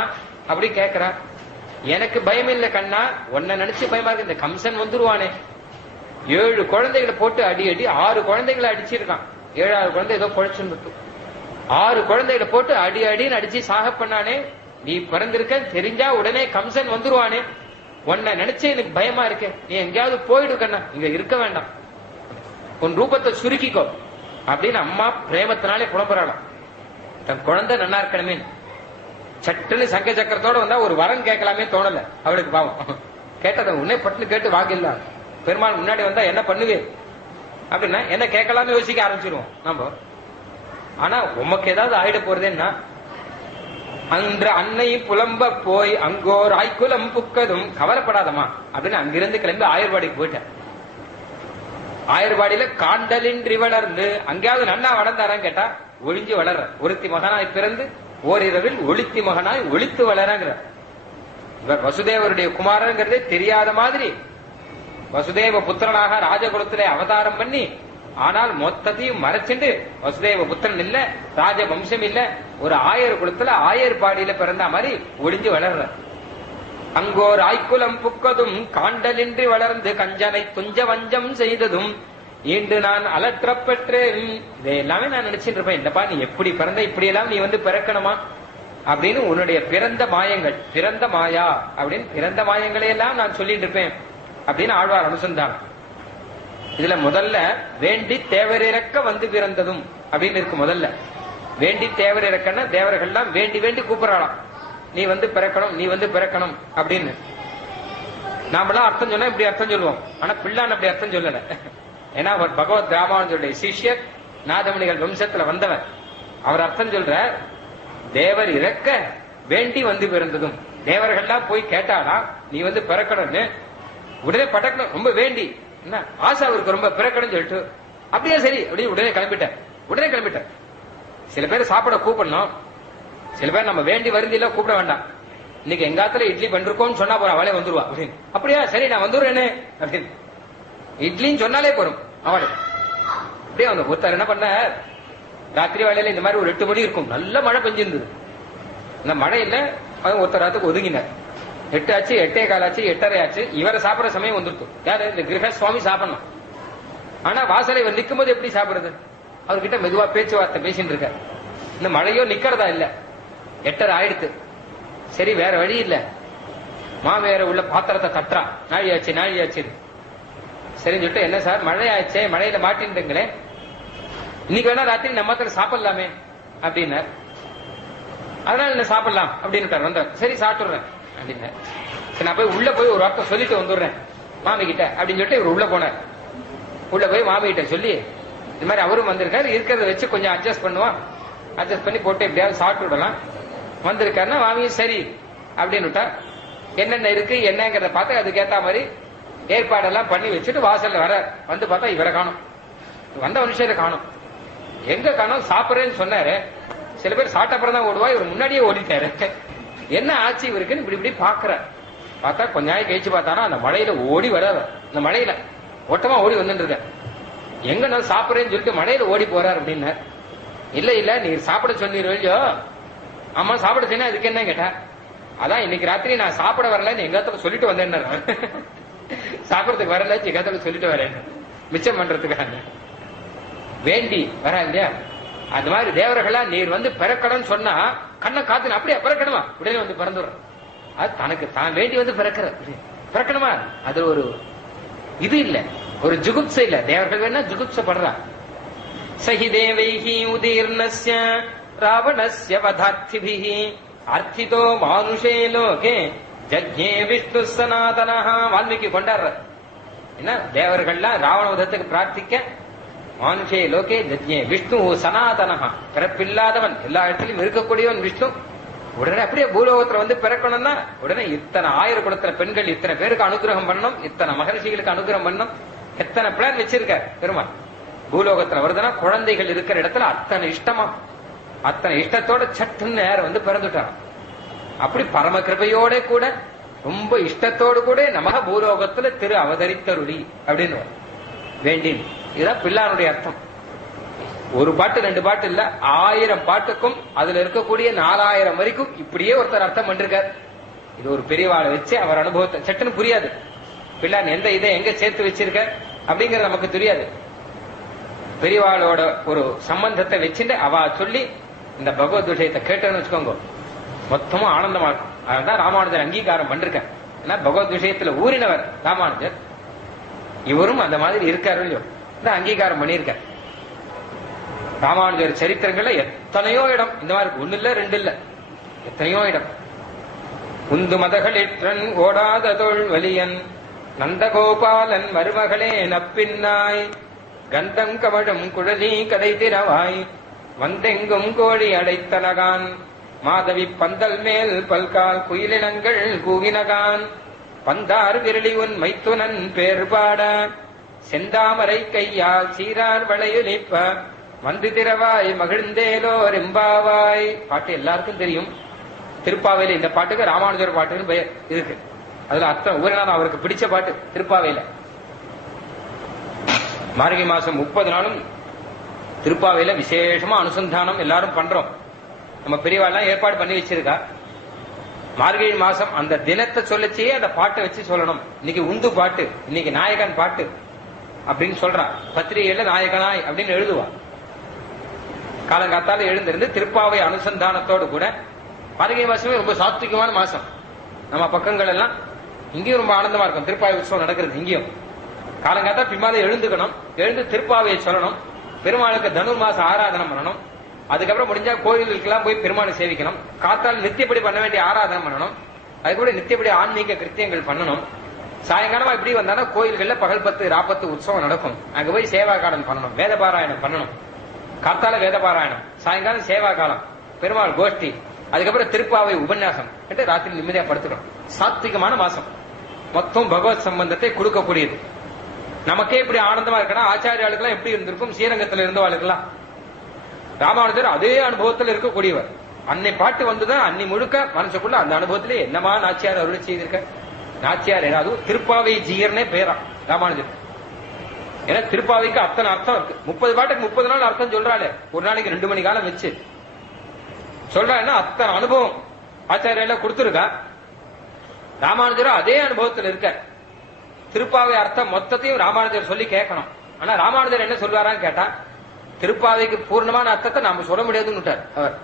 அப்படி கேக்குறா. எனக்கு பயம் இல்ல கண்ணா, உன்னை நினைச்சு பயமா இருக்கு. இந்த கம்சன் வந்துருவானே, 7 குழந்தைகளை போட்டு அடி அடி 6 குழந்தைகளை அடிச்சிருக்கான். 7வது குழந்தை ஏதோ பொழைச்சுட்டு 6 குழந்தைகளை போட்டு அடி அடின்னு அடிச்சு சாக பண்ணானே, நீ பிறந்திருக்க தெரிஞ்சா உடனே கம்சன் வந்துருவானே, உன்னை நினைச்சே எனக்கு பயமா இருக்கு, நீ எங்கேயாவது போயிடு கண்ணா, இங்க இருக்க வேண்டாம், உன் ரூபத்தை சுருக்கிக்கோ அப்படின்னு அம்மா பிரேமத்தினாலே புலம்புறாளாம். தன் குழந்தை நன்னா இருக்கணுமே, சட்டுன்னு சங்க சக்கரத்தோட வந்தா ஒரு வரம் கேட்கலாமே தோணல அவளுக்கு. பாவம் கேட்டத உன்னே பட்டுன்னு கேட்டு வாங்கிடல. பெருமாள் முன்னாடி வந்தா என்ன பண்ணுவே அப்படின்னா என்ன கேட்கலாமே யோசிக்க ஆரம்பிச்சிருவோம் நம்ம. ஆனா உமக்கு ஏதாவது ஆயிட போறதுன்னா, அன்று அன்னை புலம்ப போய் அங்கோர் ஆய்குலம் புக்கதும், கவலைப்படாதமா அப்படின்னு அங்கிருந்து கிளம்பி ஆயர்வாடிக்கு போயிட்டேன். ஆயர்வாடியில காண்டலின்றி வளர்ந்து, அங்கேயாவது நன்னா வளர்ந்தாரான்னு கேட்டா ஒழிஞ்சு வளர்ற, ஒருத்தி மகனாய் பிறந்து ஓரிரவில் ஒளித்தி மகனாய் ஒளித்து வளரங்கிற. இவர் வசுதேவருடைய குமாரங்கிறதே தெரியாத மாதிரி வசுதேவ புத்திரனாக ராஜகுலத்திலே அவதாரம் பண்ணி ஆனால் மொத்தத்தையும் மறைச்சிட்டு வசுதேவ புத்திரன் இல்ல, ராஜவம்சம் இல்ல, ஒரு ஆயர் குலத்துல ஆயர் பாடியில பிறந்த மாதிரி ஒளிஞ்சு வளர்ற. அங்கோர் ஆய்குலம் புக்கதும் காண்டலின்றி வளர்ந்து கஞ்சனை துஞ்ச வஞ்சம் செய்ததும் ஈண்டு நான் அலற்ற பெற்றேன். இதை எல்லாமே நான் நினைச்சிட்டு இருப்பேன், என்னப்பா நீ எப்படி பிறந்த, இப்படி எல்லாம் நீ வந்து பிறக்கணுமா அப்படின்னு உன்னுடைய பிறந்த மாயங்கள், பிறந்த மாயா அப்படின்னு பிறந்த மாயங்களை எல்லாம் நான் சொல்லிட்டு இருப்பேன் அப்படின்னு ஆழ்வார் அனுசந்தானம். இதுல முதல்ல வேண்டி தேவரிறக்க வந்து பிறந்ததும் அப்படின்னு இருக்கு. முதல்ல வேண்டி தேவரிறக்கன்னா தேவர்கள்லாம் வேண்டி வேண்டி கூப்பிடறாளாம், நீ வந்து பிறக்கணும், நீ வந்து பிறக்கணும் அப்படின்னு. நாமெல்லாம் அர்த்தம் சொன்னா இப்படி அர்த்தம் சொல்லுவோம், ஆனா பிள்ளான் அப்படி அர்த்தம் சொல்லல. ஏன்னா அவர் பகவத் ராமானுஜருடைய சிஷ்யர், நாதமணிகள் வம்சத்துல வந்தவர். அவர் அர்த்தம் சொல்ற, தேவர் இறக்க வேண்டி வந்து பிறந்ததும். தேவர்கள்லாம் போய் கேட்டாலாம் நீ வந்து பிறக்கணும்னு, உடனே பட்டக்கணும், ரொம்ப வேண்டி என்ன ஆசை அவருக்கு ரொம்ப பிறக்கணும் சொல்லிட்டு, அப்படியே சரி அப்படின்னு உடனே கிளம்பிட்டார். சில பேர் சாப்பிட கூப்பிடணும், சில பேர் நம்ம வேண்டி வருந்தில கூப்பிட வேண்டாம். இன்னைக்கு எங்காத்துல இட்லி பண்ணிருக்கோம்னு சொன்னா போற அவளே வந்துருவா அப்படின்னு. அப்படியா சரி நான் வந்துடுறேன்னு அப்படின்னு இட்லின்னு சொன்னாலே போறோம் அவளே. அப்படியே வந்து ஒருத்தர் என்ன பண்ண, ராத்திரி வேலையில இந்த மாதிரி ஒரு 8 மணி இருக்கும், நல்ல மழை பெஞ்சிருந்தது. இந்த மழை இல்ல, அது ஒருத்தர் ராத்துக்கு ஒதுங்கினார். 8 ஆச்சு, 8:15 ஆச்சு, 8:30 ஆச்சு, இவரை சாப்பிடற சமயம் வந்துருக்கும். யாரு? இந்த கிரக சுவாமி சாப்பிடணும். ஆனா வாசலை இவர் நிற்கும் போது எப்படி சாப்பிடுறது? அவர்கிட்ட மெதுவா பேச்சுவார்த்தை பேசிட்டு இருக்காரு. இந்த மழையோ நிக்கிறதா இல்ல, 8:30 ஆயிடுத்து. சரி வேற வழி இல்ல, மாவேற உள்ள பாத்திரத்தை தட்டுறா, நாழியாச்சு. சரின்னு சொல்லிட்டு, என்ன சார் மழை ஆச்சே, மழையில மாட்டின்றீங்களே, இன்னைக்கு வேணா ராத்திரி நம்ம சாப்பிடலாமே அப்படின்னார். அதனால என்ன சாப்பிடலாம் அப்படின்னு வந்தார். சரி சாப்பிட்டுறேன் அப்படின்னு. சரி நான் போய் உள்ள போய் ஒரு வார்த்தை சொல்லிட்டு வந்துடுறேன் மாமி கிட்ட அப்படின்னு சொல்லிட்டு இவர் உள்ள போனார். உள்ள போய் மாமி கிட்ட சொல்லி, இந்த மாதிரி அவரும் வந்திருக்காரு, இருக்கிறத வச்சு கொஞ்சம் அட்ஜஸ்ட் பண்ணுவான், அட்ஜஸ்ட் பண்ணி போட்டு எப்படியாவது சாப்பிட்டு விடலாம் வந்திருக்காருன்னா மாமியும் சரி அப்படின்னு விட்டா. என்னென்ன இருக்கு என்னங்கிறத பார்த்து அதுக்கேற்ற மாதிரி ஏற்பாடெல்லாம் பண்ணி வச்சுட்டு வாசல்ல வர வந்து பார்த்தா இவரை காணும், வந்த மனுஷரை காணும். எங்க காணும்? சாப்பிட்றேன்னு சொன்னாரு. சில பேர் சாப்பிட்டப்புறம் தான் ஓடுவா, இவர் முன்னாடியே ஓடிட்டாரு. என்ன ஆச்சு இவருக்குன்னு இப்படி பாக்குற. பார்த்தா கொஞ்ச நாள் கழிச்சு பார்த்தானா அந்த மழையில ஓடி வர, இந்த மழையில ஓட்டமா ஓடி வந்துட்டு இருக்க. எங்க நான் சாப்பிட்றேன்னு சொல்லிட்டு மழையில ஓடி போறாரு அப்படின்னு. இல்ல நீ சாப்பிட சொன்னீர்களோ. ஆமா சாப்பிட சொன்னா அதுக்கு என்ன கேட்டா, அதான் இன்னைக்கு ராத்திரி நான் சாப்பிட வரலன்னு எங்கத்துல சொல்லிட்டு வந்தேன். சாப்பிடறதுக்கு வரல, எங்கத்துல சொல்லிட்டு வரேன் மிச்சம் பண்றதுக்காக வேண்டி வரா இல்லையா. அந்த மாதிரி தேவர்களா நீர் வந்து பிறக்கணும்னு சொன்னா கண்ணை காத்து அப்படியே பிறக்கணுமா, உடனே வந்து பிறந்துடுற. அது தனக்கு தான் வேண்டி வந்து பிறக்கணுமா, அது ஒரு இது இல்ல, ஒரு ஜுகுப்சை இல்ல. தேவர்கள் வேணா ஜுகுப்சப்படுறா. சஹி தேவைஹி உதீர்ணஸ்ய ராவணஸ்ய வதார்த்திபிஹி அர்த்திதோ மானுஷே லோகே ஜஜ்ஞே விஷ்ணு சனாதனஹ. வால்மீகி கொண்டாடுற என்ன, தேவர்கள்லாம் ராவண வதத்துக்கு பிரார்த்திக்க, மானுஷே லோகே ஜஜ்ஞே விஷ்ணு சனாதனஹா, பிறப்பில்லாதவன், எல்லா இடத்திலும் இருக்கக்கூடியவன் விஷ்ணு. உடனே அப்படியே பூலோகத்துல வந்து பிறக்கணும்னா உடனே இத்தனை 1000 குலத்துல பெண்கள் இத்தனை பேருக்கு அனுகிரகம் பண்ணணும், இத்தனை மகர்ஷிகளுக்கு அனுகிரகம் பண்ணணும், எத்தனை பிளான் வச்சிருக்கார் பெருமாள். பூலோகத்துல வருதுன்னா குழந்தைகள் இருக்கிற இடத்துல அத்தனை இஷ்டமா, அத்தனை இஷ்டத்தோட சட்டுன்னு நேரம் வந்து பிறந்துட்டான். அப்படி பரம கிருபையோட கூட ரொம்ப இஷ்டத்தோடு கூட நமக பூலோகத்துல திரு அவதரித்தருளி அப்படின்னு வேண்டின். இதுதான் பிள்ளானுடைய அர்த்தம். ஒரு பாட்டு 2 பாட்டு இல்ல, 1000 பாட்டுக்கும் அதுல இருக்கக்கூடிய 4000 வரைக்கும் இப்படியே ஒருத்தர் அர்த்தம் பண்ணிருக்கார். இது ஒரு பெரியவாளை வச்சு அவர் அனுபவத்தை சட்டுன்னு புரியாது. பிள்ளான் எந்த இதை எங்க சேர்த்து வச்சிருக்க அப்படிங்கறது நமக்கு தெரியாது. பெரியவாளோட ஒரு சம்பந்தத்தை வச்சுட்டு அவ சொல்லி இந்த பகவத் விஷயத்தை கேட்டேன்னு வச்சுக்கோங்க, மொத்தமும் ஆனந்தமா இருக்கும். அதான் ராமானுஜர் அங்கீகாரம் பண்ணிருக்கார். ஏன்னா பகவத் விஷயத்துல ஊறினவர் ராமானுஜர், இவரும் அந்த மாதிரி இருக்காரு இல்லையோ, அங்கீகாரம் பண்ணியிருக்கார். ராமானுஜர் சரித்திரங்கள்ல எத்தனையோ இடம் இந்த மாதிரி, 1 இல்ல 2 இல்ல, எத்தனையோ இடம். உந்து மதகளிற்றன் ஓடாத தோல் வலியன் நந்தகோபாலன் மருமகளே நப்பின்னாய் கந்தம் கமழும் குழலி கதை திறவாய் வந்தெங்கும் கோழி அடைத்தனகான் மாதவி பந்தல் மேல் பல்கால் குயிலினங்கள் கூவினகான் பந்தார் விரலி உன் மைத்துனன் பேர்பாட செந்தாமரை கையால் சீரார் வளையுலிப்ப வந்து திறவாய் மகிழ்ந்தேலோ ரெம்பாவாய். பாட்டு எல்லாருக்கும் தெரியும். திருப்பாவையில இந்த பாட்டுக்கு ராமானுஜர் பாட்டுன்னு பெயர் இருக்கு. அதுல அர்த்தம் ஊரினாலும் அவருக்கு பிடிச்ச பாட்டு திருப்பாவையில. மார்கழி மாசம் 30 நாளும் திருப்பாவையில விசேஷமா அனுசந்தானம் எல்லாரும் பண்றோம். நம்ம பெரியவாள்லாம் ஏற்பாடு பண்ணி வச்சிருக்கா. மார்கழி மாசம் அந்த தினத்தை சொல்லச்சே அந்த பாட்டை வச்சு சொல்லணும். இன்னைக்கு உந்து பாட்டு, இன்னைக்கு நாயகன் பாட்டு அப்படின்னு சொல்றா. பத்திரிகையில நாயகனாய் அப்படின்னு எழுதுவா. காலங்காத்தால எழுந்திருந்து திருப்பாவை அனுசந்தானத்தோடு கூட மார்கழி மாசமே ரொம்ப சாத்விகமான மாசம். நம்ம பக்கங்கள் எல்லாம் இங்கேயும் ரொம்ப ஆனந்தமா இருக்கும். திருப்பாவை உற்சவம் நடக்கிறது இங்கேயும். காலங்காத்தா பின்பாலே எழுந்துக்கணும், எழுந்து திருப்பாவையை சொல்லணும், பெருமாளுக்கு தனுர் மாசம் ஆராதனை பண்ணணும். அதுக்கப்புறம் முடிஞ்சா கோயிலுக்கெல்லாம் போய் பெருமாளை சேவிக்கணும். காத்தால் நித்தியப்படி பண்ண வேண்டிய ஆராதனை பண்ணணும். அது கூட நித்தியப்படி ஆன்மீக கிருத்தியங்கள் பண்ணணும். சாயங்காலமா இப்படி வந்தானா கோயில்கள்ல பகல் 10 ராப்பத்து உற்சவம் நடக்கும். அங்க போய் சேவா காலம் பண்ணணும், வேத பாராயணம் பண்ணணும். காத்தால வேத பாராயணம், சாயங்காலம் சேவா காலம், பெருமாள் கோஷ்டி, அதுக்கப்புறம் திருப்பாவை உபன்யாசம் என்று ராத்திரி நிம்மதியா படுத்துக்கணும். சாத்விகமான மாசம், மொத்தம் பகவத் சம்பந்தத்தை கொடுக்கக்கூடியது. நமக்கே இப்படி ஆனந்தமா இருக்கணும். ஆச்சாரியாளுக்கெல்லாம் எப்படி இருந்திருக்கும்? ஸ்ரீரங்கத்தில் இருந்தவாளுக்கெல்லாம் ராமானுஜர் அதே அனுபவத்தில் இருக்கக்கூடியவர். அன்னை பாட்டு வந்துதான் அன்னி முழுக்க மனசுக்குள்ள அந்த அனுபவத்திலே என்னமா நாச்சியார் அருளை செய்திருக்க. நாச்சியார் ஏதாவது திருப்பாவை ஜீயர்னே பேரா ராமானுஜர். ஏன்னா திருப்பாவைக்கு அத்தனை அர்த்தம் இருக்கு. 30 பாட்டுக்கு 30 நாள் அர்த்தம் சொல்றாளே. ஒரு நாளைக்கு 2 மணி காலம் வச்சு சொல்றாருன்னா அத்தனை அனுபவம் ஆச்சாரியெல்லாம் கொடுத்துருக்கா. ராமானுஜரும் அதே அனுபவத்தில் இருக்க. திருப்பாவை அர்த்தம் மொத்தத்தையும் ராமானுஜர் சொல்லி கேட்கணும். ஆனா ராமானுஜர் என்ன சொல்வாரான்னு கேட்டா, திருப்பாவைக்கு பூர்ணமான அர்த்தத்தை நாம சொல்ல முடியாதுன்னு அவர்.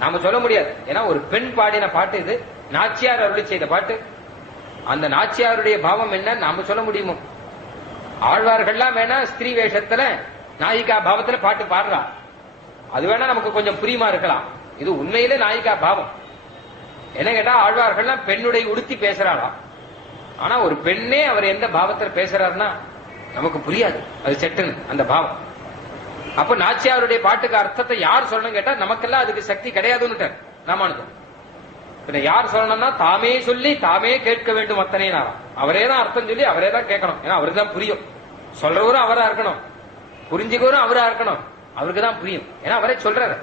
நாம சொல்ல முடியாது. ஏன்னா ஒரு பெண் பாடின பாட்டு இது, நாச்சியார் அருளி செய்த பாட்டு. அந்த நாச்சியாருடைய பாவம் என்ன நாம சொல்ல முடியுமோ? ஆழ்வார்கள்லாம் வேணா ஸ்திரீ வேஷத்துல நாயிகா பாவத்துல பாட்டு பாடுறா. அது வேணா நமக்கு கொஞ்சம் புரியுமா இருக்கலாம். இது உண்மையிலே நாயிகா பாவம். என்ன கேட்டா ஆழ்வார்கள்லாம் பெண்ணுடைய உடுத்தி பேசுறாளா. ஆனா ஒரு பெண்ணே அவர் எந்த பாவத்துல பேசுறாருன்னா நமக்கு புரியாது. அது செட்டுன்னு அந்த பாவம். அப்ப நாச்சியாருடைய பாட்டுக்கு அர்த்தத்தை யார் சொல்லணும் கேட்டா நமக்கெல்லாம் அதுக்கு சக்தி கிடையாதுன்னு ராமானுஜன். யார் சொல்லணும்னா தாமே சொல்லி தாமே கேட்க வேண்டும். அத்தனை நாளா அவரே தான் அர்த்தம் சொல்லி அவரே தான் கேட்கணும். ஏன்னா அவருக்கு தான் புரியும். சொல்றவரும் அவரா இருக்கணும், புரிஞ்சுக்கவரும் அவரா இருக்கணும். அவருக்கு தான் புரியும். ஏன்னா அவரே சொல்றாரு,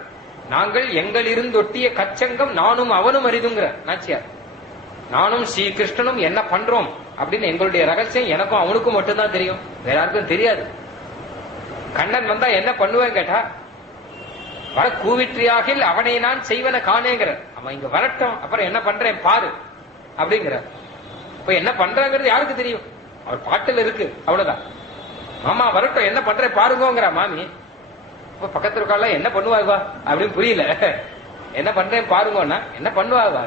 நாங்கள் எங்கள் இருந்து ஒட்டிய கச்சங்கம் நானும் அவனும் அறிதுங்கிற நாச்சியார். நானும் ஸ்ரீ கிருஷ்ணனும் என்ன பண்றோம் அப்படின்னு எங்களுடைய ரகசியம் எனக்கும் அவனுக்கும் மட்டும்தான் தெரியும், வேற யாருக்கும் தெரியாது. கண்ணன் வந்தா என்ன பண்ணுவேன் கேட்டா, வர கூவிற்றியாகில் அவனை நான் செய்வன காணேங்கிற. அவன் இங்க வரட்டும், அப்புறம் என்ன பண்றேன் பாரு அப்படிங்கிற. இப்ப என்ன பண்றாங்கிறது யாருக்கு தெரியும்? அவர் பாட்டுல இருக்கு, அவ்வளவுதான். மாமா வரட்டும், என்ன பண்றேன் பாருங்கிற மாமி. இப்ப பக்கத்துல இருக்கால என்ன பண்ணுவாங்க அப்படின்னு புரியல. என்ன பண்றேன் பாருங்கன்னா என்ன பண்ணுவாங்க?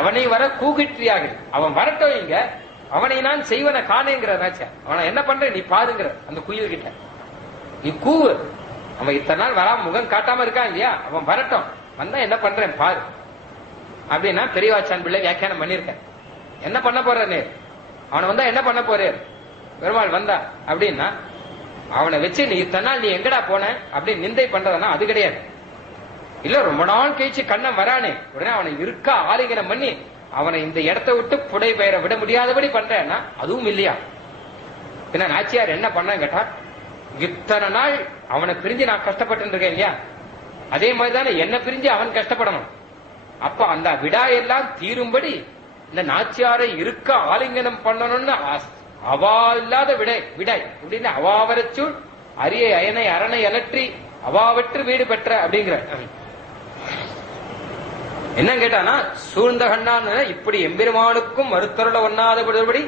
அவனை வர கூகிற்றியாக, அவன் வரட்டும் இங்க, அவனை நான் செய்வன காணேங்கிற ராஜா. அவனை என்ன பண்ற நீ பாருங்கிற அந்த குயில் கிட்ட. நீ கூவு, அவன் இத்தனை நாள் வராம முகம் காட்டாம இருக்கான் இல்லையா, அவன் வரட்டும், வந்தா என்ன பண்றேன் பாரு அப்படின்னா பெரியவாச்சான் பிள்ளை வியாக்கியானம் பண்ணிருக்கேன். என்ன பண்ண போறாரு? அவனை வந்தா என்ன பண்ண போறாரு? பெருமாள் வந்தா அப்படின்னா அவனை வச்சு நீ இத்தனை நாள் நீ எங்கடா போன அப்படின்னு நிந்தை பண்றதுன்னா அது கிடையாது. இல்ல ரொம்ப நாள் கழிச்சு கண்ணன் வரானே, உடனே அவனை இருக்கா ஆலிங்கனம் பண்ணி அவனை இந்த இடத்தை விட்டு புடை பெயர விட முடியாதபடி பண்றேன்னா அதுவும் இல்லையா? பின்ன நாச்சியார் என்ன பண்ண கேட்டா, இத்தனை நாள் அவனை பிரிஞ்சு நான் கஷ்டப்பட்டு இருக்கேன் இல்லையா, அதே மாதிரிதானே என்ன பிரிஞ்சு அவன் கஷ்டப்படணும். அப்ப அந்த விடா எல்லாம் தீரும்படி இந்த நாச்சியாரை இருக்க ஆலிங்கனம் பண்ணணும்னு அவா இல்லாத விடை விடை அப்படின்னு அவாவரச்சூள் அரிய அயனை அரணை அலற்றி அவாவற்று வீடு பெற்ற அப்படிங்கிற. என்ன கேட்டானா, சூழ்ந்த கண்ணான் இப்படி எம்பெருமானுக்கும் மறுத்தருள ஒண்ணாதபடி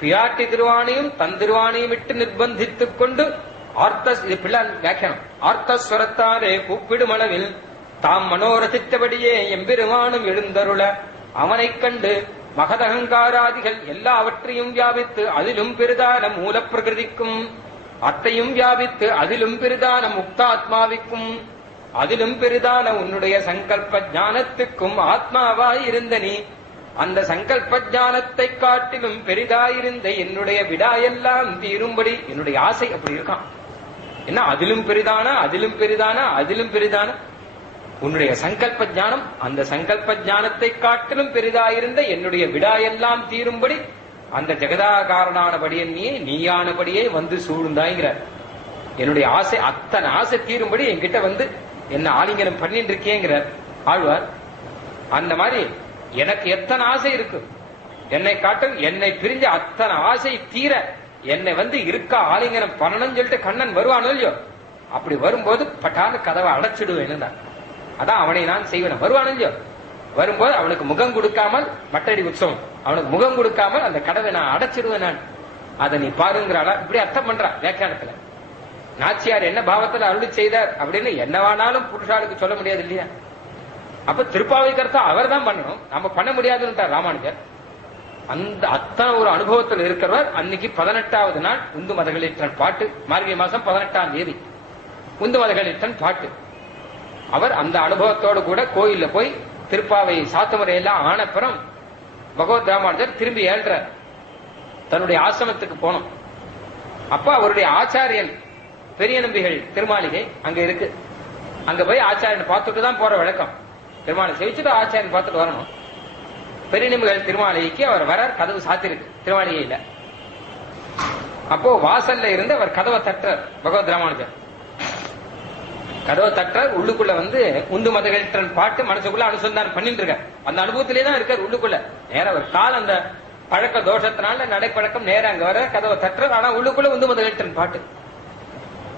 பியாட்டி திருவாணியும் தன் திருவாணியும் விட்டு நிர்பந்தித்துக் கொண்டு இது பிள்ளான் வியாக்கியானம், ஆர்த்தஸ்வரத்தாலே கூப்பிடும் அளவில் தாம் மனோரசித்தபடியே எம்பெருமானும் எழுந்தருள அவனைக் கண்டு மகதகங்காராதிகள் எல்லாவற்றையும் வியாபித்து அதிலும் பெரிதான மூல பிரகிருதிக்கும் அத்தையும் வியாபித்து அதிலும் பெரிதான முக்தாத்மாவிக்கும் அதிலும் பெரிதான உன்னுடைய சங்கல்ப ஞானத்துக்கும் ஆத்மாவாய் இருந்த நீ அந்த சங்கல்ப ஞானத்தை காட்டிலும் பெரிதாயிருந்த என்னுடைய விடாயெல்லாம் தீரும்படி என்னுடைய ஆசை அப்படி இருக்கான். என்ன அதிலும் பெரிதான அதிலும் பெரிதான அதிலும் பெரிதான உன்னுடைய சங்கல்ப ஞானம், அந்த சங்கல்ப ஞானத்தை காட்டிலும் பெரிதாயிருந்த என்னுடைய விடாயெல்லாம் தீரும்படி அந்த ஜெகதாகாரனானபடியே நீயானபடியே வந்து சூழ்ந்தாய்ங்கிற. என்னுடைய ஆசை அத்தனை ஆசை தீரும்படி என்கிட்ட வந்து என்ன ஆலிங்கனம் பண்ணிட்டு இருக்கேங்கிற ஆழ்வார். அந்த மாதிரி எனக்கு எத்தனை ஆசை இருக்கு, என்னை காட்டும் என்னை பிரிஞ்ச அத்தனை ஆசை தீர என்னை வந்து இருக்க ஆலிங்கனம் பண்ணணும்னு சொல்லிட்டு கண்ணன் வருவானோ இல்லையோ, அப்படி வரும்போது பட்டான கதவை அடைச்சிடுவேன்னு தான். அதான் அவனை நான் செய்வேன். வருவானோ இல்லையோ, வரும்போது அவனுக்கு முகம் கொடுக்காமல், மட்டடி உற்சவம், அவனுக்கு முகம் கொடுக்காமல் அந்த கதவை நான் அடைச்சிடுவேன் நான். அதை நீ பாருங்கிறாளா, இப்படி அர்த்தம் பண்றா வியாக்கியானத்துல. நாச்சியார் என்ன பாவத்துல அருளி செய்தார் அப்படின்னு என்னவானாலும் புருஷாளுக்கு சொல்ல முடியாது இல்லையா. அப்ப திருப்பாவைக்கர்த்தா அவர் தான் பண்ணணும், நம்ம பண்ண முடியாதுன்னு ராமானுஜர். அந்த அத்தனை ஒரு அனுபவத்தில் இருக்கிறவர் அன்னைக்கு 18வது நாள் உந்து மதகளிற்றன் பாட்டு, மார்கழி மாசம் 18ஆம் தேதி உந்து மதகளிற்றன் பாட்டு. அவர் அந்த அனுபவத்தோடு கூட கோயில்ல போய் திருப்பாவை சாத்து முறையெல்லாம் ஆனப்புறம் பகவத் ராமானுஜர் திரும்பி ஏழ்ற தன்னுடைய ஆசிரமத்துக்கு போனோம். அப்ப அவருடைய ஆச்சாரியன் பெரிய நம்பிகள் திருமாளிகை அங்க இருக்கு. அங்க போய் ஆச்சாரியன் பார்த்துட்டு தான் போற வழக்கம். திருமாலை செவிச்சுட்டு ஆச்சாரியன் பார்த்துட்டு வரணும். பெரிய நம்பிகள் திருமாளிகைக்கு அவர் வர, கதவு சாத்திருக்கு திருமாளிகையில. அப்போ வாசல்ல இருந்து அவர் கதவை தட்டுறார் பகவத் ராமானுஜர். கதவை தட்டுறார். உள்ளுக்குள்ள வந்து உந்து மதகளிற்றன் பாட்டு மனசுக்குள்ள அனுசந்தானம் பண்ணிட்டு இருக்கார். அந்த அனுபவத்திலே தான் இருக்கார் உள்ளுக்குள்ள. நேரம் அவர் கால் அந்த பழக்க தோஷத்தினால நடைப்பழக்கம் நேரம் அங்க வர கதவை தட்டுறார். ஆனா உள்ளுக்குள்ள உந்து மதகளிற்றன் பாட்டு.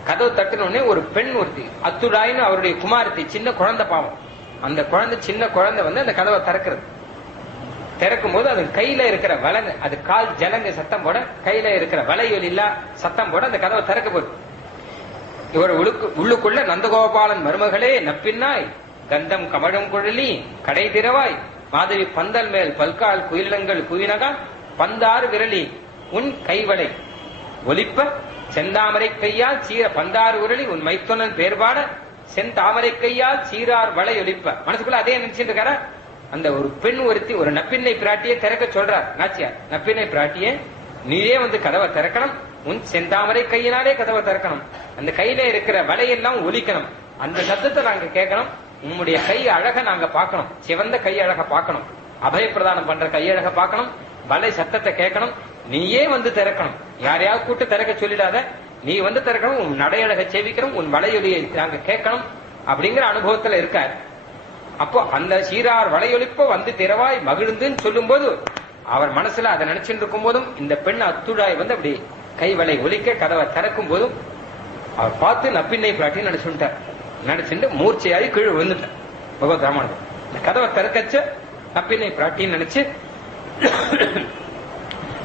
கதவு தட்டினோடனே ஒரு பெண் ஒருத்தி அத்துடாயின்னு அவருடைய குமாரத்தி, சின்ன குழந்தை பாவம். அந்த குழந்தை, சின்ன குழந்தை வந்து அந்த கதவை திறக்கிறது. திறக்கும் போது அது கையில இருக்கிற வலங்க, அது கால் ஜலங்க சத்தம் போட, கையில இருக்கிற வலையொலி இல்லா சத்தம் போட அந்த கதவை திறக்க போகுது. இவர் உள்ளுக்குள்ள நந்தகோபாலன் மருமகளே நப்பின்னாய், கந்தம் கமழும் குழலி கடை திறவாய், மாதவி பந்தல் மேல் பல்கால் குயிலங்கள் குவினகான், பந்தாறு விரலி உன் கைவளை ஒலிப்ப, செந்தாமரை கையால் சீர பந்தாறு உரளி உன் மைத்துனன் பேர்பாட, செந்தாமரை கையால் சீரார் வளை ஒலிப்ப. மனசுக்குள்ள அதே நினைச்சிட்டு இருக்கார. அந்த ஒரு பெண் ஒருத்தி ஒரு நப்பின்னை பிராட்டியை திறக்க சொல்றார் நாச்சியார். நப்பின்னை பிராட்டியே, நீயே வந்து கதவை திறக்கணும், உன் செந்தாமரை கையினாலே கதவை திறக்கணும், அந்த கையில இருக்கிற வலையெல்லாம் ஒலிக்கணும், அந்த சத்தத்தை நாங்க கேட்கணும், உன்னுடைய கை அழக நாங்க பார்க்கணும், சிவந்த கை அழக பார்க்கணும், அபயப்பிரதானம் பண்ற கையழக பார்க்கணும், வலை சத்தத்தை கேட்கணும், நீயே வந்து திறக்கணும், யாரையாவது கூட்டு திறக்க சொல்லிடாத, நீ வந்து திறக்கணும், உன் நடையழக சேவிக்கணும், உன் வலையொலியை நாங்க கேட்கணும் அப்படிங்கிற அனுபவத்துல இருக்கார். அப்போ அந்த சீரார் வலையொலிப்ப வந்து திறவாய் மகிழ்ந்துன்னு சொல்லும் போது அவர் மனசுல அதை நினைச்சுட்டு இருக்கும் போதும் இந்த பெண் அத்துடாய் வந்து அப்படி கை வலை ஒலிக்க கதவை திறக்கும் போதும் அவர் பார்த்து நப்பின்னை பிராட்டின்னு நினைச்சுட்டார். நினைச்சுட்டு மூர்ச்சையாகி கீழே விழுந்துட்டார் பகவத் ராமானுஜர். இந்த கதவை திறக்கச்ச நப்பின்னை பிராட்டின்னு நினைச்சு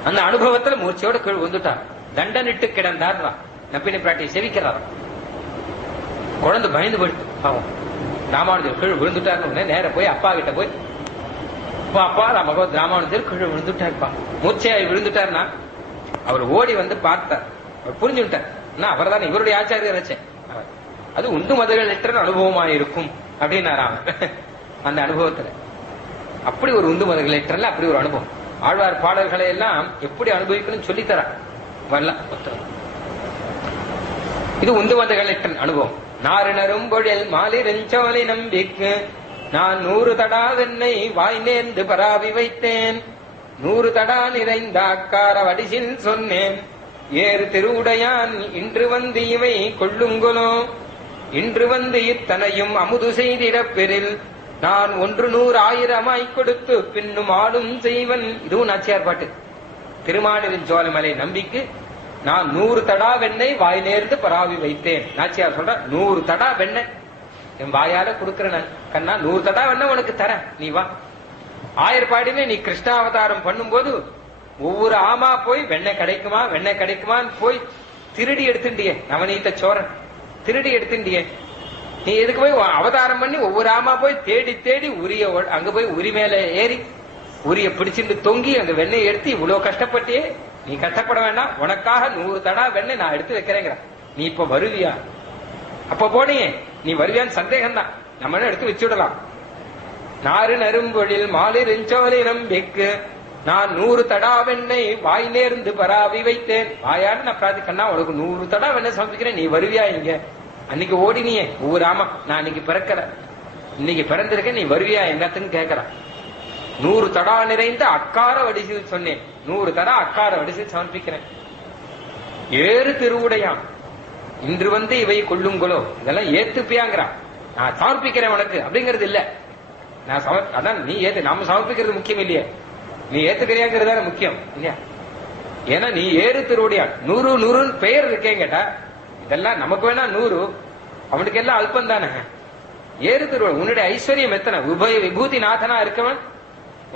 அந்த அனுபவத்துல மூர்ச்சையோட கீழ் வந்துட்டார். தண்டனிட்டு கிடந்தார் நப்பினை பிராட்டியை செவிக்கிறார். குழந்தை பயந்து போயிட்டு பாவம் ராமானுஜர் கீழ் விழுந்துட்டாரு. நேர போய் அப்பா கிட்ட போய், அப்பா பகவத் ராமானுஜர் கீழ் விழுந்துட்டாருப்பா, மூர்ச்சையாகி விழுந்துட்டாருன்னா அவர் ஓடி வந்து பார்த்தார். அவர் புரிஞ்சுட்டார், அவர் தானே இவருடைய ஆச்சாரியர் நினைச்சேன், அது உண்டு மதங்கள் என்ற அனுபவமாக இருக்கும் அப்படின்னாரா அந்த அனுபவத்துல. அப்படி ஒரு உந்து மதங்கள் எற்றல அப்படி ஒரு அனுபவம். ஆழ்வார் பாடல்களை எல்லாம் எப்படி அனுபவிக்கணும் சொல்லித்தர வரல. இது உந்து மதங்கள் எற்ற அனுபவம். நாரினரும் பொழில் மாலிரஞ்சோலை நம்பிக்கு நான் 100 தடா வெண்ணை வாய் நேர்ந்து பராவி வைத்தேன், 100 தடா நிறைந்த அக்கார வடிசில் சொன்னேன், ஏறு திருவுடையான் இன்று வந்து இவை கொள்ளுங்கொலோ, இன்று வந்து இத்தனையும் அமுது செய்திடப் பெறில், நான் 100,000 கொடுத்து பின்னும் ஆளும் செய்வன். இதுவும் நாச்சியார் பாட்டு. திருமாலிருஞ்சோலைமலை நம்பிக்கு நான் 100 தடா வெண்ணெய் வாய் நேர்ந்து பராவி வைத்தேன். நாச்சியார் சொல்ற 100 தடா வெண்ணெய் என் வாயால கொடுக்கிறேன் கண்ணா, 100 தடா வெண்ணெய் உனக்கு தர, நீ வா. ஆயர்பாடியில நீ கிருஷ்ணாவதாரம் பண்ணும் போது ஒவ்வொரு ஆமா போய் வெண்ணெய் கிடைக்குமா வெண்ணெய் கிடைக்குமான்னு போய் திருடி எடுத்துட்டியே, நவநீத சோரன் திருடி எடுத்துட்டியே. நீ எதுக்கு போய் அவதாரம் பண்ணி ஒவ்வொரு ஆமா போய் தேடி தேடி உரிய அங்க போய் உரி மேல ஏறி உரிய பிடிச்சிட்டு தொங்கி அந்த வெண்ணெய் எடுத்து இவ்வளவு கஷ்டப்பட்டியே, நீ கஷ்டப்பட வேண்டாம், உனக்காக 100 தடா வெண்ணெய் நான் எடுத்து வைக்கிறேங்கிற. நீ இப்ப வருவியா? அப்ப போனியே நீ வருவியான்னு சந்தேகம் தான், நம்ம எடுத்து வச்சுடலாம். நாறு நரும்பொழில் மாலிருஞ்சோலை நம்பிக்கு நான் 100 தடா வெண்ணெய் வாய் நேர்ந்து பராவி வைத்தேன். வாயாடு நான் பிரார்த்திக்கண்ணா உனக்கு 100 தடா வெண்ணெய் சமைக்கிறேன், நீ வருவியா? இங்க அன்னைக்கு ஓடினியே ஒவ்வொரு ஆமா, நான் இன்னைக்கு பிறக்கல, இன்னைக்கு பிறந்திருக்கேன், நீ வருவியா எங்கத்துன்னு கேட்கறான். 100 தடா நிறைந்த அக்கார வடிசில் சொன்னேன், 100 தடா அக்கார வடிசில் சமர்ப்பிக்கிறேன். ஏறு திருவுடையான் இன்று வந்து இவை கொள்ளுங்களோ, இதெல்லாம் ஏத்துப்பியாங்கிறான். நான் சமர்ப்பிக்கிறேன் உனக்கு அப்படிங்கிறது இல்ல, நான் அதான் நீ ஏத்து, நாம சமர்ப்பிக்கிறது முக்கியம் இல்லையே, நீ ஏத்துக்கிறியாங்கிறதான முக்கியம் இல்லையா? ஏன்னா நீ ஏறு திருவடியான் 100 100 பெயர் இருக்கேன் கேட்டா இதெல்லாம் நமக்கு வேணா 100, அவனுக்கு எல்லாம் அல்பம் தானே. ஏறு திருவடி உன்னுடைய ஐஸ்வர்யம் எத்தனை, உபய விபூதி நாதனா இருக்கவன்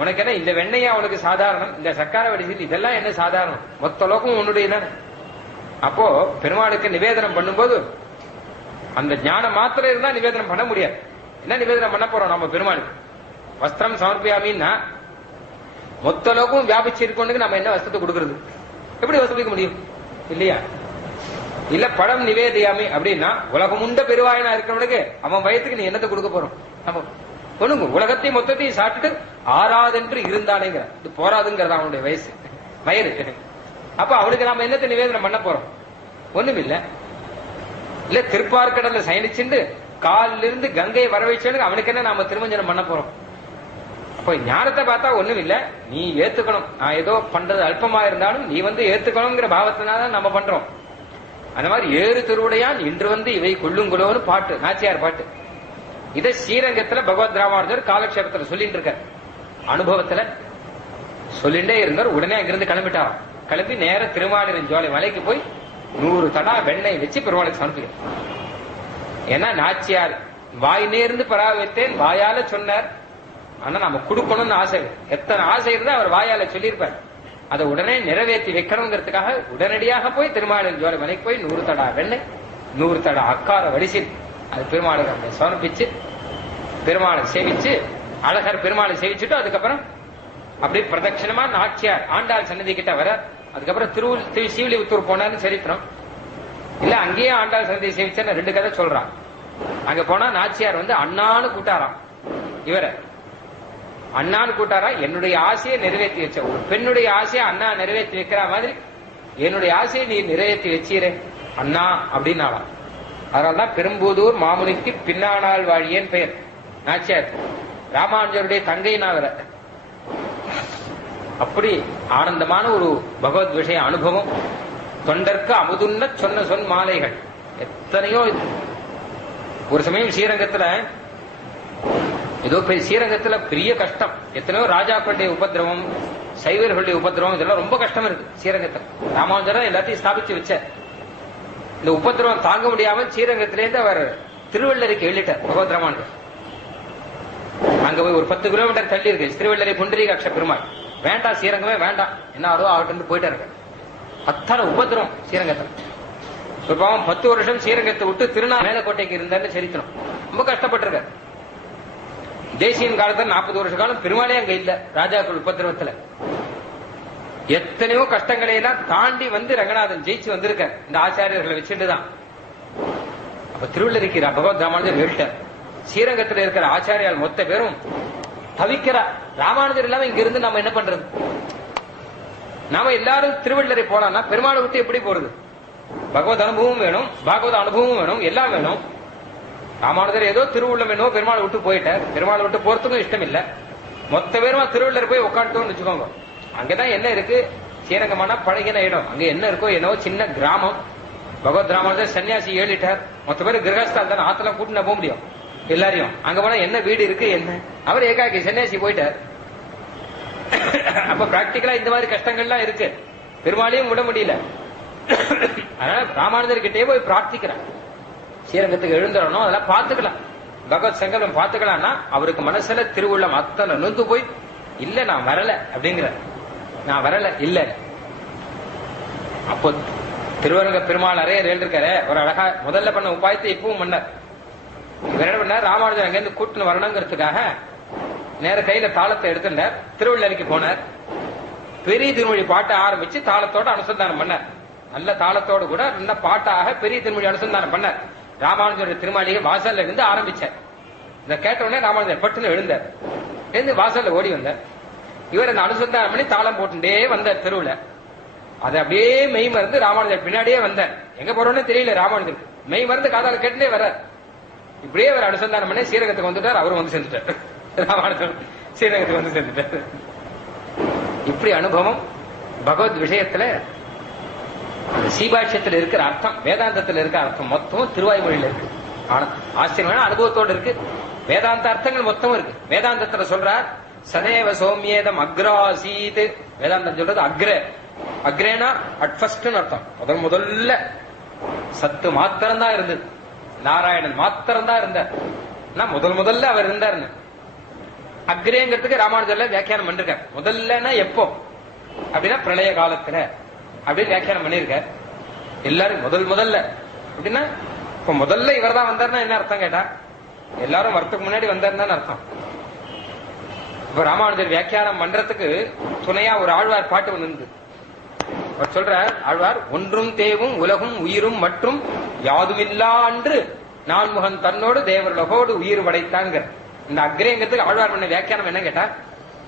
உனக்கு என்ன இந்த வெண்ணையா உனக்கு சாதாரணம், இந்த சர்க்கார வடிசில் இதெல்லாம் என்ன சாதாரணம், மொத்த லோகம் உன்னுடைய தானே. அப்போ பெருமாளுக்கு நிவேதனம் பண்ணும்போது அந்த ஞானம் மாத்திரம் இருந்தா நிவேதனம் பண்ண முடியாது. என்ன நிவேதனம் பண்ண போறோம் நம்ம பெருமாளுக்கு? வஸ்திரம் சமர்ப்பியாமின்னா மொத்த லோகம் வியாபிச்சிருக்கோன்னு நம்ம என்ன வஸ்திரத்தை கொடுக்கறது? எப்படி வசூலிக்க முடியும் இல்லையா? இல்ல பழம் நிவேதியாமி அப்படின்னா உலகம் உண்ட பெருவாயனா இருக்கிறவனுக்கு அவன் வயத்துக்கு நீ என்னத்தை கொடுக்க போறோம்? நம்ம ஒண்ணுங்க உலகத்தையும் மொத்தத்தையும் சாப்பிட்டுட்டு ஆறாதென்று இருந்தானேங்கிற இது போராதுங்கிறது அவனுடைய வயசு வயிறு. அப்ப அவனுக்கு நாம என்னத்தை நிவேதனம் பண்ண போறோம்? ஒண்ணும் இல்ல. இல்ல திருப்பார்கடல்ல சயனிச்சுண்டு காலில இருந்து கங்கையை வர வச்சவனுக்கு அவனுக்கு என்ன நாம திருமஞ்சனம் பண்ண போறோம்? அப்ப ஞானத்தை பார்த்தா ஒண்ணும் இல்ல, நீ ஏத்துக்கணும். நான் ஏதோ பண்றது அல்பமா இருந்தாலும் நீ ஏத்துக்கணுங்கிற பாவத்தினால நம்ம பண்றோம். அந்த மாதிரி ஏறு திருவுடையான் இன்று இவை கொள்ளுங்குலோன்னு பாட்டு, நாச்சியார் பாட்டு. இதை ஸ்ரீரங்கத்துல பகவத் ராமானுஜர் காலக்ஷேபத்துல சொல்லிட்டு இருக்கார். அனுபவத்துல சொல்லிட்டே இருந்தார். உடனே அங்கிருந்து கிளம்பிட்டாராம். கிளம்பி நேர திருமாலிருஞ்சோலை மலைக்கு போய் 100 தடா வெண்ணெய் வச்சு பெருமாளுக்கு சமர்ப்பிக்க. ஏன்னா நாச்சியார் வாய் நேர்ந்து பராவித்தேன் வாயால சொன்னார். ஆனா நம்ம கொடுக்கணும்னு ஆசை, எத்தனை ஆசை இருந்தா அவர் வாயால சொல்லியிருப்பார். அதை உடனே நிறைவேற்றி வைக்கணுங்கிறதுக்காக உடனடியாக போய் திருமாலிருஞ்சோலை மலைக்கு போய் 100 தடா வெண்ணெய் 100 தடா அக்கார வடிசி அது பெருமாளுக்கு அந்த சமர்ப்பிச்சு பெருமாளை சேவிச்சு அழகர் பெருமாளை சேவிச்சுட்டு அதுக்கப்புறம் அப்படியே பிரதட்சணமா நாச்சியார் ஆண்டாள் சன்னதி கிட்ட வர. அதுக்கப்புறம் ஸ்ரீவில்லிபுத்தூர் போனான்னு சரித்திரம் இல்ல, அங்கேயே ஆண்டாள் சன்னதியை சேவிச்சா 2 கதை சொல்றான். அங்க போனா நாச்சியார் அண்ணான்னு கூட்டாராம். இவரை அண்ணான்னு கூட்டாரா, என்னுடைய ஆசையை நிறைவேற்றி வச்ச ஒரு பெண்ணுடைய ஆசையை அண்ணா நிறைவேற்றி வைக்கிற மாதிரி என்னுடைய ஆசையை நீ நிறைவேற்றி வச்சீரே அண்ணா அப்படின்னாலாம். அதனால்தான் பெரும்புதூர் மாமுனிக்கு பின்னானால் வாழியேன் பெயர். நாச்சியார் ராமானுஜருடைய தங்கை நாவர. அப்படி ஆனந்தமான ஒரு பகவத் விஷய அனுபவம். தொண்டர்க்கு அமுதுன்ன சொன்ன சொன் மாலைகள் எத்தனையோ. ஒரு சமயம் ஸ்ரீரங்கத்துல ஏதோ ஸ்ரீரங்கத்துல பெரிய கஷ்டம், எத்தனையோ ராஜாக்களுடைய உபதிரவம், சைவர்களுடைய உபதிரவம், இதெல்லாம் ரொம்ப கஷ்டம் இருக்கு ஸ்ரீரங்கத்துல. ராமானுஜர் எல்லாத்தையும் ஸ்தாபிச்சு வச்ச இந்த உபதிரவம் தாங்க முடியாமல் ஸ்ரீரங்கத்திலேருந்து அவர் திருவள்ளரைக்கு எழுதிட்டார் பகவத் ராமானுஜர். அங்க போய் ஒரு 10 கிலோமீட்டர் தள்ளி இருக்கு திருவள்ளரை புண்டரீகாட்ச பெருமாள். வேண்டாம் ஸ்ரீரங்கமே வேண்டாம், என்ன ஆரோ ஆகட்டும் போயிட்டாரு. அத்தனை உபதிரவம் ஸ்ரீரங்கத்துல. ஒரு பாவம் 10 வருஷம் ஸ்ரீரங்கத்தை விட்டு திருநாமேலக்கோட்டைக்கு இருந்தாருன்னு சரித்திரம். ரொம்ப கஷ்டப்பட்டிருக்காரு. தேசியன் காலத்துல 40 வருஷ காலம் பெருமாளே அங்க இல்ல ராஜாக்கள் உபதிரவத்துல. எத்தனையோ கஷ்டங்களை எல்லாம் தாண்டி ரங்கநாதன் ஜெயிச்சு வந்திருக்கார் இந்த ஆச்சாரியர்களை வச்சுட்டுதான். அப்ப திருவள்ளரிக்கு பகவத் ராமானுஜர் எழுட்டார். ஸ்ரீரங்கத்தில் இருக்கிற ஆச்சாரியால் மொத்த பேரும் தவிக்கிறார். ராமானுஜர் இல்லாம இங்க இருந்து நாம என்ன பண்றது? நாம எல்லாரும் திருவள்ளரை போலாம்னா பெருமாளை விட்டு எப்படி போறது? பகவத் அனுபவம் வேணும், பாகவத அனுபவம் வேணும், எல்லாம் வேணும். ராமானுஜர் ஏதோ திருவுள்ளம் வேணும் பெருமாளை விட்டு போயிட்டார். பெருமாளை விட்டு போறதுக்கும் இஷ்டம் இல்ல. மொத்த பேருமா திருவள்ளர் போய் உட்காந்துட்டோம்னு வச்சுக்கோங்க. அங்கதான் என்ன இருக்கு? ஸ்ரீரங்கமான பழகின இடம். அங்க என்ன இருக்கோ என்னவோ சின்ன கிராமம். பகவத் ராமானுஜர் சன்னியாசி ஏழிட்டார். மொத்த பேர் கிரகஸ்தால் தானே, ஆத்துல கூட்டு போக முடியும் எல்லாரையும். அங்க போனா என்ன வீடு இருக்கு என்ன? அவர் ஏகாக்கி சன்னியாசி போயிட்டார். அப்ப பிராக்டிகலா இந்த மாதிரி கஷ்டங்கள்லாம் இருக்கு. பெருமாளையும் விட முடியல. அதனால ராமானுஜர் கிட்டே போய் பிரார்த்திக்கிறார். ஸ்ரீரங்கத்துக்கு எழுந்துடணும், அதெல்லாம் பார்த்துக்கலாம், பகவத் சங்கல்பம் பார்த்துக்கலாம்னா அவருக்கு மனசுல திருவுள்ளம் அத்தனை நொந்து போய் இல்ல நான் வரல அப்படிங்கிற. நான் வரல இல்ல. அப்போ திருவரங்க பெருமாள் அறையர் எழுந்திருக்காரு. ஒரு அழகா முதல்ல பண்ண உபாயத்தை இப்பவும் பண்ணார். இவர் என்ன பண்ணார்? ராமானுஜர் அங்கிருந்து கூட்டுன்னு வரணுங்கிறதுக்காக நேர கையில தாளத்தை எடுத்துட்டார். திருவள்ளரிக்கு போனார். பெரிய திருமொழி பாட்டை ஆரம்பிச்சு தாளத்தோட அனுசந்தானம் பண்ணார். நல்ல தாளத்தோடு கூட நல்ல பாட்டாக பெரிய திருமொழி அனுசந்தானம் பண்ணார். ராமானுஜருடைய திருமாளிகை வாசல்ல இருந்து ஆரம்பிச்சார். இதை கேட்ட உடனே ராமானுஜர் பட்டுன்னு எழுந்தார். எழுந்து வாசல்ல ஓடி வந்தார். இவர் அந்த அனுசந்தானம் பண்ணி தாளம் போட்டுட்டே வந்தார் தெருவுல. அது அப்படியே மெய் மருந்து ராமானுஜர் பின்னாடியே வந்தார். எங்க போறோன்னு தெரியல ராமானுஜருக்கு. மெய் மருந்து காதால கேட்டுட்டே வர. இப்படியே அவர் அனுசந்தானம் பண்ணி ஸ்ரீரங்கத்துக்கு வந்துட்டார். அவரும் வந்து சேர்ந்துட்டார். ராமானுஜர் ஸ்ரீரங்கத்துக்கு வந்து சேர்ந்துட்டார். இப்படி அனுபவம் பகவத் விஷயத்துல சீபாஷ்யத்தில் இருக்கிற அர்த்தம், வேதாந்தத்தில் இருக்கிற அர்த்தம் மொத்தமும் திருவாய்மொழியில இருக்கு. ஆச்சரியமான அனுபவத்தோடு இருக்கு. வேதாந்த அர்த்தங்கள் மொத்தமும் இருக்கு. வேதாந்தத்துல சொல்றார் சதேவ சௌமியேதம் அக்ராசீத். வேதாந்தம் சொல்றது அக்ர அக்ரேனா அட் ஃபர்ஸ்ட் அர்த்தம். முதல்ல சத்து மாத்திரம்தான் இருந்தது, நாராயணன் மாத்திரம்தான் இருந்தார். முதல்ல அவர் இருந்தார். அக்ரேங்கிறதுக்கு ராமானுஜர்ல வியாக்கியானம் பண்ணிருக்கார். முதல்லன்னா எப்போ அப்படின்னா பிரளய காலத்துல அப்படின்னு வியாக்கியானம் பண்ணிருக்கார். எல்லாரும் முதல்ல அப்படின்னா இப்ப முதல்ல இவர் தான் வந்தார்னா என்ன அர்த்தம் கேட்டா, எல்லாரும் வரத்துக்கு முன்னாடி வந்தாருன்னு அர்த்தம். இப்ப ராமானுஜர் வியாக்கியானம் பண்றதுக்கு துணையா ஒரு ஆழ்வார் பாட்டு வந்து அவர் சொல்ற, ஆழ்வார் ஒன்றும் தேவும் உலகும் உயிரும் மற்றும் யாதுமில்லா அன்று நான்முகன் தன்னோடு தேவருலகோடு உயிர் படைத்தாங்க. இந்த அக்ரேங்கிறதுக்கு ஆழ்வார் பண்ண வியாக்கியானம் என்ன கேட்டா,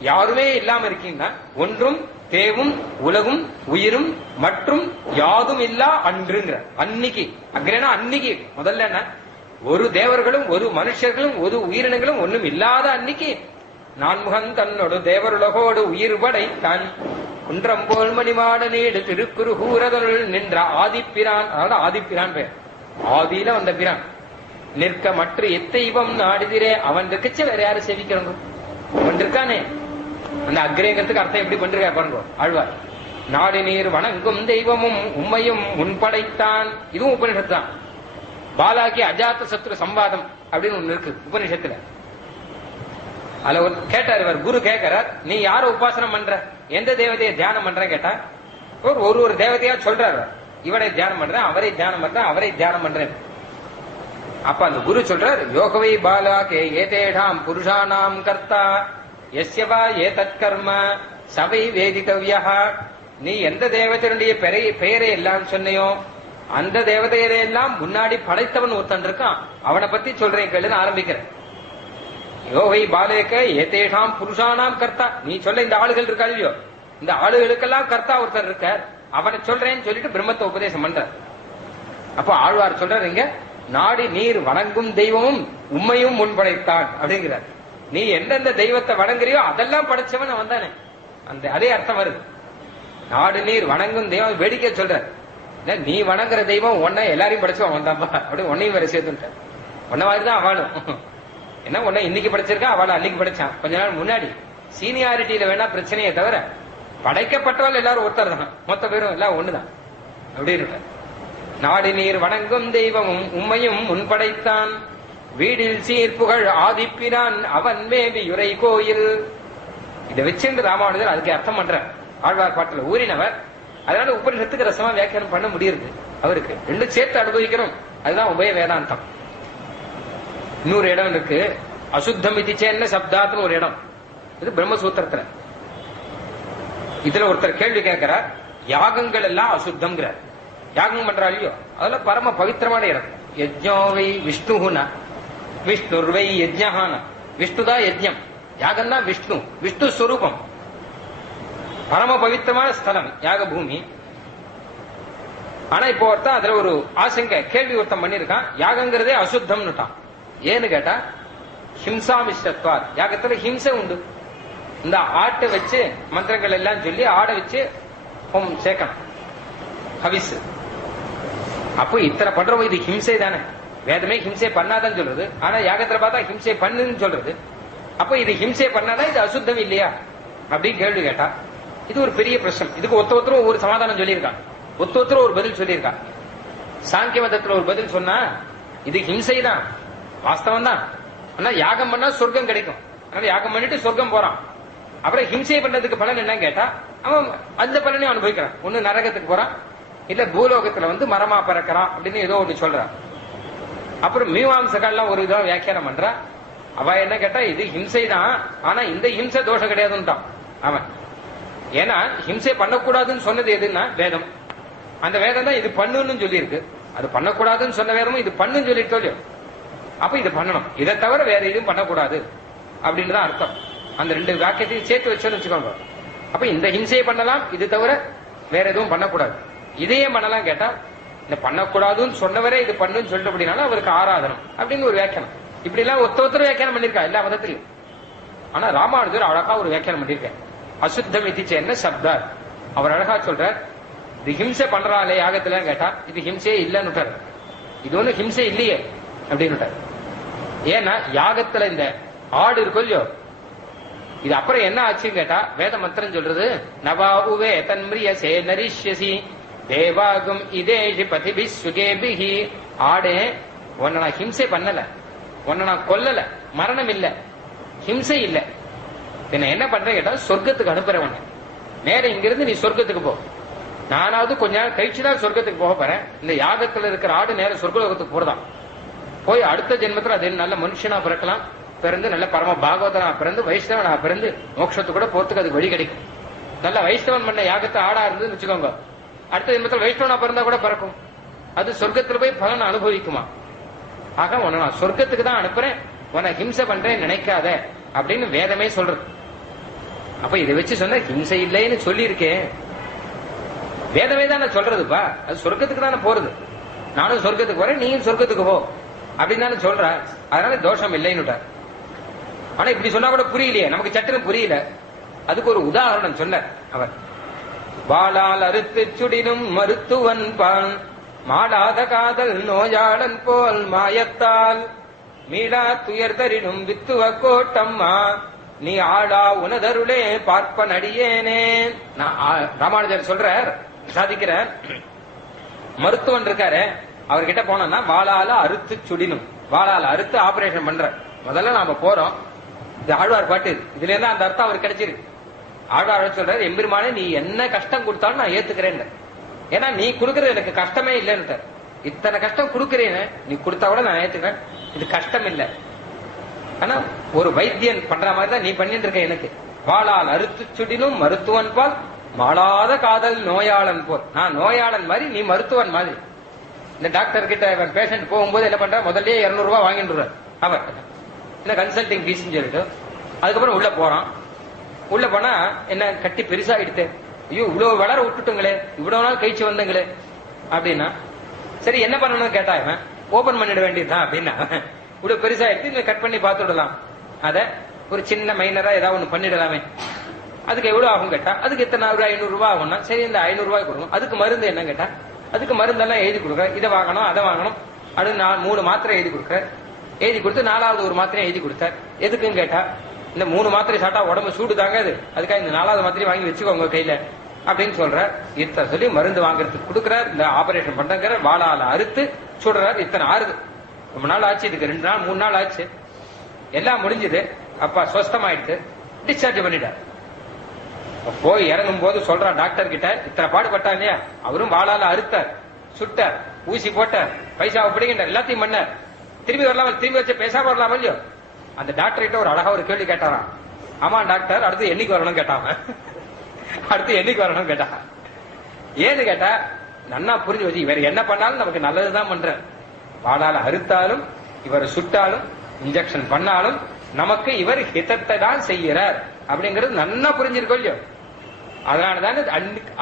யாருமே இல்லாம இருக்கீங்கன்னா ஒன்றும் தேவும் உலகும் உயிரும் மற்றும் யாதும் இல்லா அன்றுங்கிற அன்னைக்கு. அக்ரேனா அன்னைக்கு முதல்ல என்ன, ஒரு தேவர்களும் ஒரு மனுஷர்களும் ஒரு உயிரினங்களும் ஒண்ணும் இல்லாத அன்னைக்கு நான்முகன் தன்னோடு தேவருலகோடு உயிர் படைத்தான் குன்றம் போல் மணிமாட நீடு திருக்குறுகூரதனுள் நின்ற ஆதிப்பிரான். அதாவது ஆதிப்பிரான் பெயர், ஆதியில வந்த பிரான். நிற்க மற்ற எத்தைவம் நாடுதிரே, அவன் இருக்கச்ச வேற யாரு சேவிக்கிறவங்க, அவன் இருக்கானே. அந்த அக்ரேங்கிறதுக்கு அர்த்தம் எப்படி பண்றா பாருங்க ஆழ்வார். நாடு நீர் வணங்கும் தெய்வமும் உண்மையும் முன்படைத்தான். இதுவும் உபனிஷத்து தான். பாலாக்கி அஜாத்த சத்ரு சம்பாதம் அப்படின்னு ஒண்ணு இருக்கு உபனிஷத்துல. அதுல ஒரு கேட்டார், இவர் குரு கேட்கிறார், நீ யார உபாசனம் பண்ற, எந்த தேவதையை தியானம் பண்ற கேட்டா, ஒரு தேவதையா சொல்றாரு, இவரை தியானம் பண்றேன், அவரை தியானம் பண்றேன், அவரை தியானம் பண்றேன். அப்ப அந்த குரு சொல்றார், யோகவை பாலாகே ஏதேடாம் புருஷானாம் கர்த்தா எஸ்யவா ஏதத் கர்ம சவை வேதித்தவ்யா. நீ எந்த தேவதையுடைய பெயரை எல்லாம் சொன்னையோ அந்த தேவதையெல்லாம் முன்னாடி படைத்தவன் ஒருத்தன் இருக்கான், அவனை பத்தி சொல்றேன் கேளுன்னு ஆரம்பிக்கிறேன். யோகை பாலேக்க ஏதேஷாம் புருஷானாம் கர்த்தா, நீ சொல்ல இந்த ஆளுகள் இருக்கா இல்லையோ, இந்த ஆளுகளுக்கெல்லாம் கர்த்தா ஒருத்தர் இருக்கார், அவனை சொல்றேன்னு சொல்லிட்டு பிரம்மத்தை உபதேசம் பண்ற. அப்ப ஆழ்வார் சொல்றாரு இங்க, நாடி நீர் வணங்கும் தெய்வமும் உண்மையும் முன்படைத்தான் அப்படிங்கிறார். நீ எந்தெந்த தெய்வத்தை வணங்குறியோ அதெல்லாம் படைச்சவன் அவன் தானே, அந்த அதே அர்த்தம் வருது. நாடு நீர் வணங்கும் தெய்வம் வேடிக்கை சொல்ற, நீ வணங்குற தெய்வம் உன்ன எல்லாரையும் படைச்சவன் வந்தாப்பா அப்படி உன்னையும் வேற சேர்த்துட்ட. உன்ன மாதிரிதான் அவளும் என்ன, உன்ன இன்னைக்கு படிச்சிருக்கா, அவளை அன்னைக்கு படிச்சான் கொஞ்ச நாள் முன்னாடி. சீனியாரிட்டியில வேணா பிரச்சனையே தவிர படைக்கப்பட்டவள் எல்லாரும் ஒருத்தர் தான், மொத்த பேரும் எல்லாம் ஒண்ணுதான் அப்படின்னு. நாடு நீர் வணங்கும் தெய்வமும் உண்மையும் முன்படைத்தான் வீடில் சீர்ப்புகள் ஆதிப்பிரான் அவன் மேவி யுரை கோயில். இதை வச்சுட்டு ராமானுஜர் அதுக்கு அர்த்தம் பண்ற. ஆழ்வார் பாட்டுல ஊறினவர், அதனால உபனிஷத்துக்கு ரசமா வியாக்கியானம் பண்ண முடியுது அவருக்கு. ரெண்டு சேர்த்து அனுபவிக்கணும், அதுதான் உபய வேதாந்தம். இன்னொரு இடம் இருக்கு, அசுத்தம் இதிச்சேன்ன சப்தாத்னு ஒரு இடம், இது பிரம்மசூத்திரத்துல. இதுல ஒருத்தர் கேள்வி கேட்கிறார், யாகங்கள் எல்லாம் அசுத்தம்ங்கிறார். யாகம் பண்றா இல்லையோ அதெல்லாம் பரம பவித்திரமான இடம். யஜ்ஞோவை விஷ்ணுனா விஷ்ணுர்வை யஜ்ஞான, விஷ்ணுதான் யஜ்ஞம், யாகம் தான் விஷ்ணு, விஷ்ணு ஸ்வரூபம், பரம பவித்திரமான ஸ்தலம் யாக பூமி. ஆனா இப்போ ஒருத்தன் அதுல ஒரு ஆசங்க கேள்வி ஒருத்தன் பண்ணிருக்கான், யாகங்கிறதே அசுத்தம்னுட்டான். ஏன்னு கேட்டா ஹிம்சா மிஸ்டத்வார், யாகத்துல ஹிம்சை உண்டு. இந்த ஆட்டை வச்சு மந்திரங்கள் எல்லாம் சொல்லி ஆடை வச்சு சேர்க்கணும் ஹவிஸ். அப்போ இத்தனை பண்றோம், இது ஹிம்சை தானே. வேதமே ஹிம்சை பண்ணாதான் சொல்றது, ஆனா யாகத்துல பார்த்தா ஹிம்சை பண்ணுன்னு சொல்றது. அப்ப இது ஹிம்சை பண்ணாதான் இது அசுத்தம் இல்லையா அப்படின்னு கேள்வி கேட்டா இது ஒரு பெரிய பிரச்சனை. இதுக்கு ஒருத்தரும் ஒரு சமாதானம் சொல்லியிருக்காங்க, ஒருத்தரும் ஒரு பதில் சொல்லியிருக்காங்க. சாங்கிய மதத்துல ஒரு பதில் சொன்னா, இது ஹிம்சை தான், வாஸ்தவம் தான், ஆனா யாகம் பண்ணா சொர்க்கம் கிடைக்கும், அதனால யாகம் பண்ணிட்டு சொர்க்கம் போறான். அப்புறம் ஹிம்சை பண்றதுக்கு பலன் என்னன்னு கேட்டா அவன் அந்த பலனையும் அனுபவிக்கிறான். ஒண்ணு நரகத்துக்கு போறான், இல்ல பூலோகத்துல மரமா பறக்கிறான் அப்படின்னு ஏதோ ஒண்ணு சொல்றான். அப்புறம் மீமாம்சகள்லாம் ஒரு இதாக வியாக்கியானம் பண்றா. அவ என்ன கேட்டா இது ஹிம்சை தான், ஆனா இந்த ஹிம்சை தோஷம் கிடையாதுன்ட்டான் அவன். ஏன்னா ஹிம்சை பண்ணக்கூடாதுன்னு சொன்னது எதுன்னா வேதம், அந்த வேதம் தான் இது பண்ணுன்னு சொல்லி இருக்கு. அது பண்ணக்கூடாதுன்னு சொன்ன வேதமும் இது பண்ணுன்னு சொல்லிட்டு சொல்லு. அப்ப இது பண்ணணும், இதை தவிர வேற எதுவும் பண்ணக்கூடாது அப்படின்னு தான் அர்த்தம். அந்த ரெண்டு வாக்கியத்தையும் சேர்த்து வச்சோன்னு வச்சுக்கோங்க. அப்ப இந்த ஹிம்சையை பண்ணலாம், இது தவிர வேற எதுவும் பண்ணக்கூடாது. இதையே பண்ணலாம் கேட்டா இந்த பண்ணக்கூடாதுன்னு சொன்னவரே இது பண்ணுன்னு சொல்லிட்டு அப்படின்னாலும் அவருக்கு ஆராதனம் அப்படின்னு ஒரு வியாக்கியானம். இப்படி எல்லாம் ஒருத்தர் வியாக்கியானம் பண்ணிருக்கா எல்லா மதத்திலையும். ஆனா ராமானுஜர் அழகா ஒரு வியாக்கியானம் பண்ணிருக்கார், அசுத்தம் இதிச்சேன்ன சப்தார். அவர் அழகா சொல்றார், இது ஹிம்சை பண்றாளே யாகத்துல கேட்டா இது ஹிம்சையே இல்லைன்னு விட்டாரு. இது ஒண்ணு ஹிம்சை இல்லையே அப்படின்னு விட்டாரு. ஏன்னா யாகத்துல இந்த ஆடு இருக்கும் இல்லையோ, இது அப்புறம் என்ன ஆச்சுன்னு கேட்டா வேத மந்திரம் சொல்றது நவாவுவே தன்மிரிய சே நரிஷ்யசி தேவாகும் இதேஷி பதிபி சுகேபிஹி. ஆடே, உன்னை நான் ஹிம்சை பண்ணல, உன்னை நான் கொல்லல, மரணம் இல்ல, ஹிம்சை இல்ல. என்ன பண்றேன் கேட்டா சொர்க்கத்துக்கு அனுப்புறேன் உன்னை. நேரம் இங்கிருந்து நீ சொர்க்கத்துக்கு போ. நானாவது கொஞ்ச நேரம் கழிச்சுதான் சொர்க்கத்துக்கு போக போறேன். இந்த யாகத்துல இருக்கிற ஆடு நேரம் சொர்க்கலோகத்துக்கு போறதான். போய் அடுத்த ஜென்மத்துல அது நல்ல மனுஷனா பிறக்கலாம், பிறந்து நல்ல பரம பாகவதனா பிறந்து வைஷ்ணவனா பிறந்து மோட்சத்துக்கு கூட போறதுக்கு அதுக்கு வழி கிடைக்கும். நல்ல வைஷ்ணவன் பண்ண யாகத்தை ஆடா இருந்து வச்சுக்கோங்க, அடுத்த ஜென்மத்தில் வைஷ்ணவனா பிறந்தா கூட பிறக்கும். அது சொர்க்கத்துல போய் பலன் அனுபவிக்குமா. ஆக உன்னை நான் சொர்க்கத்துக்கு தான் அனுப்புறேன், உன்னை ஹிம்சை பண்றேன் நினைக்காத அப்படின்னு வேதமே சொல்றது. அப்ப இதை வச்சு சொன்ன ஹிம்சை இல்லைன்னு சொல்லி இருக்கேன், வேதமே தானே சொல்றதுப்பா. அது சொர்க்கத்துக்கு தானே போறது. நானும் சொர்க்கத்துக்கு போறேன், நீயும் சொர்க்கத்துக்கு போ அப்படின்னு தானே சொல்ற. அதனால தோஷம் இல்லைன்னு. ஆனா இப்படி சொன்னா கூட புரியலையே, நமக்கு சட்டுன்னு புரியல. அதுக்கு ஒரு உதாரணம் சொன்னார் அவர். வாளால் அறுத்து சுடினும் மருத்துவன் பான் மாடாத காதல் நோயாளன் போல் மாயத்தால் மீளா துயர் தரினும் வித்துவ கோட்டம்மா நீ ஆடா உனதருளே பார்ப்ப நடியேனே. ராமானுஜர் சொல்றார், சாதிக்கிறார். மருத்துவன் இருக்காரு, அவர்கிட்ட போனோம்னா வாளால அறுத்து சுடினும், வாளால அறுத்து ஆபரேஷன் பண்ற. முதல்ல நாம போறோம், இது ஆழ்வார் பாட்டு, இதுல இருந்தா அந்த அர்த்தம் அவருக்கு கிடைச்சிருக்கு. ஆழ்வார் சொல்றாரு, எம்பெருமானே நீ என்ன கஷ்டம் கொடுத்தாலும் நான் ஏத்துக்கிறேன். ஏன்னா நீ கொடுக்கறது எனக்கு கஷ்டமே இல்லைன்னு. இத்தனை கஷ்டம் கொடுக்கறேன்னு நீ கொடுத்தா கூட நான் ஏத்துக்கிறேன், இது கஷ்டம் இல்லை. ஆனா ஒரு வைத்தியன் பண்ற மாதிரி தான் நீ பண்ணிட்டு இருக்க. எனக்கு வாளால் அறுத்து சுடினும் மருத்துவன் பால் மாளாத காதல் நோயாளன் போல். நான் நோயாளன் மாதிரி, நீ மருத்துவன் மாதிரி. இந்த டாக்டர் கிட்ட பேஷண்ட் போகும்போது என்ன பண்ற, முதல்ல 200 ரூபாய் வாங்கிட்டு அவர் என்ன கன்சல்டிங் ஃபீஸ் சொல்லிட்டு, அதுக்கப்புறம் உள்ள போறான். உள்ள போனா என்ன கட்டி பெருசாகிடுது, ஐயோ இவ்வளவு வளர விட்டுட்டுங்களே, இவ்வளவு நாள் கழிச்சு வந்தங்களே அப்படின்னா, சரி என்ன பண்ணணும்னு கேட்டா இவன் ஓபன் பண்ணிட வேண்டியதுதான் அப்படின்னா, இவ்வளவு பெருசாயிடுச்சு கட் பண்ணி பார்த்துடலாம், அத ஒரு சின்ன மைனரா ஏதாவது ஒண்ணு பண்ணிடலாமே, அதுக்கு எவ்வளவு ஆகும் கேட்டா, அதுக்கு எத்தனை 500 ரூபாய் ஆகும்னா, சரி இந்த 500 ரூபாய் கொடுக்கணும். அதுக்கு மருந்து என்ன கேட்டா, அதுக்கு மருந்தெல்லாம் எழுதி கொடுக்குற, இதை வாங்கணும் அதை வாங்கணும், அது 3 மாத்திரை எழுதி கொடுக்குற, எழுதி கொடுத்து 4வது ஒரு மாத்திரை எழுதி கொடுத்தார். எதுக்குன்னு கேட்டா, இந்த 3 மாத்திரை சாட்டா உடம்பு சூடு தாங்காது, அதுக்காக இந்த 4வது மாத்திரை வாங்கி வச்சுக்கோங்க கையில அப்படின்னு சொல்றார். இத்தனை சொல்லி மருந்து வாங்குறதுக்கு கொடுக்குறார். இந்த ஆபரேஷன் பண்றங்கிற வாளால அறுத்து சுடுறார். இத்தனை ஆறுது, ரொம்ப நாள் ஆச்சு, இதுக்கு 2 நாள் 3 நாள் ஆச்சு, எல்லாம் முடிஞ்சது. அப்பா சொஸ்தமாயிடுச்சு, டிஸ்சார்ஜ் பண்ணிட்டார். போய் இறங்கும் போது சொல்றான் டாக்டர் கிட்ட, இத்தனை பாடுபட்டா இல்லையா, அவரும் வாளால அறுத்தார், சுட்டார், ஊசி போட்டார், பைசா அப்படிங்கிற எல்லாத்தையும் பண்ணார். திரும்பி வரலாம, திரும்பி வச்சு பேசாம வரலாம இல்லையோ. அந்த டாக்டர் கிட்ட ஒரு அழகா ஒரு கேள்வி கேட்டாராம். ஆமா டாக்டர், அடுத்து என்னைக்கு வரணும் கேட்டாங்க. அடுத்து என்னைக்கு வரணும் கேட்டா, ஏன்னு கேட்டா நன்னா புரிஞ்சு வச்சு, இவர் என்ன பண்ணாலும் நமக்கு நல்லதுதான் பண்ற. வாளால அறுத்தாலும் இவர் சுட்டாலும் இன்ஜெக்ஷன் பண்ணாலும் நமக்கு இவர் ஹிதத்தை தான் செய்யறார் அப்படிங்கிறது நன்னா புரிஞ்சிருக்கோம் இல்லையோ. அதனாலதான்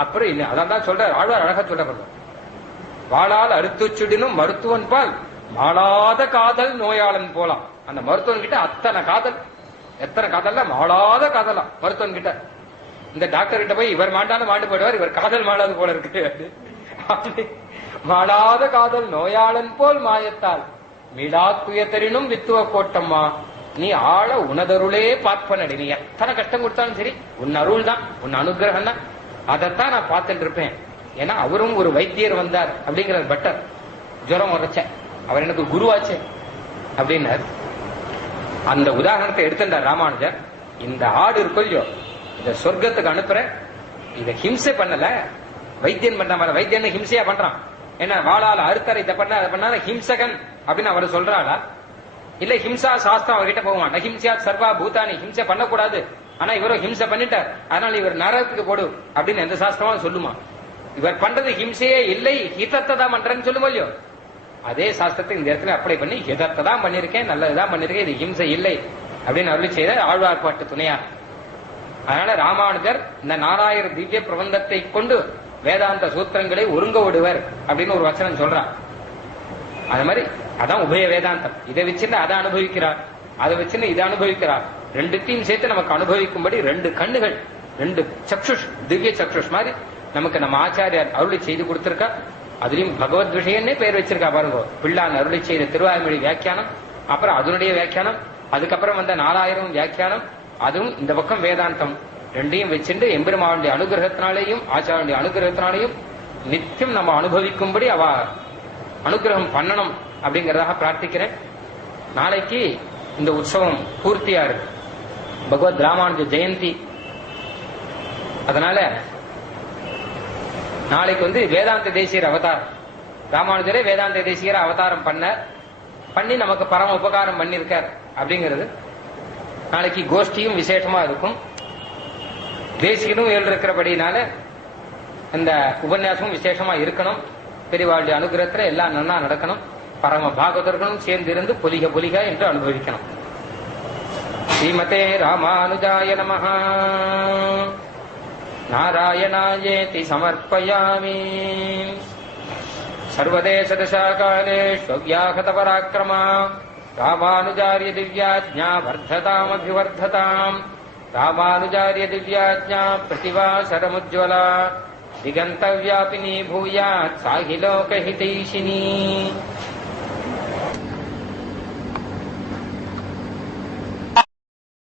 அப்புறம் இல்லை, அதான் தான் சொல்ற ஆழ்வார் அழகா சொல்ற. வாளால் அறுத்து சுடினும் மருத்துவன் பால் மாளாத காதல் நோயாளன் போலாம். அந்த மருத்துவன் கிட்ட அத்தனை காதல், எத்தனை காதல்ல மாளாத காதலாம் மருத்துவன் கிட்ட. இந்த டாக்டர் கிட்ட போய் இவர் மாண்டாலும் மாண்டு போயிடுவார், இவர் காதல் மாளாது போல இருக்கு. மாளாத காதல் நோயாளன் போல் மாயத்தால் மீளா துயத்தரினும் வித்துவ கோட்டம்மா நீ ஆள உனதருளே பார்ப்பனடி. நீ எத்தனை கஷ்டம் கொடுத்தாலும் சரி, உன் அருள் தான், உன் அனுகிரகம் தான், அதைத்தான் நான் பார்த்துட்டு இருப்பேன். ஏன்னா அவரும் ஒரு வைத்தியர் வந்தார் அப்படிங்கிற பட்டர், ஜுரம் உரைச்ச, அவர் எனக்கு குருவாச்சு அப்படின்னார். அந்த உதாரணத்தை எடுத்துட்டார் ராமானுஜர். இந்த ஆடு இருக்கோ, இந்த சொர்க்கத்துக்கு அனுப்புற, இத ஹிம்சை பண்ணல, வைத்தியன் பண்ற மாதிரி. வைத்தியன் ஹிம்சையா பண்றான், என்ன வாளால அறுத்தரை இதை பண்ண அதை பண்ண ஹிம்சகன் அப்படின்னு அவர் சொல்றாளா? இல்ல ஹிம்சா சாஸ்திரம் அவர்கிட்ட போவான். ஹிம்சா சர்வா பூதானி, ஹிம்சை பண்ணக்கூடாது, ஆனா இவரும் ஹிம்சை பண்ணிட்டார், அதனால இவர் நரகத்துக்கு போடு அப்படின்னு எந்த சாஸ்திரமா சொல்லுமா? இவர் பண்றது ஹிம்சையே இல்லை, ஹிதத்தை தான் பண்றேன்னு சொல்லுமோ இல்லையோ. அதே சாஸ்திரத்தை இந்த இடத்துல அப்ளை பண்ணி ஹிதத்தை தான் பண்ணிருக்கேன், நல்லதுதான் பண்ணிருக்கேன், இது ஹிம்சை இல்லை அப்படின்னு அருளி செய்த ஆழ்வார்பாட்டு துணையா. அதனால ராமானுஜர் இந்த 4000 திவ்ய பிரபந்தத்தை கொண்டு வேதாந்த சூத்திரங்களை ஒருங்க விடுவர் அப்படின்னு ஒரு வச்சனம் சொல்றார். அது மாதிரி அதான் உபய வேதாந்தம். இதை வச்சுன்னு அதை அனுபவிக்கிறார், அதை வச்சுன்னு இதை அனுபவிக்கிறார். ரெண்டுத்தையும் சேர்த்து நமக்கு அனுபவிக்கும்படி 2 கண்ணுகள், 2 சக்ஷுஷ், திவ்ய சக்ஷுஷ் மாதிரி நமக்கு நம்ம ஆச்சாரியார் அருளி செய்து கொடுத்திருக்கா. அதுலயும் பகவத் விஷயம்னே பெயர் வச்சிருக்கா பாருங்க. பிள்ளான் அருளி செய்த திருவாய்மொழி வியாக்கியானம், அப்புறம் அதனுடைய வியாக்கியானம், அதுக்கப்புறம் வந்த 4000 வியாக்கியானம், அதுவும் இந்த பக்கம் வேதாந்தம். ரெண்டையும் வச்சுட்டு எம்பெருமானுடைய அனுகிரகத்தினாலேயும் ஆச்சாரனுடைய அனுகிரகத்தினாலேயும் நித்தியம் நம்ம அனுபவிக்கும்படி அவ அனுகிரகம் பண்ணணும் அப்படிங்கறதாக பிரார்த்திக்கிறேன். நாளைக்கு இந்த உற்சவம் பூர்த்தியா இருக்கு, பகவத் ராமானுஜ ஜெயந்தி. அதனால நாளைக்கு வேதாந்த தேசியர் அவதாரம், ராமானுஜரே வேதாந்த தேசியர் அவதாரம் பண்ணி நமக்கு பரம உபகாரம் பண்ணிருக்கார் அப்படிங்கிறது. நாளைக்கு கோஷ்டியும் விசேஷமா இருக்கும். தேசிகனும் இருக்கிறபடினால இந்த உபன்யாசமும் விசேஷமா இருக்கணும். பெரியவாளுடைய அனுகிரகத்துல எல்லாம் நன்னா நடக்கணும். பரம பாகவதர்களும் சேர்ந்து இருந்து பொலிக பொலிக என்று அனுபவிக்கணும். ஸ்ரீமதே ராமானுஜாய நமஹ. நாராயணாயேதி சமர்ப்பயாமி. சர்வதேசதசாகாலேஷ்வ்யாஹத பராக்கிரமா ராமானுஜார்ய திவ்யாஜ்ஞா வர்ததாமபிவர்ததாம். ராமானுஜார்ய திவ்யாஜ்ஞா பிரதிவாசரமுஜ்வலா திகந்தவ்யாபினி பூயாத் சாஹி லோகஹிதைஷினி.